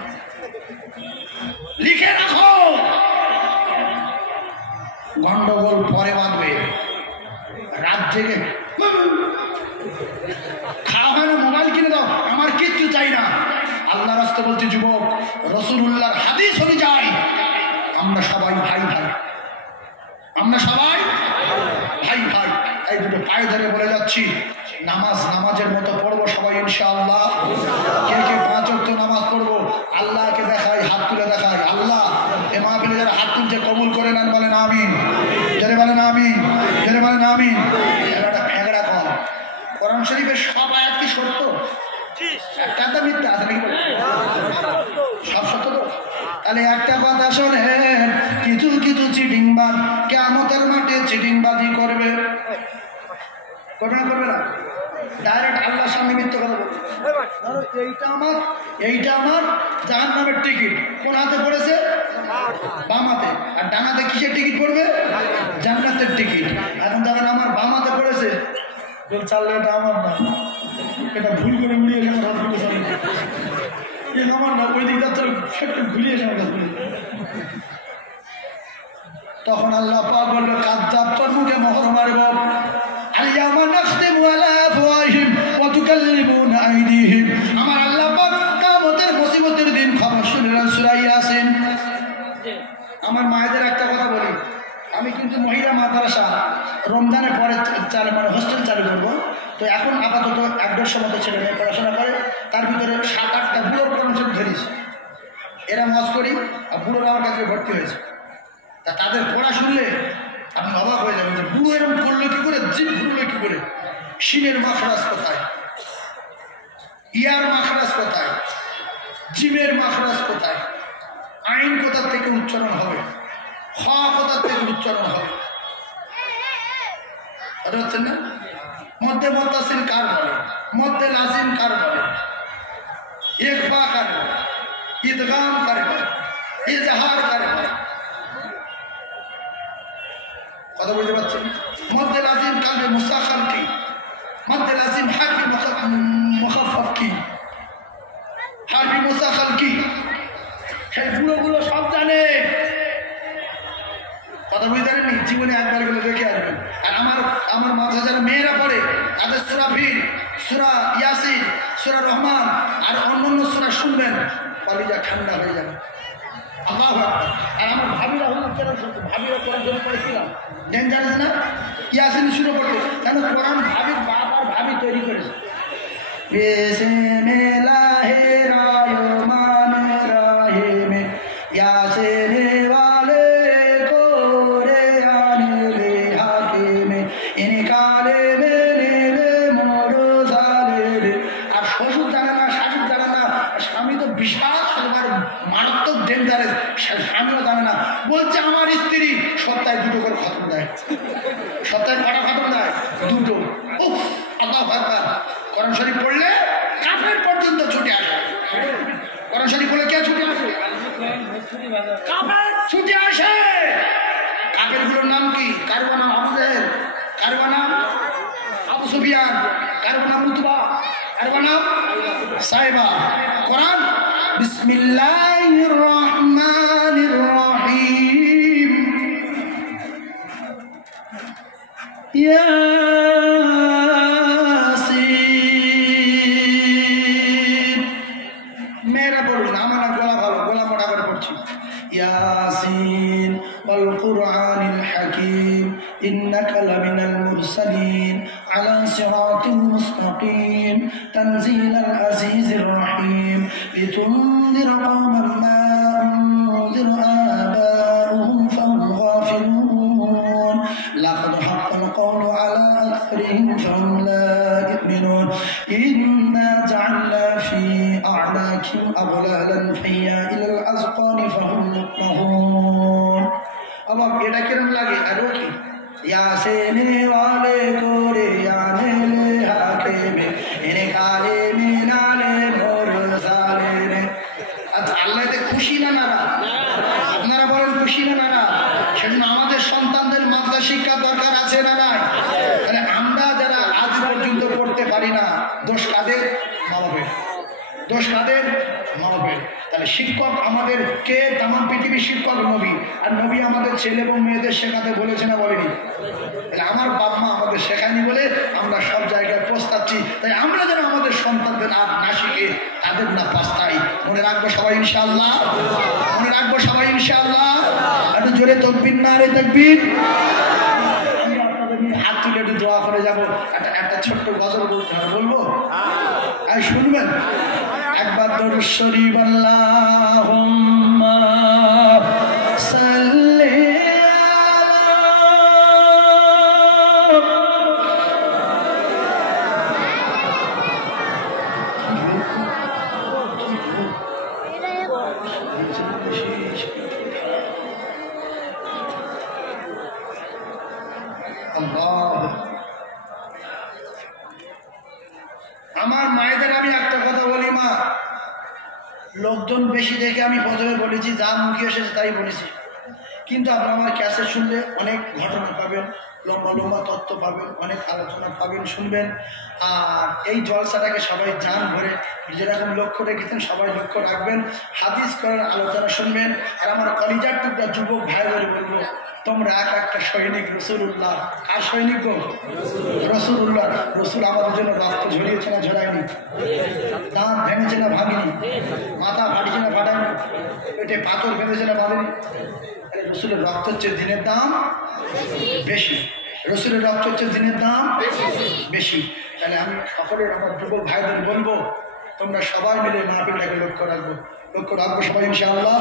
লিখে রাখো, গন্ডগোল পরে বাঁধবে। রাত জেগে খাওয়া হয় না, মোবাইল কিনে দাও, আমার কিচ্ছু চাই না। আল্লাহ রাস্তা বলছে যুবক, রাসূলুল্লাহর হাদিস অনুযায়ী আমরা সবাই ভাই ভাই, আমরা সবাই ভাই ভাই। এই দুটো পায়ে ধরে বলে যাচ্ছি, নামাজের মতো পড়বো সবাই ইনশাআল্লাহ। কে কে 5 ওয়াক্ত নামাজ পড়বো? আল্লাহকে দেখাই, হাত তুলে দেখাই। আল্লাহ এ মাহফিলে যারা হাত তুলছে কবুল করে নেন, বলেন আমিন। যারা বলেন আমিন, যারা বলেন আমিন। একটা ফেগড়া কম। কোরআন শরীফের সব আয়াত কি সত্য? একটা তো মিথ্যা আছে নাকি? সব সত্য তো? তাহলে একটা কথা শোনেন, কিছু কিছু চিটিংবাজ কিয়ামতের মাঠে চিটিংবাজি করবে। করবে না? করবে না? ডাইরেক্ট আল্লাহর সামনে মিথ্যা কথা বলবে। এইটা আমার জাহান্নামের টিকিট। কোন হাতে পড়েছে? বাম হাতে। আর ডান হাতে কিসের টিকিট পড়বে? জান্নাতের টিকিট। এখন দেখেন আমার বাম হাতে পড়েছে, চাললে এটা আমার না, এটা ভুল করে ঘুরিয়ে এসে আমার হাত চাল আমার না, ওই দিক যাচ্ছে ঘুরিয়ে এসে আমার কাছে। তখন আল্লাহ পাক বলল কাজ্জাব, তোর মুখে মোহর মারব। আল-ইয়াওমা নাখতিমু আলা আফওয়াহিহিম ওয়া তুকাল্লিমুনা আইদিহিম। আমার আল্লাহ পাক কিয়ামতের মুসিবতের দিন খবর শুনলেন সূরা ইয়াসিন। আমার মায়েদের একটা কথা বলি, আমি কিন্তু মহিলা মাদ্রাসা রমজানের পরে চালু মানে হোস্টেল চালু করবো। তো এখন আপাতত 1-1.5 মতো ছেলে মেয়ে পড়াশোনা করে, তার ভিতরে 7-8টা বুড়ো কর্মচারী ধরেছি। এরা মজ করি আর বুড়োরা আমার কাছে ভর্তি হয়েছে। তা তাদের পড়া শুনলে আপনি অবাক হয়ে যাবেন যে বুড়ো এরকম করলো কী করে, জিপ ঘুরলো কী করে, শিনের মাখরাজ কোথায়, ইয়ার মাখরাজ কোথায়, জিমের মাখরাজ কোথায়, আইন কোথার থেকে উচ্চারণ হবে, খ কোথার থেকে উচ্চারণ হবে, এটা হচ্ছে না। মধ্যে মুত্তাসিল কার বলে, মধ্যে লাজিম কার বলে, ইকফা কার বলে, ইদগাম কার বলে, ইজহার কার বলে, কথা বুঝতে পারছেন? মধ্যে লাজিম কালবে মুস্তাখাল কি, মধ্যে লাজিম হারফি মুখাফফ কি, হারফি মুস্তাখাল কি, সেই গুলোগুলো সব জানে। কথা বুঝতে পারেননি? জীবনে একবার গুলো দেখে আসবেন। আর আমার মাঝে যারা মেয়েরা পড়ে তাদের সূরা ফিল, সূরা ইয়াসিন, সূরা রহমান আর অন্যান্য সূরা শুনবেন, কলিজা ঠান্ডা হয়ে যাবে। আল্লাহু আকবার। আর আমার ভাবিরা হলো কেন শুনতো, ভাবিরা কোরআন শুরু করেছিলাম জানেন না, ইয়াসিন শুরু করতে, কেন কোরআন ভাবির বাপ আর ভাবি তৈরি করেছে। বিসমিল্লাহির রহমানির রহিম ইয়াসিন ওয়ালে কোরআনিল হাকিম ইনকালে মেনে মুরসালিন। আর শ্বশুর জানে না, শাশুড়ি জানে না, স্বামী তো বিশাল মারাত্মক ডেঞ্জারেস, স্বামীও জানে না, বলছে আমার স্ত্রী সপ্তাহে 2 করে খতম দেয়। সপ্তাহে কটা খতম দেয়? 2। উফ, আল্লাহু আকবার। কোরআন শরীফ পড়লে কাফের পর্যন্ত ছুটে আসে। কোরআন শরীফ পড়লে কে ছুটে আসে? কাফের ছুটে আসে। কাফেরগুলোর নাম কি? কারো নাম আবু জাহেল, কারো নাম আবু সুফিয়ান, কারো নাম উতবা, কারো নাম সাইবা। কোরআন বিসমিল্লাহির রহমানির রহিম ইয়াসিন। মেয়েরা বলুন, আমার না গলা ভালো, গলা মোটা করে পড়ছি। ইয়াসিন ওয়াল কুরআনিল হাকিম ইন্নাকা লামিনাল মুরসালিন আলা সিরাতিল মুস্তাকিম তানজিলাল আজিজির রহিম লিতুনদিরা কওমান মা উনদিরা আবাউহুম ফাহুম গাফিলুন লাকাদ হাক্কাল কওলু আলা আকসারিহিম ফাহুম লা يؤمنون إنا جعلنا في أعناقهم أغلالا فهي إلى الأذقان فهم مقمحون। আমার এটা কিরম লাগে? আরো কি ইয়াসিন ওয়ালে কোরআনিল হাকিম ইনকালে মিনালে মুরসালিন। আচ্ছা, আল্লাহ এতে খুশি না না? আপনারা বলেন খুশি না না? সেজন্য আমাদের সন্তানদের মাদ্রাসা শিক্ষা দরকার আছে না নাই? তাহলে আমরা যারা আজ পর্যন্ত পড়তে পারি না, দোষ কাদের? মা-বাপের। দোষ কাদের? মা-বাপের। তাহলে শিক্ষক আমাদের কে? তামাম পৃথিবীর শিক্ষক নবী। আর নবী আমাদের ছেলে এবং মেয়েদের শেখাতে বলেছে না বলেনি? তাহলে আমার বাপ মা আমাদের শেখায়নি বলে আমরা সব জায়গায় পস্তাচ্ছি। তাই আমরা যেন আমাদের সন্তানদের আর না শিখে তাদের না পাস্তাই। মনে রাখবো সবাই ইনশাআল্লাহ, মনে রাখবো সবাই ইনশাআল্লাহ। একটু জোরে তাকবীর, নারে তাকবীর। হাত তুলে একটু দোয়া করে যাবো। একটা ছোট্ট গজল বলতে হবে, বলবো? আর শুনবেন একবার দরুদ শরীফ। আল্লাহুম্মা সাল্লি আমার মায়েদের আমি একটা কথা বলি, মা, লোকজন বেশি দেখে আমি প্রথমে বলেছি যা মুখে এসেছে তাই বলেছি, কিন্তু আপনার আমার ক্যাসেট শুনলে অনেক ঘটনা পাবেন, লম্বা লম্বা তত্ত্ব পাবেন, অনেক আলোচনা পাবেন, শুনবেন। আর এই জলসাটাকে সবাই জান ভরে যেরকম লক্ষ্য রেখেছেন সবাই লক্ষ্য রাখবেন, হাদিস করার আলোচনা শুনবেন। আর আমার কলিজার টুকরা যুবক ভাইদের বলবো, তোমরা এক একটা সৈনিক রসুল্লাহ। কার সৈনিক গো? রসুল্লাহ। রসুল আমাদের জন্য রক্ত ঝরিয়েছে না ঝরায়নি? দাঁত ভেঙেছে না ভাঙেনি? মাথা ফাটিছে না ফাটায়নি? পেটে পাথর বেঁধেছে না বাঁধেনি? রসুলের রক্ত হচ্ছে দিনের দাম বেশি, রসুলের রক্ত হচ্ছে দিনের দাম বেশি। তাহলে আমি সকলের আমার যুবক ভাইদের বলবো, তোমরা সবাই মিলে মাহফিলটাকে লক্ষ্য রাখবো সবাই ইনশাআল্লাহ।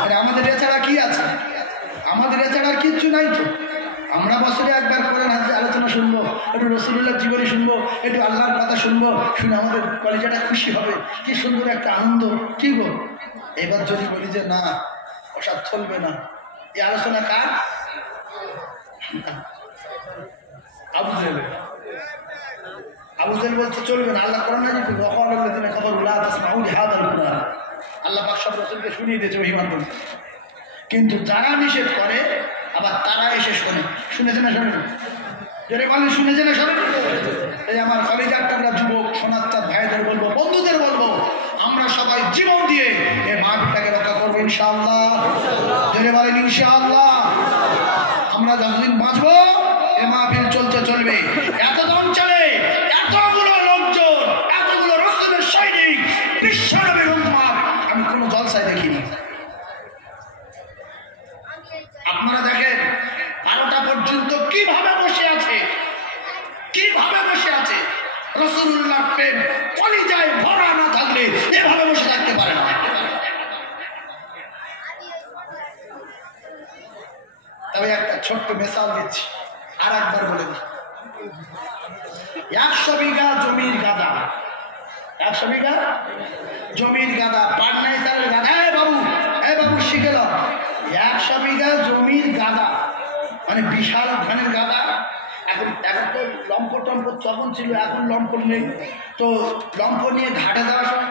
মানে আমাদের এছাড়া কি আছে? আমাদের এছাড়া আর কিচ্ছু নাই তো। আমরা বছরে একবার করে আলোচনা শুনবো, একটু রসুলুল্লাহর জীবনী শুনবো, একটু আল্লাহর কথা শুনবো, শুনে আমাদের কলেজাটা খুশি হবে। কি সুন্দর একটা আনন্দ, কি গো? এবার যদি বলি যে না, ওসব চলবে না, এই আলোচনা কার? আবু জেহেল বলতে চলবে না। আল্লাহ কোরআন নাযিল করেছেন, ওয়াকালাল্লাযীনা কাফারু লা তাসমাউ লিহাযাল কুরআন। আল্লাহ পাক সব রাসূলকে শুনিয়ে দিয়েছে ওহী মাধ্যমে। কিন্তু যারা নিষেধ করে আবার তারা এসে শোনে। শুনেছে না শোনেন? যদি বলেন শুনেছে না শোনেন? এই আমার কলিজার টুকরা যুবক সোনাচ্চা ভাইদের বলবো, বন্ধুদের বলবো, আমরা সবাই জীবন দিয়ে এই মাহফিলটাকে রক্ষা করবো ইনশাআল্লাহ। যদি বলেন ইনশাআল্লাহ। আমরা যতদিন বাঁচবো এই মাহফিল চলবে। এতদিন চলে, এতগুলো লোকজন, এতগুলো রাসূলের সৈনিক, বিশ্বনবীর উম্মত আমি কোনো জলসায় দেখিনি। আপনারা দেখেন 12টা পর্যন্ত কিভাবে বসে আছে, রাসূলুল্লাহর প্রেম কলিজায় ভরা না থাকলে এভাবে বসে থাকতে পারে না। তবে একটা ছোট্ট মিসাল দিচ্ছি, আর একবার বলে দিই। 100 বিঘা জমির গাদা, 100 বিঘা জমির গাদা, পাটনায় চালের গাদা। বাবু শিখে দাও, 100 বিঘা জমির গাদা মানে বিশাল ধানের গাদা। এখন তো লম্প টম্প তখন ছিল, এখন লম্প নেই। তো লম্প নিয়ে ঘাটে যাওয়ার সময়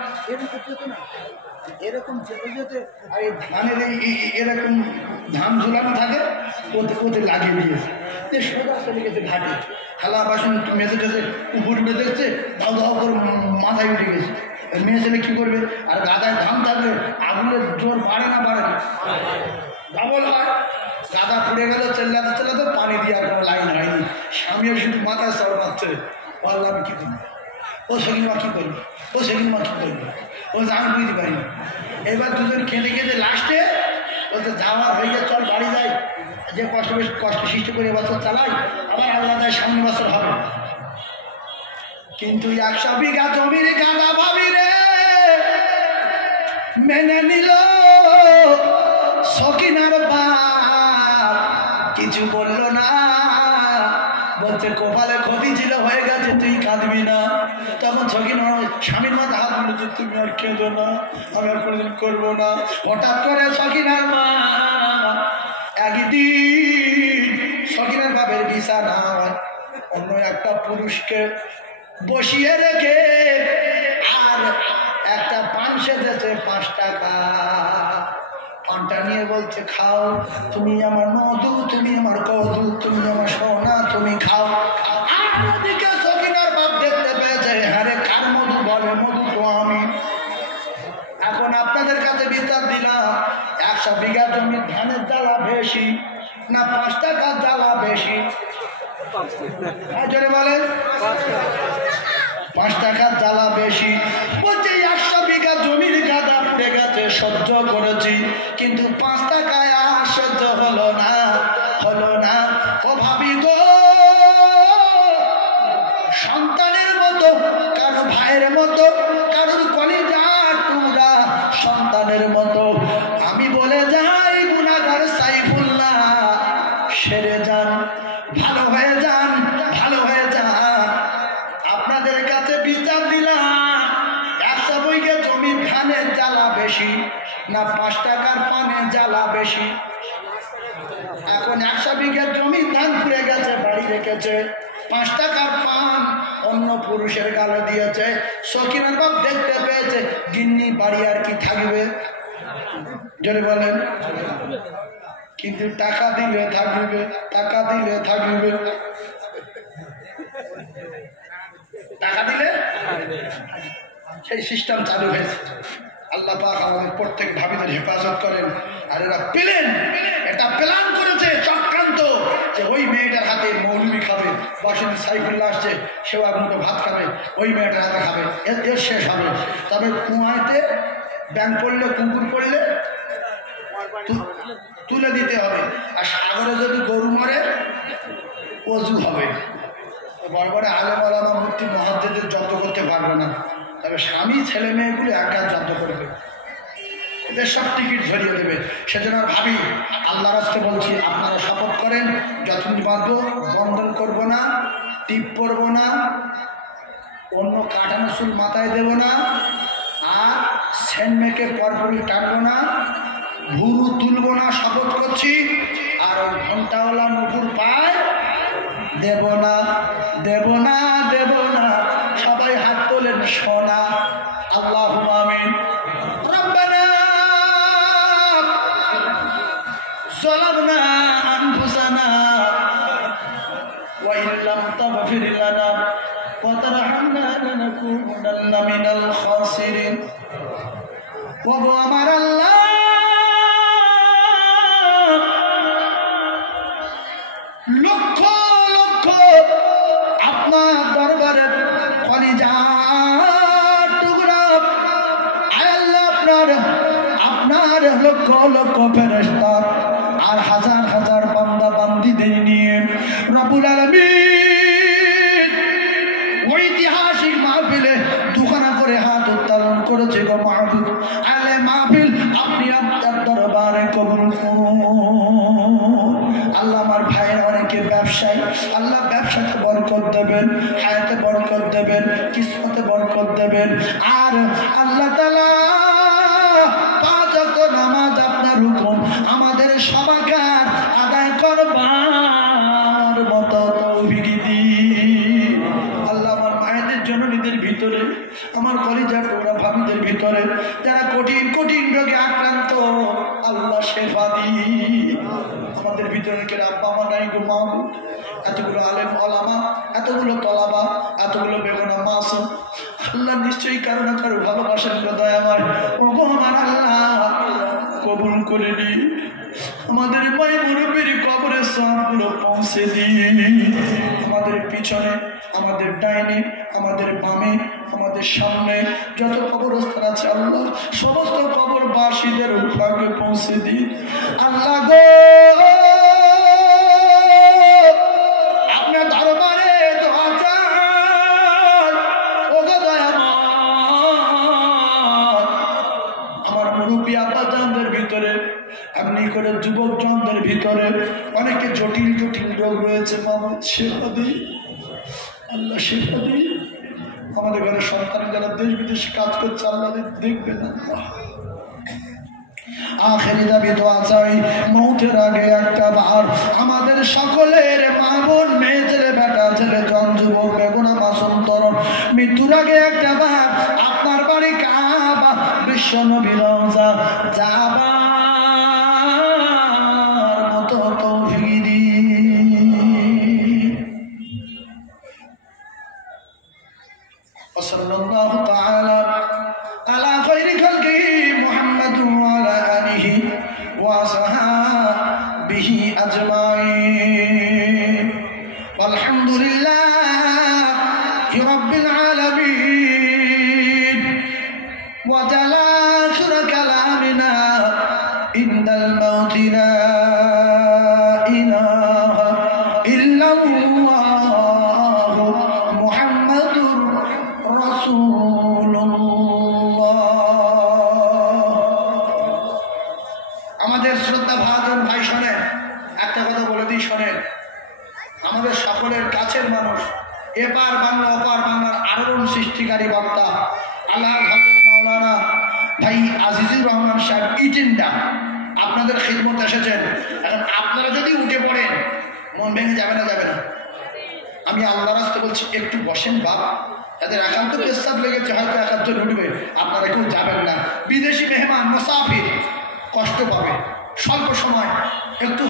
এরকম যেতে আর এই ধানের এরকম ধান ঝুলানো থাকে, কোতে লাগিয়ে দিয়েছে। সোজা চলে গেছে ঘাটে, থালা বাসন মেঝে টেঝে উপর উঠে দেখছে, ধাও ধাও করে মাথায় উঠে গেছে। মেয়ে ছেলে কী করবে? আর গাদায় ধান থাকলে আগুনের জোর বাড়ে না ডাবল হয়। গাদা পুড়ে গেল, চেল্লাতে পানি দিয়ে আর কোনো লাইন হয়নি। স্বামীও শুধু মাথায় চড় মারছে, বললাম আমি কী করবো, ও সেদিন মা কী করবো, ও আমি বুঝতে পারি না। এবার দুজন কেঁদে লাস্টে বলতে যাওয়া হয়ে যায়, চল বাড়ি যাই, যে কষ্ট সৃষ্টি করে বছর চালাই, আবার আল্লাহ দেয় সামনে বছর হবে। কিন্তু 100 বিঘা জমির গাদা ভাবি রে মেনে নিল সকিনার বাপ, কিছু বললো না, বলছে কপালে ক্ষতি ছিল, হয়ে গেছে, তুই কাঁদবি না। তখন সকিনা স্বামীর মাথা হাত বলে যে তুমি আর কেঁদো না, আমি আর কোনোদিন করবো না। হঠাৎ করে সকিনার মা একদিন সকিনার বাপের বিছানা অন্য একটা পুরুষকে বসিয়ে রেখে আর একটা পান সেজেছে 5 টাকা, পানটা নিয়ে বলছে খাও, তুমি আমার মধু, তুমি আমার কদু, তুমি আমার সোনা, তুমি খাও। আর ওদিকে সকিনার বাপ দেখতে পেয়েছে, হ্যাঁ কার মধু? বলে মধু তো আমি। এখন আপনাদের কাছে বিচার দিলাম, 100 বিঘা জমির ধানের জ্বালা বেশি না 5 টাকার জ্বালা বেশি? জোরে বলেন, 5 টাকার জ্বালা বেশি। বলছে 100 বিঘা জমির গাদা পুড়ে গেছে, সহ্য করেছি, কিন্তু 5 টাকায় আর সহ্য হলো না। ও ভাবি গো, সন্তানের মতো, কারো ভাইয়ের মতো, কারোর কলিজার টুকরা সন্তানের মতো আমি বলে যাই, গুনাহগার সাইফুল্লাহ সেরে যান, ভালো হয়ে যান। আপনাদের কাছে বিচার দিলাম, 100 বিঘা জমির ধানের জ্বালা বেশি না 5 টাকার পানের জ্বালা বেশি? এখন 100 বিঘা জমির ধান পুড়ে গেছে, বাড়ি রেখেছে, 5 টাকার পান অন্য পুরুষের গালে দিয়েছে। সকিনার বাপ দেখতে পেয়েছে, গিন্নি বাড়ি আর কি থাকবে? জোরে বলেন, কিন্তু টাকা দিলে থাকবে, টাকা দিলে থাকবে, টাকা দিলে সেই সিস্টেম চালু হয়েছে। আল্লাহ পাক আমাদের প্রত্যেক ভাবিদের হেফাজত করেন। আর এরা এটা প্ল্যান করেছে চক্রান্ত যে ওই মেয়েটার হাতে মৌলবি খাবে, বাসিনী সাইফুল্লাহ আসছে সেও আপনাকে ভাত খাবে, ওই মেয়েটার হাতে খাবে, এর শেষ হবে। তবে কুয়াতে ব্যাং পড়লে কুকুর পড়লে তুলে দিতে হবে। আর সাগরে যদি গরু মরে অজু হবে। বড় বড় আলেম আলামা মুফতি মুহাদ্দিসদের জব্দ করতে পারবে না, তবে স্বামী ছেলে মেয়েগুলো একা জব্দ করবে, এদের সব টিকিট ধরিয়ে দেবে। সেজন্য ভাবি আল্লাহ রাস্তে বলছি, আপনারা শপথ করেন যতদিন বাঁধবো বন্ধন করব না, টিপ পরবো না, অন্য কাটানো চুল মাথায় দেব না, আর সেন মেকে পরপরই টানবো না, ভুরু তুলবো না, শপথ করছি। আর ওই ঘন্টাওয়ালা নুপুর পায় দেব না, দেব না, দেব না। সবাই হাত তোলেন সোনা। আল্লাহুম্মা আমিন। রব্বানা যালামনা আনফুসানা ওয়া ইন লাম তাগফির লানা ওয়া তারহামনা লানাকুনান্না মিনাল খাসিরিন। ওগো আমার আল্লাহ, লক্ষ লক্ষ আপনার দরবারে কলিজার টুকরা, আল্লাহ আপনার লক্ষ লক্ষ ফেরেশতা আর হাজার হাজার বান্দা বান্দীদের নিয়ে রব্বুল আলামিন ঐতিহাসিক মাহফিলে দুখানা করে হাত উত্তোলন করেছে গো মাহবুব। আলে মাহফিল আপনি আপনার দরবারে কবুল করুন। আল্লাহ আমার ভাইয়ের অনেকে ব্যবসায়ী, আল্লাহ ব্যবসাতে বরকত দেবেন, হায়াতে বরকত দেবেন, কিসমতে বরকত দেবেন। আর আল্লাহ তাআলা পাঁচ ওয়াক্ত নামাজ আপনার হুকুম আমাদের সবাকার আদায় করবার মতো তৌফিক দিন। আল্লাহ আমার মায়েদের জননীদের ভিতরে, আমার কলিজার টুকরা ভাবিদের ভিতরে যারা কঠিন কঠিন রোগে আক্রান্ত, আল্লাহ শেফা দিন। আমাদের ভিতরে কে আব্বা মা নাই গো মাহবুব, এতগুলো আলেম ওলামা, এতগুলো তলাবা, এতগুলো বেগুনা মাসুম, আল্লাহ নিশ্চয়ই কারো না কারো ভালোবাসার দয়াময়। ওগো আমার আল্লাহ কবুল করে নি, আমাদের মাই মুরব্বির কবরে সবগুলো পৌঁছে দিয়ে, আমাদের পিছনে, আমাদের ডাইনে, আমাদের বামে, আমাদের সামনে যত কবরস্থান আছে আল্লাহ সমস্ত কবরবাসীদের ভাগ্যে পৌঁছে দিন। আল্লাহ গো আপনার দরবারে দোয়া চাই, ওগো দয়াময় আমার মুরব্বী আব্বাজানদের ভিতরে, এমনি করে যুবক জনদের ভিতরে অনেকে জটিল জটিল রোগ রয়েছে, মামুদ শেফা দিই, আল্লাহ শেফা দিই। আমাদের ঘরে সন্তান যারা দেশ বিদেশে কাজ করছে আল্লাহ দেখবেন। আখেরি দাবি দোয়া চাই, মৌতের আগে একটা বার আমাদের সকলের মা বোন, মেয়ে ছেলে, বেটা ছেলে, জন যুবক, বেগুনা মাসুম তরুণ, মৃত্যুর আগে একটা বার আপনার বাড়ি কাবা, বিশ্ব নবী রওজা যাবার মতো তৌফিক দিন। সাল্লাল্লাহু তাআলা আলা খায়রি খালকিহি মুহাম্মাদুন ওয়া আলা আলিহি ওয়া সাহবিহি আজমাইন। আলহামদুলিল্লাহি রাব্বিল আলামিন। ওয়া জালা আখির কালামিনা ইনদাল মাউতি লা ইলাহা ইল্লাল্লাহ মুহাম্মাদুর রাসূলুল্লাহ। আমাদের শ্রদ্ধা ভাজন ভাই শোনেন, একটা কথা বলে দিই শোনেন, আমাদের সকলের কাছের মানুষ, এপার বাংলা ওপার বাংলার আলোড়ন সৃষ্টিকারী বক্তা আল্লাহ হযরত মাওলানা ভাই আজিজুর রহমান সাহেব ইটিন্ডা আপনাদের খিদমত এসেছেন। এখন আপনারা যদি উঠে পড়েন মন ভেঙে যাবে না? যাবে না? আমি আল্লাহ রাস্তে বলছি একটু বসেন বাবা, তাদের একান্ত প্রস্তাব লেগেছে, হয়তো একাত্তর উঠবে, আপনারা কেউ যাবেন না। বিদেশি মেহমান মুসাফির কষ্ট পাবে, স্বল্প সময় একটু